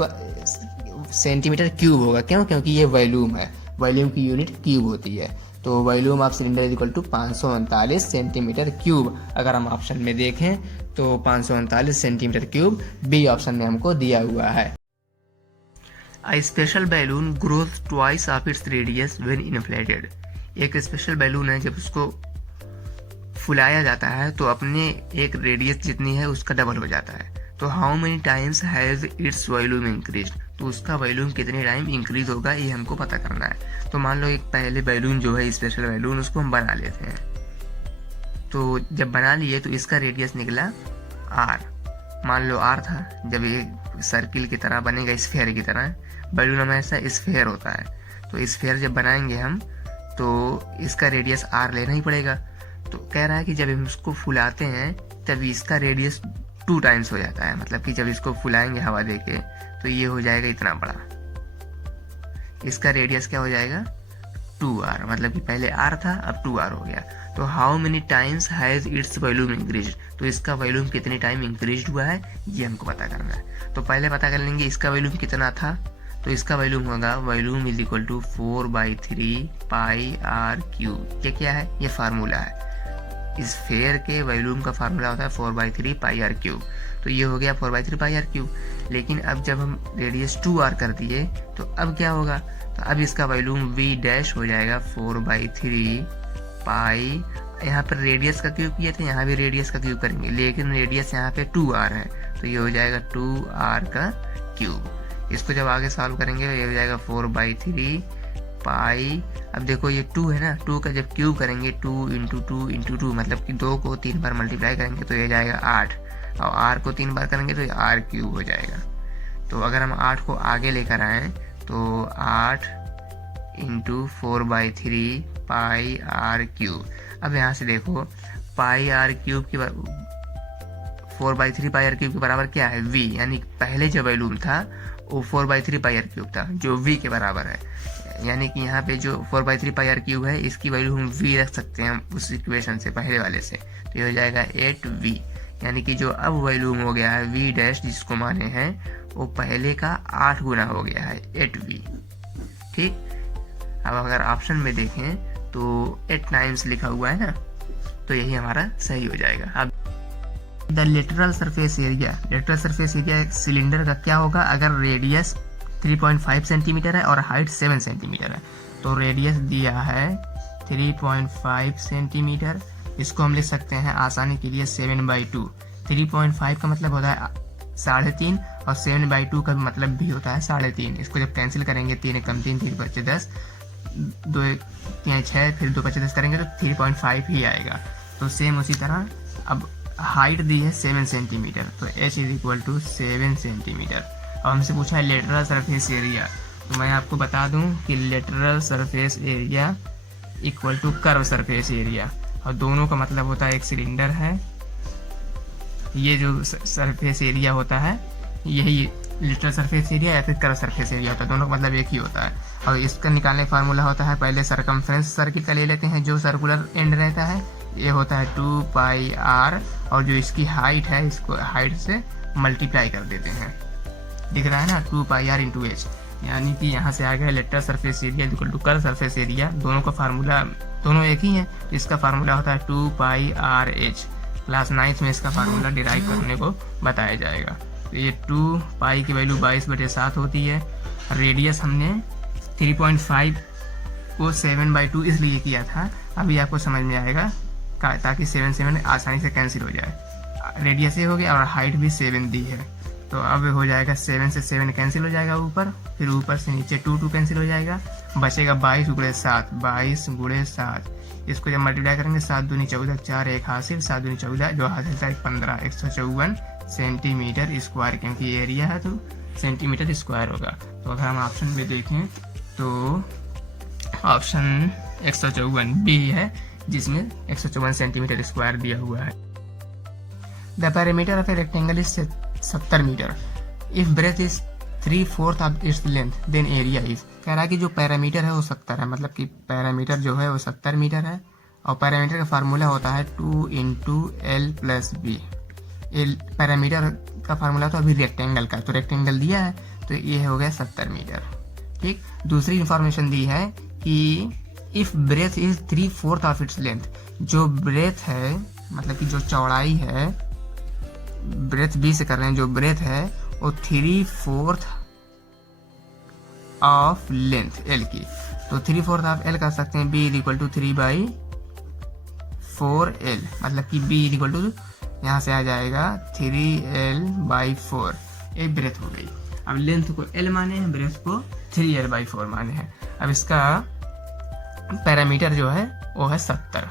सेंटीमीटर क्यूब होगा। क्यों, क्योंकि ये वॉल्यूम है, वॉल्यूम की यूनिट क्यूब होती है। तो volume of cylinder is equal to 539 centimetre cube. अगर हम ऑप्शन में देखें तो 539 सेंटीमीटर क्यूब बी ऑप्शन में हमको दिया हुआ है। A special balloon grows twice of its radius when inflated। एक स्पेशल बैलून है, जब उसको फुलाया जाता है तो अपने एक रेडियस जितनी है उसका डबल हो जाता है। तो how many times has its volume increase, तो उसका वॉल्यूम कितने टाइम इंक्रीज होगा ये हमको पता करना है। तो मान लो एक पहले बैलून जो है स्पेशल बैलून, उसको हम बना लेते हैं। तो जब बना लिए तो इसका रेडियस निकला r, मान लो r था। जब ये सर्किल की तरह बनेगा, स्फेयर की तरह, बैलून हमेशा स्फेयर होता है, तो स्फेयर जब बनाएंगे हम तो इसका रेडियस r लेना ही पड़ेगा। तो कह रहा है कि जब हम इसको फुलाते हैं तब इसका रेडियस 2 टाइम्स हो जाता है, मतलब कि जब इसको फुलाएंगे हवा देके तो ये हो जाएगा इतना बड़ा, इसका रेडियस क्या हो जाएगा 2r, मतलब कि पहले r था अब 2r हो गया। तो how many times has its volume increase, तो इसका वॉल्यूम कितने टाइम इंक्रीज हुआ है ये हमको पता करना है। तो पहले पता कर लेंगे इसका वॉल्यूम कितना था, तो इसका वॉल्यूम होगा volume is equal to 4/3 pi r cube. ये क्या है, ये फार्मूला है, इस स्फेयर के वॉल्यूम का फार्मूला होता है 4/3 पाई आर क्यूब। तो ये हो गया 4/3 पाई आर क्यूब। लेकिन अब जब हम रेडियस 2r कर दिए तो अब क्या होगा, तो अब इसका वॉल्यूम v डैश हो जाएगा 4/3 पाई, यहाँ पर रेडियस का क्यूब किए थे, यहाँ भी रेडियस का क्यूब करेंगे, लेकिन रेडियस यहाँ पे 2r है तो ये हो जाएगा 2r का क्यूब। इसको जब आगे सॉल्व करेंगे ये हो जाएगा 4/3 पाई, अब देखो ये 2 है ना, 2 का जब क्यूब करेंगे 2 इंटू 2 इंटू 2, मतलब कि 2 को 3 बार मल्टीप्लाई करेंगे तो ये जाएगा 8, और r को 3 बार करेंगे तो ये r क्यूब हो जाएगा। तो अगर हम 8 को आगे लेकर आए तो 8 इंटू 4/3 पाई आर क्यूब। अब यहाँ से देखो पाई आर क्यूब की 4/3 पाई आर क्यूब के बराबर क्या है v, यानी पहले जो वॉल्यूम था वो 4/3 पाई आर क्यूब था जो v के बराबर है, यानी कि यहाँ पे जो 4/3 पाई आर क्यूब है इसकी वैल्यू हम v रख सकते हैं उस इक्वेशन से पहले वाले से, तो ये हो जाएगा 8v, यानी कि जो अब वॉल्यूम हो गया है v डैश जिसको माने हैं वो पहले का 8 गुना हो गया है 8v। ठीक, अब अगर ऑप्शन में देखें तो 8 टाइम्स लिखा हुआ है ना, तो यही हमारा सही हो जाएगा। अब the lateral surface area, lateral surface area cylinder का क्या होगा अगर रेडियस 3.5 सेंटीमीटर है और हाइट 7 सेंटीमीटर है, तो रेडियस दिया है 3.5 सेंटीमीटर, इसको हम लिख सकते हैं आसानी के लिए 7/2। 3.5 का मतलब होता है 3.5 और 7/2 का मतलब भी होता है 3.5। इसको जब कैंसिल करेंगे 3 कम 3 3 बचे 10, 2 3 6 फिर 2 बचे 10 करेंगे तो 3.5 ही आएगा। तो सेम उसी तरह अब हाइट दी है 7 सेंटीमीटर, तो h is equal to 7 centimetre. अब हमसे पूछा है लेटरल सरफेस एरिया, तो मैं आपको बता दूं कि lateral surface area equal to curve surface area, और दोनों का मतलब होता है एक सिलेंडर है, ये जो सरफेस एरिया होता है यही लेटरल सरफेस एरिया या फिर कर्व सरफेस एरिया होता है, दोनों का मतलब एक ही होता है। और इसका निकालने फार्मूला होता है, पहले सरकमफ्रेंस सर्किल का ले लेते हैं जो सर्कुलर एंड रहता है, ये होता है 2 पाई आर, और जो इसकी हाइट है इसको हाइट से मल्टीप्लाई कर देते हैं, दिख रहा है ना 2 पाई आर इंटू एच, यानी कि यहाँ से आ गया lateral surface area equal to curve surface area. दोनों का फार्मूला दोनों एक ही है, इसका फार्मूला होता है 2 pi R H. Class 9th में इसका फार्मूला डिराइव करने को बताया जाएगा। तो ये 2 पाई की वैल्यू 22/7 होती है, रेडियस हमने 3.5 को 7/2 इसलिए किया था, अभी आपको समझ में आएगा ताकि 7 आसानी से कैंसिल हो जाए। रेडियस ये हो गया और हाइट भी 7 दी है, तो अब हो जाएगा 7 से 7 कैंसिल हो जाएगा ऊपर, फिर ऊपर से नीचे 2 कैंसिल हो जाएगा, बचेगा 22 × 7, 22 × 7। इसको जब मल्टीप्लाई करेंगे 7 दूनी 14, 4 1 हासिल, 7 दूनी 14, जो हासिल था 15, 154 सेंटीमीटर स्क्वायर, क्योंकि एरिया है तो सेंटीमीटर स्क्वायर होगा। तो अगर हम ऑप्शन में देखें तो ऑप्शन 154 बी है जिसमें 154 सेंटीमीटर स्क्वायर दिया हुआ है। The parameter of a rectangle is 70 metre, if breadth is 3/4 of its length then area is. कह रहा है कि जो पैरामीटर है वो 70 है, मतलब कि पैरामीटर जो है वो 70 मीटर है, और पैरामीटर का फार्मूला होता है 2 × L + B। पैरामीटर का फार्मूला तो अभी रेक्टेंगल का, तो रेक्टेंगल दिया है तो ये हो गया 70 मीटर। ठीक, दूसरी इंफॉर्मेशन दी है कि if breadth is 3/4 of its length, जो ब्रेथ है मतलब कि जो चौड़ाई है, ब्रेथ बी से कर रहे हैं, जो ब्रेथ है वो 3/4 ऑफ लेंथ एल की, तो 3/4 ऑफ एल कर सकते हैं, बी इक्वल टू 3/4 एल, मतलब कि बी इक्वल टू यहाँ से आ जाएगा 3L/4, एक ब्रेथ हो गई। अब लेंथ को L माने हैं, ब्रेथ को 3L/4 माने हैं। अब इसका पैरामीटर जो है वो है 70,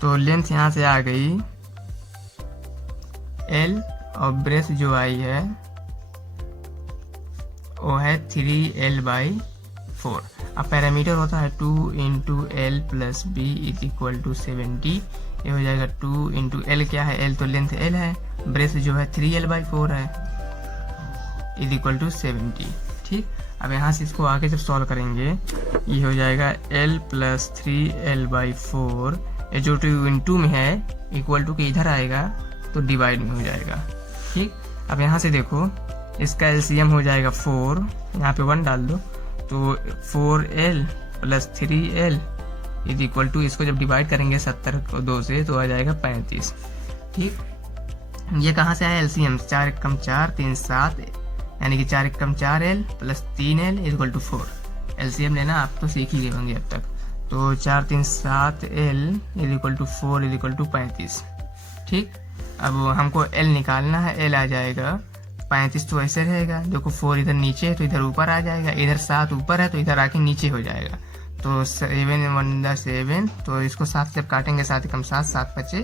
तो लेंथ यहाँ से आ गई L और ब्रेथ जो आई है वो है 3L/4। अब पैरामीटर होता है 2 into l plus b is equal to 70। ये हो जाएगा 2 इंटू एल, क्या है एल तो लेंथ एल है, ब्रेथ जो है 3l/4 है, इज इक्वल टू 70। ठीक, अब यहाँ से इसको आगे जब सॉल्व करेंगे ये हो जाएगा l प्लस 3l/4, ये जो 2 इंटू में है इक्वल टू के इधर आएगा तो डिवाइड में हो जाएगा। ठीक, अब यहाँ से देखो इसका एलसीएम हो जाएगा 4, यहाँ पे 1 डाल दो तो 4l plus 3l is equal to, इसको जब डिवाइड करेंगे 70 को 2 से तो आ जाएगा 35। ठीक, ये कहाँ से आया एलसीएम, 4 एकम 4 3 7, यानी कि 4 एकम 4l plus 3l is equal to 4। LCM लेना आप तो सीख ही गए होंगे अब तक। तो 4 3 7l is equal to 4 is equal to 35। ठीक, अब हमको l निकालना है, l आ जाएगा 35 तो ऐसे रहेगा, देखो 4 इधर नीचे है तो इधर ऊपर आ जाएगा, इधर 7 ऊपर है तो इधर आके नीचे हो जाएगा। तो 7 1 7, तो इसको 7 जब काटेंगे 7 कम 7 7 5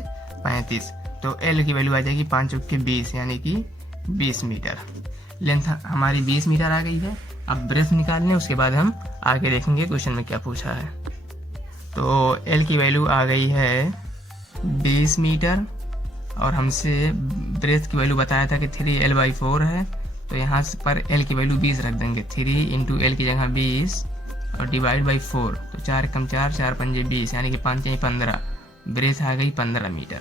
35, तो l की वैल्यू आ जाएगी 5 चौके 20, यानी कि 20 मीटर। लेंथ हमारी 20 मीटर आ गई है। अब ब्रेथ निकालने, उसके बाद हम आगे देखेंगे क्वेश्चन में क्या पूछा है। तो l की वैल्यू आ गई है 20 मीटर और हमसे ब्रेथ की वैल्यू बताया था कि 3l/4 है, तो यहाँ पर l की वैल्यू 20 रख देंगे, 3 इंटू एल की जगह 20 और डिवाइड बाई 4, तो 4 कम 4 4 पंजे 20, यानी कि 5 15, ब्रेथ आ गई 15 मीटर।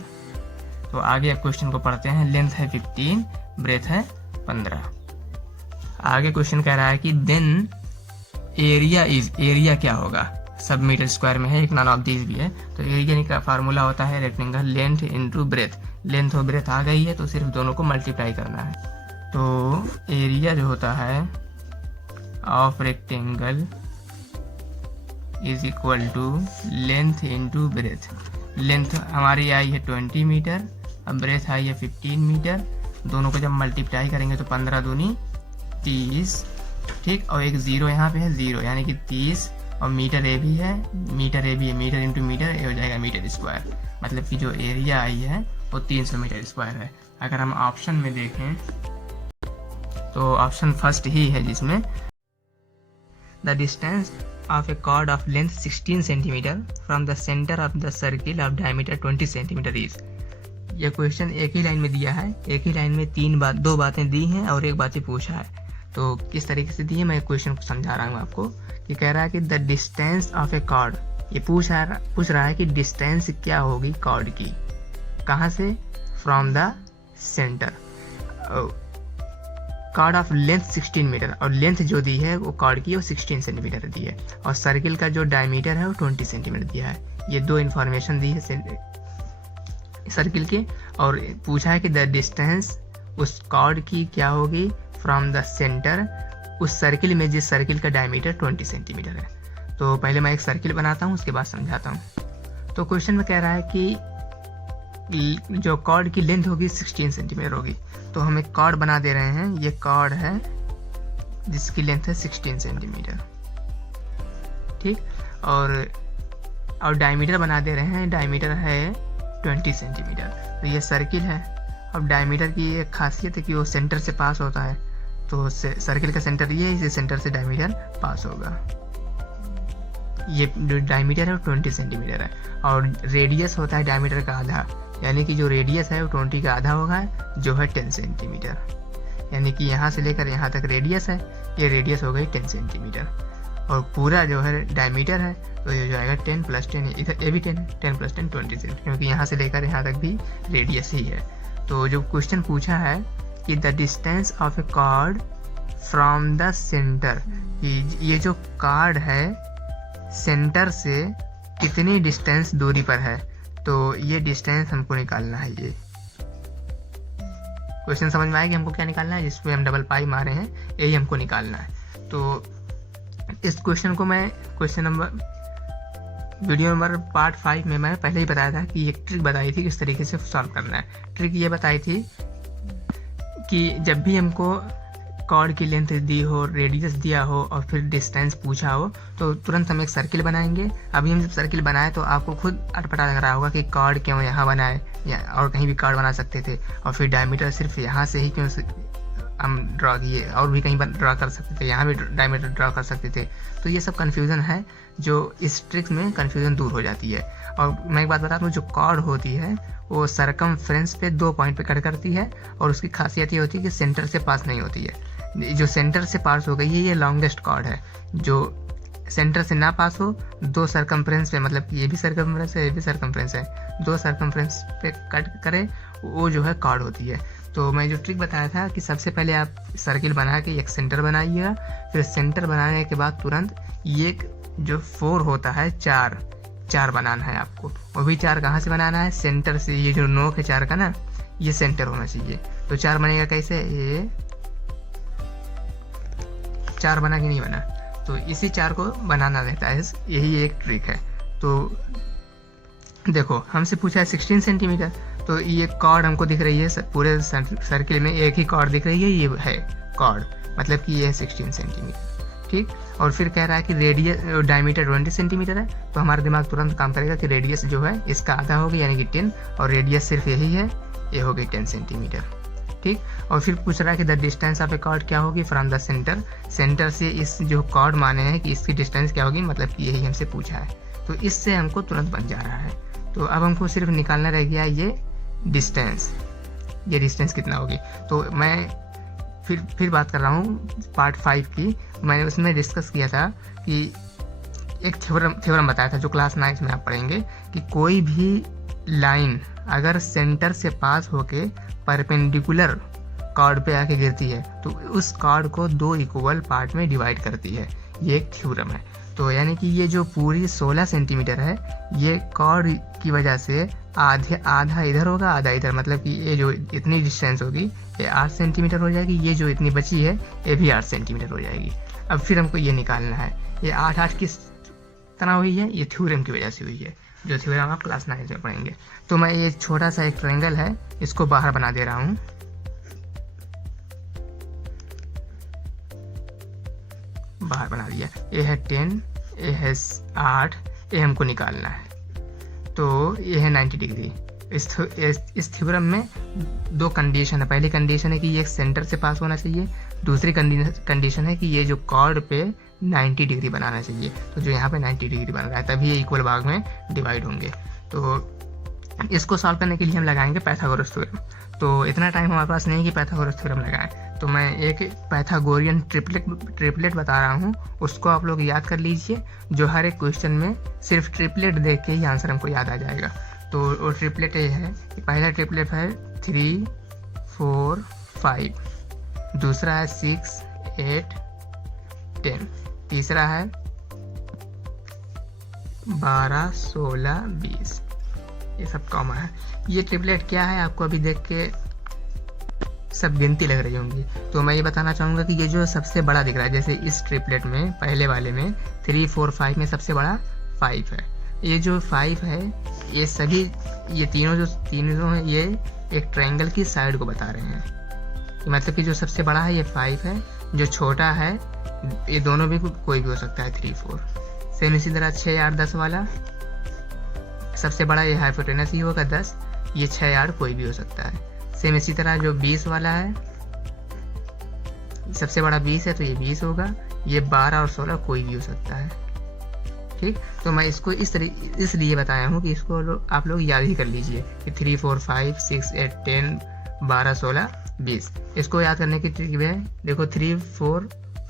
तो आगे अब क्वेश्चन को पढ़ते हैं। लेंथ है 15, ब्रेथ है 15। आगे क्वेश्चन कह रहा है कि देन एरिया क्या होगा, सब मीटर स्क्वायर में है, एक नॉन ऑफ दिस भी है। तो एरिया का फार्मूला होता है rectangle length into breadth, length और ब्रेथ आ गई है तो सिर्फ दोनों को मल्टीप्लाई करना है। तो एरिया जो होता है of rectangle is equal to length into breadth. Length हमारी आई है 20 मीटर, अब ब्रेथ आई है 15 मीटर, दोनों को जब मल्टीप्लाई करेंगे तो 15 दूनी 30। ठीक, और एक जीरो यहाँ पे है 0, यानी कि 30, और मीटर ए भी है, मीटर ए भी है, मीटर इंटू मीटर, ये हो जाएगा मीटर स्क्वायर। मतलब कि जो एरिया आई है वो 300 मीटर स्क्वायर है। अगर हम ऑप्शन में देखें तो ऑप्शन फर्स्ट ही है जिसमें the distance of a chord of length 16 centimetre from the centre of the circle of diameter 20 centimetre is. यह क्वेश्चन एक ही लाइन में दिया है, एक ही लाइन में दो बातें दी हैं और एक बातें पूछा है। तो किस तरीके से दी है मैं क्वेश्चन को समझा रहा हूँ आपको। कि कह रहा है कि the distance of a chord, ये पूछ रहा है कि डिस्टेंस क्या होगी कॉर्ड की, कहाँ से, from the centre. Chord of length 16 metre, और लेंथ जो दी है वो कॉर्ड की वो 16 सेंटीमीटर दी है, और सर्किल का जो डायमीटर है वो 20 सेंटीमीटर दिया है। ये दो इन्फॉर्मेशन दी है सर्किल के, और पूछा है कि द डिस्टेंस उस कॉर्ड की क्या होगी फ्रॉम द सेंटर, उस सर्किल में जिस सर्किल का डायमीटर 20 सेंटीमीटर है। तो पहले मैं एक सर्किल बनाता हूँ, उसके बाद समझाता हूँ। तो क्वेश्चन में कह रहा है कि जो कॉर्ड की लेंथ होगी 16 सेंटीमीटर होगी, तो हम एक कॉर्ड बना दे रहे हैं। ये कॉर्ड है जिसकी लेंथ है 16 सेंटीमीटर, ठीक, और डायमीटर बना दे रहे हैं, डायमीटर है 20 सेंटीमीटर। तो ये सर्किल है। अब डायमीटर की एक खासियत है कि वो सेंटर से पास होता है, तो सर्किल का सेंटर ये है, इसी सेंटर से डायमीटर पास होगा। ये जो डायमीटर है वो 20 सेंटीमीटर है, और रेडियस होता है डायमीटर का आधा, यानी कि जो रेडियस है वो 20 का आधा होगा, जो है 10 सेंटीमीटर। यानी कि यहाँ से लेकर यहाँ तक रेडियस है, ये रेडियस हो गई 10 सेंटीमीटर, और पूरा जो है डायमीटर है तो ये जो आएगा 10 + 10, इधर ये भी 10 + 10 20 सेंटीमीटर, क्योंकि यहाँ से लेकर यहाँ तक भी रेडियस ही है। तो जो क्वेश्चन पूछा है कि the distance of a chord from the centre, ये जो कॉर्ड है सेंटर से कितनी डिस्टेंस दूरी पर है, तो ये डिस्टेंस हमको निकालना है। ये क्वेश्चन समझ में आया कि हमको क्या निकालना है, जिसपे हम डबल पाई मारे हैं, यही हमको निकालना है। तो इस क्वेश्चन को मैं वीडियो नंबर पार्ट 5 में मैं पहले ही बताया था कि एक ट्रिक बताई थी किस तरीके से सॉल्व करना है। ट्रिक ये बताई थी कि जब भी हमको कॉर्ड की लेंथ दी हो, रेडियस दिया हो और फिर डिस्टेंस पूछा हो, तो तुरंत हम एक सर्किल बनाएंगे। अभी हम जब सर्किल बनाए तो आपको खुद अटपटा लग रहा होगा कि कॉर्ड क्यों यहाँ बनाए, या और कहीं भी कॉर्ड बना सकते थे, और फिर डायमीटर सिर्फ यहाँ से ही क्यों हम ड्रा किए, और भी कहीं पर ड्रा कर सकते थे, यहाँ भी डायमीटर ड्रा कर सकते थे। तो ये सब कन्फ्यूज़न है, जो इस ट्रिक्स में कन्फ्यूज़न दूर हो जाती है। और मैं एक बात बता दूँ, जो कॉर्ड होती है वो सरकमफ्रेंस पे 2 पॉइंट पे कट करती है, और उसकी खासियत ये होती है कि सेंटर से पास नहीं होती है। जो सेंटर से पास हो गई है ये लॉन्गेस्ट कॉर्ड है। जो सेंटर से ना पास हो, 2 सरकमफ्रेंस पे, मतलब ये भी सरकमफ्रेंस है, ये भी सरकमफ्रेंस है, 2 सरकमफ्रेंस पे कट करे, वो जो है कॉर्ड होती है। तो मैं जो ट्रिक बताया था कि सबसे पहले आप सर्किल बना के एक सेंटर बनाइएगा, फिर सेंटर बनाने के बाद तुरंत ये जो 4 होता है, 4 बनाना है आपको। वो भी 4 कहाँ से बनाना है? सेंटर से। ये जो नोक है 4 का ना, ये सेंटर होना चाहिए। तो 4 बनेगा कैसे? ये 4 बना कि नहीं बना? तो इसी 4 को बनाना रहता है, यही एक ट्रिक है। तो देखो, हमसे पूछा है 16 सेंटीमीटर, तो ये कॉर्ड हमको दिख रही है, पूरे सर्किल में एक ही कॉर्ड दिख रही है, ये है कॉर्ड, मतलब कि ये है 16 सेंटीमीटर, ठीक। और फिर कह रहा है कि रेडियस डायमीटर 20 सेंटीमीटर है, तो हमारा दिमाग तुरंत काम करेगा कि रेडियस जो है इसका आधा होगी, यानी कि 10, और रेडियस सिर्फ यही है, ये होगी 10 सेंटीमीटर, ठीक। और फिर पूछ रहा है कि the distance of a chord क्या होगी फ्रॉम द सेंटर, सेंटर से इस जो कॉर्ड माने हैं कि इसकी डिस्टेंस क्या होगी, मतलब कि यही हमसे पूछा है। तो इससे हमको तुरंत बन जा रहा है। तो अब हमको सिर्फ निकालना रह गया ये डिस्टेंस, ये डिस्टेंस कितना होगी। तो मैं फिर बात कर रहा हूँ पार्ट 5 की। मैंने उसमें डिस्कस किया था कि एक थ्योरम बताया था, जो क्लास 9 में आप पढ़ेंगे, कि कोई भी लाइन अगर सेंटर से पास होके परपेंडिकुलर कॉर्ड पे आके गिरती है, तो उस कॉर्ड को 2 इक्वल पार्ट में डिवाइड करती है। ये एक थ्योरम है। तो यानी कि ये जो पूरी 16 सेंटीमीटर है, ये कॉर्ड की वजह से आधा इधर होगा, आधा इधर, मतलब कि ये जो इतनी डिस्टेंस होगी ये 8 सेंटीमीटर हो जाएगी, ये जो इतनी बची है ये भी 8 सेंटीमीटर हो जाएगी। अब फिर हमको ये निकालना है, ये 8 किस तरह हुई है, ये थ्योरम की वजह से हुई है, जो थ्योरम आप क्लास 9 में पढ़ेंगे। तो मैं ये छोटा सा एक ट्रायंगल है, इसको बाहर बना दे रहा हूँ। बाहर बना दिया। ये है 10, ये है 8, ये हमको निकालना है। तो ये है 90 डिग्री। इस थ्योरम में 2 कंडीशन है। पहली कंडीशन है कि ये सेंटर से पास होना चाहिए, दूसरी कंडीशन है कि ये जो कॉर्ड पे 90 डिग्री बनाना चाहिए। तो जो यहाँ पे 90 डिग्री बन रहा है, तभी ये इक्वल भाग में डिवाइड होंगे। तो इसको सॉल्व करने के लिए हम लगाएंगे पाइथागोरस थ्योरम। तो इतना टाइम हमारे पास नहीं कि पाइथागोरस थ्योरम लगाएं, तो मैं एक पाइथागोरियन ट्रिपलेट बता रहा हूँ, उसको आप लोग याद कर लीजिए। जो हर एक क्वेश्चन में सिर्फ ट्रिपलेट देख के ही आंसर हमको याद आ जाएगा। तो वो ट्रिपलेट ये है कि पहला ट्रिपलेट है 3, 4, 5, दूसरा है 6, 8, 10, तीसरा है 12, 16, 20, ये सब कॉमन है। ये ट्रिपलेट क्या है आपको अभी देख के सब गिनती लग रही होंगी। तो मैं ये बताना चाहूँगा कि ये जो सबसे बड़ा दिख रहा है, जैसे इस ट्रिपलेट में पहले वाले में 3, 4, 5 में सबसे बड़ा 5 है। ये जो 5 है, ये सभी ये तीनों हैं, ये एक ट्रायंगल की साइड को बता रहे हैं। मतलब कि जो सबसे बड़ा है ये 5 है, जो छोटा है ये दोनों भी कोई भी हो सकता है, 3, 4। सेम इसी तरह 6, 8, 10 वाला सबसे बड़ा ये हाइपोटेनस ही होगा 10, ये 6, 8 कोई भी हो सकता है। सेम इसी तरह जो 20 वाला है, सबसे बड़ा 20 है तो ये 20 होगा, ये 12 और 16 कोई भी हो सकता है, ठीक। तो मैं इसको इसलिए बताया हूँ कि इसको आप लोग याद ही कर लीजिए कि 3, 4, 5, 6, 8, 10, 12, 16, 20। इसको याद करने की ट्रिक है, देखो 3, 4,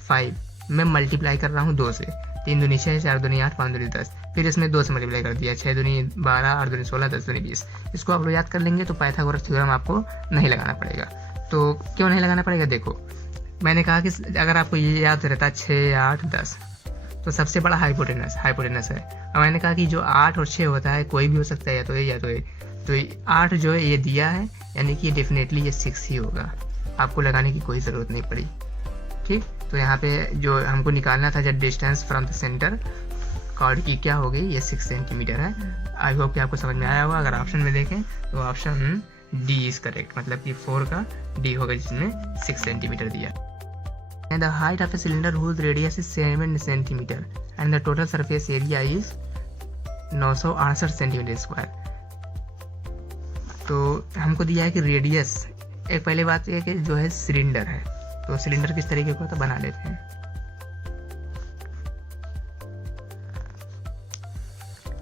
5 मैं मल्टीप्लाई कर रहा हूँ 2 से, 3 दूनी 6, 4 दूनी 8, 5 दूनी 10, फिर इसमें 2 से मल्टीप्लाई कर दिया, 6 दूनी 12, 8 दूनी 16, 10 दूनी 20। इसको आप लोग याद कर लेंगे तो पाइथागोरस थ्योरम आपको नहीं लगाना पड़ेगा। तो क्यों नहीं लगाना पड़ेगा? देखो मैंने कहा कि अगर आपको ये याद रहता 6, 8, 10 तो सबसे बड़ा हाइपोटेनस है। और मैंने कहा कि जो 8 और 6 होता है कोई भी हो सकता है, या तो ये। तो 8 जो है ये दिया है, यानी कि डेफिनेटली ये 6 ही होगा, आपको लगाने की कोई ज़रूरत नहीं पड़ी, ठीक। तो यहाँ पे जो हमको निकालना था जब distance from the centre chord की क्या हो गई, ये 6 सेंटीमीटर है। आई होप कि आपको समझ में आया होगा। अगर ऑप्शन में देखें तो ऑप्शन डी इज करेक्ट, मतलब कि 4 का डी होगा, जिसमें 6 सेंटीमीटर दिया। And the height of a cylinder whose radius is 7 centimeter and the total surface area is 968 centimetre square. तो हमको दिया है कि रेडियस, एक पहले बात यह कि जो है सिलेंडर है, तो सिलेंडर किस तरीके का तो बना लेते हैं।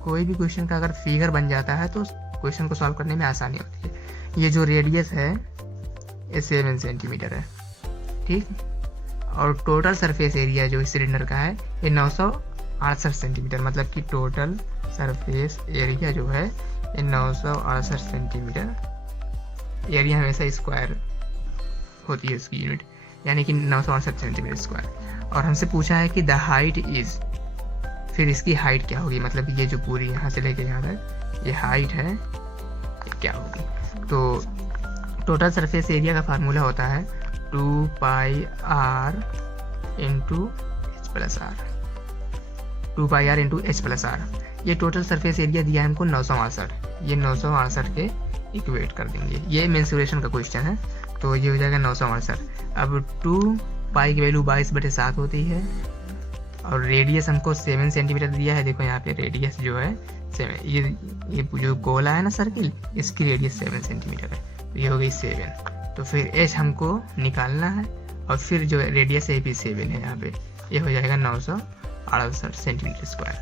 कोई भी क्वेश्चन का अगर फिगर बन जाता है तो क्वेश्चन को सॉल्व करने में आसानी होती है। ये जो रेडियस है ये 7 सेंटीमीटर है, ठीक। और टोटल सरफेस एरिया जो इस सिलेंडर का है ये 968 सेंटीमीटर, मतलब कि टोटल सरफेस एरिया जो है ये 968 सेंटीमीटर। एरिया हमेशा स्क्वायर होती है इसकी यूनिट, यानी कि 968 सेंटीमीटर स्क्वायर। और हमसे पूछा है कि द हाइट इज, फिर इसकी हाइट क्या होगी, मतलब ये जो पूरी यहाँ से लेके यहाँ तक ये हाइट है ये क्या होगी। तो टोटल सरफेस एरिया का फार्मूला होता है 2 pi r into h plus r, 2 pi r into h plus r. ये टोटल सरफेस एरिया दिया है हमको 968, ये 968 के इक्वेट कर देंगे। ये मेंसुरेशन का क्वेश्चन है, तो ये हो जाएगा 968। अब 2 पाई की वैल्यू 22/7 होती है, और रेडियस हमको 7 सेंटीमीटर दिया है। देखो यहाँ पे रेडियस जो है 7, ये जो गोला है ना सर्किल, इसकी रेडियस 7 सेंटीमीटर है, तो ये हो गई 7। तो फिर एच हमको निकालना है, और फिर जो रेडियस है भी 7 है यहाँ पे, ये हो जाएगा 968 सेंटीमीटर स्क्वायर।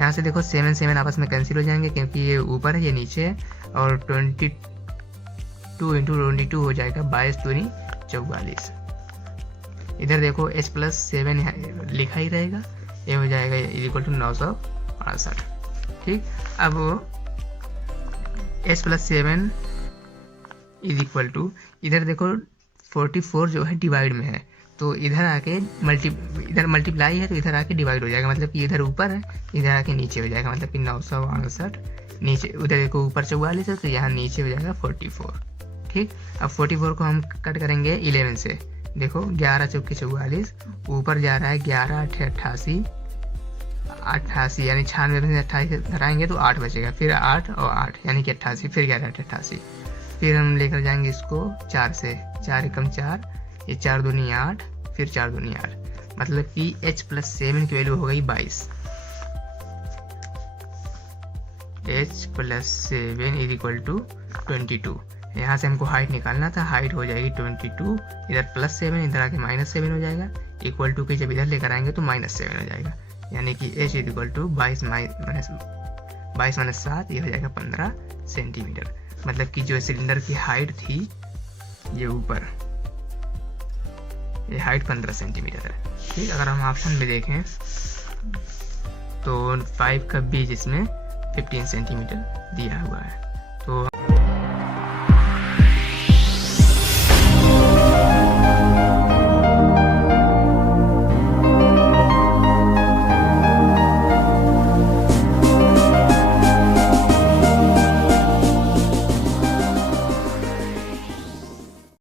यहाँ से देखो 7 7 आपस में कैंसिल हो जाएंगे, क्योंकि ये ऊपर है ये नीचे है, और 22 इंटू 22 हो जाएगा 22 दूनी 44। इधर देखो h प्लस 7 लिखा ही रहेगा, ये हो जाएगा इक्वल टू 968, ठीक। अब h plus 7 is equal to, इधर देखो 44 जो है डिवाइड में है, तो इधर आके इधर मल्टीप्लाई है तो इधर आके डिवाइड हो जाएगा, मतलब कि इधर ऊपर है इधर आके नीचे हो जाएगा, मतलब कि 968 नीचे, उधर देखो ऊपर 44 है तो यहाँ नीचे हो जाएगा 44, ठीक। अब 44 को हम कट करेंगे 11 से, देखो 11 चौके 44, ऊपर जा रहा है 11 8 88, 88 यानी 96 में 28 धराएंगे तो 8 बचेगा, फिर 8 और 8 यानी कि 88, फिर 11 8 88, फिर हम लेकर जाएंगे इसको 4 से, 4 एकम 4, ये 4 दूनी 8, फिर 4 दूनी 8, मतलब कि h प्लस 7 की वैल्यू हो गई 22। h plus 7 is equal to 22। यहाँ से हमको हाइट निकालना था, हाइट हो जाएगी 22, इधर प्लस 7 इधर आके -7 हो जाएगा, इक्वल टू के जब इधर लेकर आएंगे तो -7 हो जाएगा, यानी कि h इज इक्वल टू 22 - 7, ये हो जाएगा 15 सेंटीमीटर। मतलब कि जो सिलेंडर की हाइट थी ये ऊपर, ये हाइट 15 सेंटीमीटर है, ठीक। अगर हम ऑप्शन में देखें तो 5 का बीच इसमें 15 सेंटीमीटर दिया हुआ है।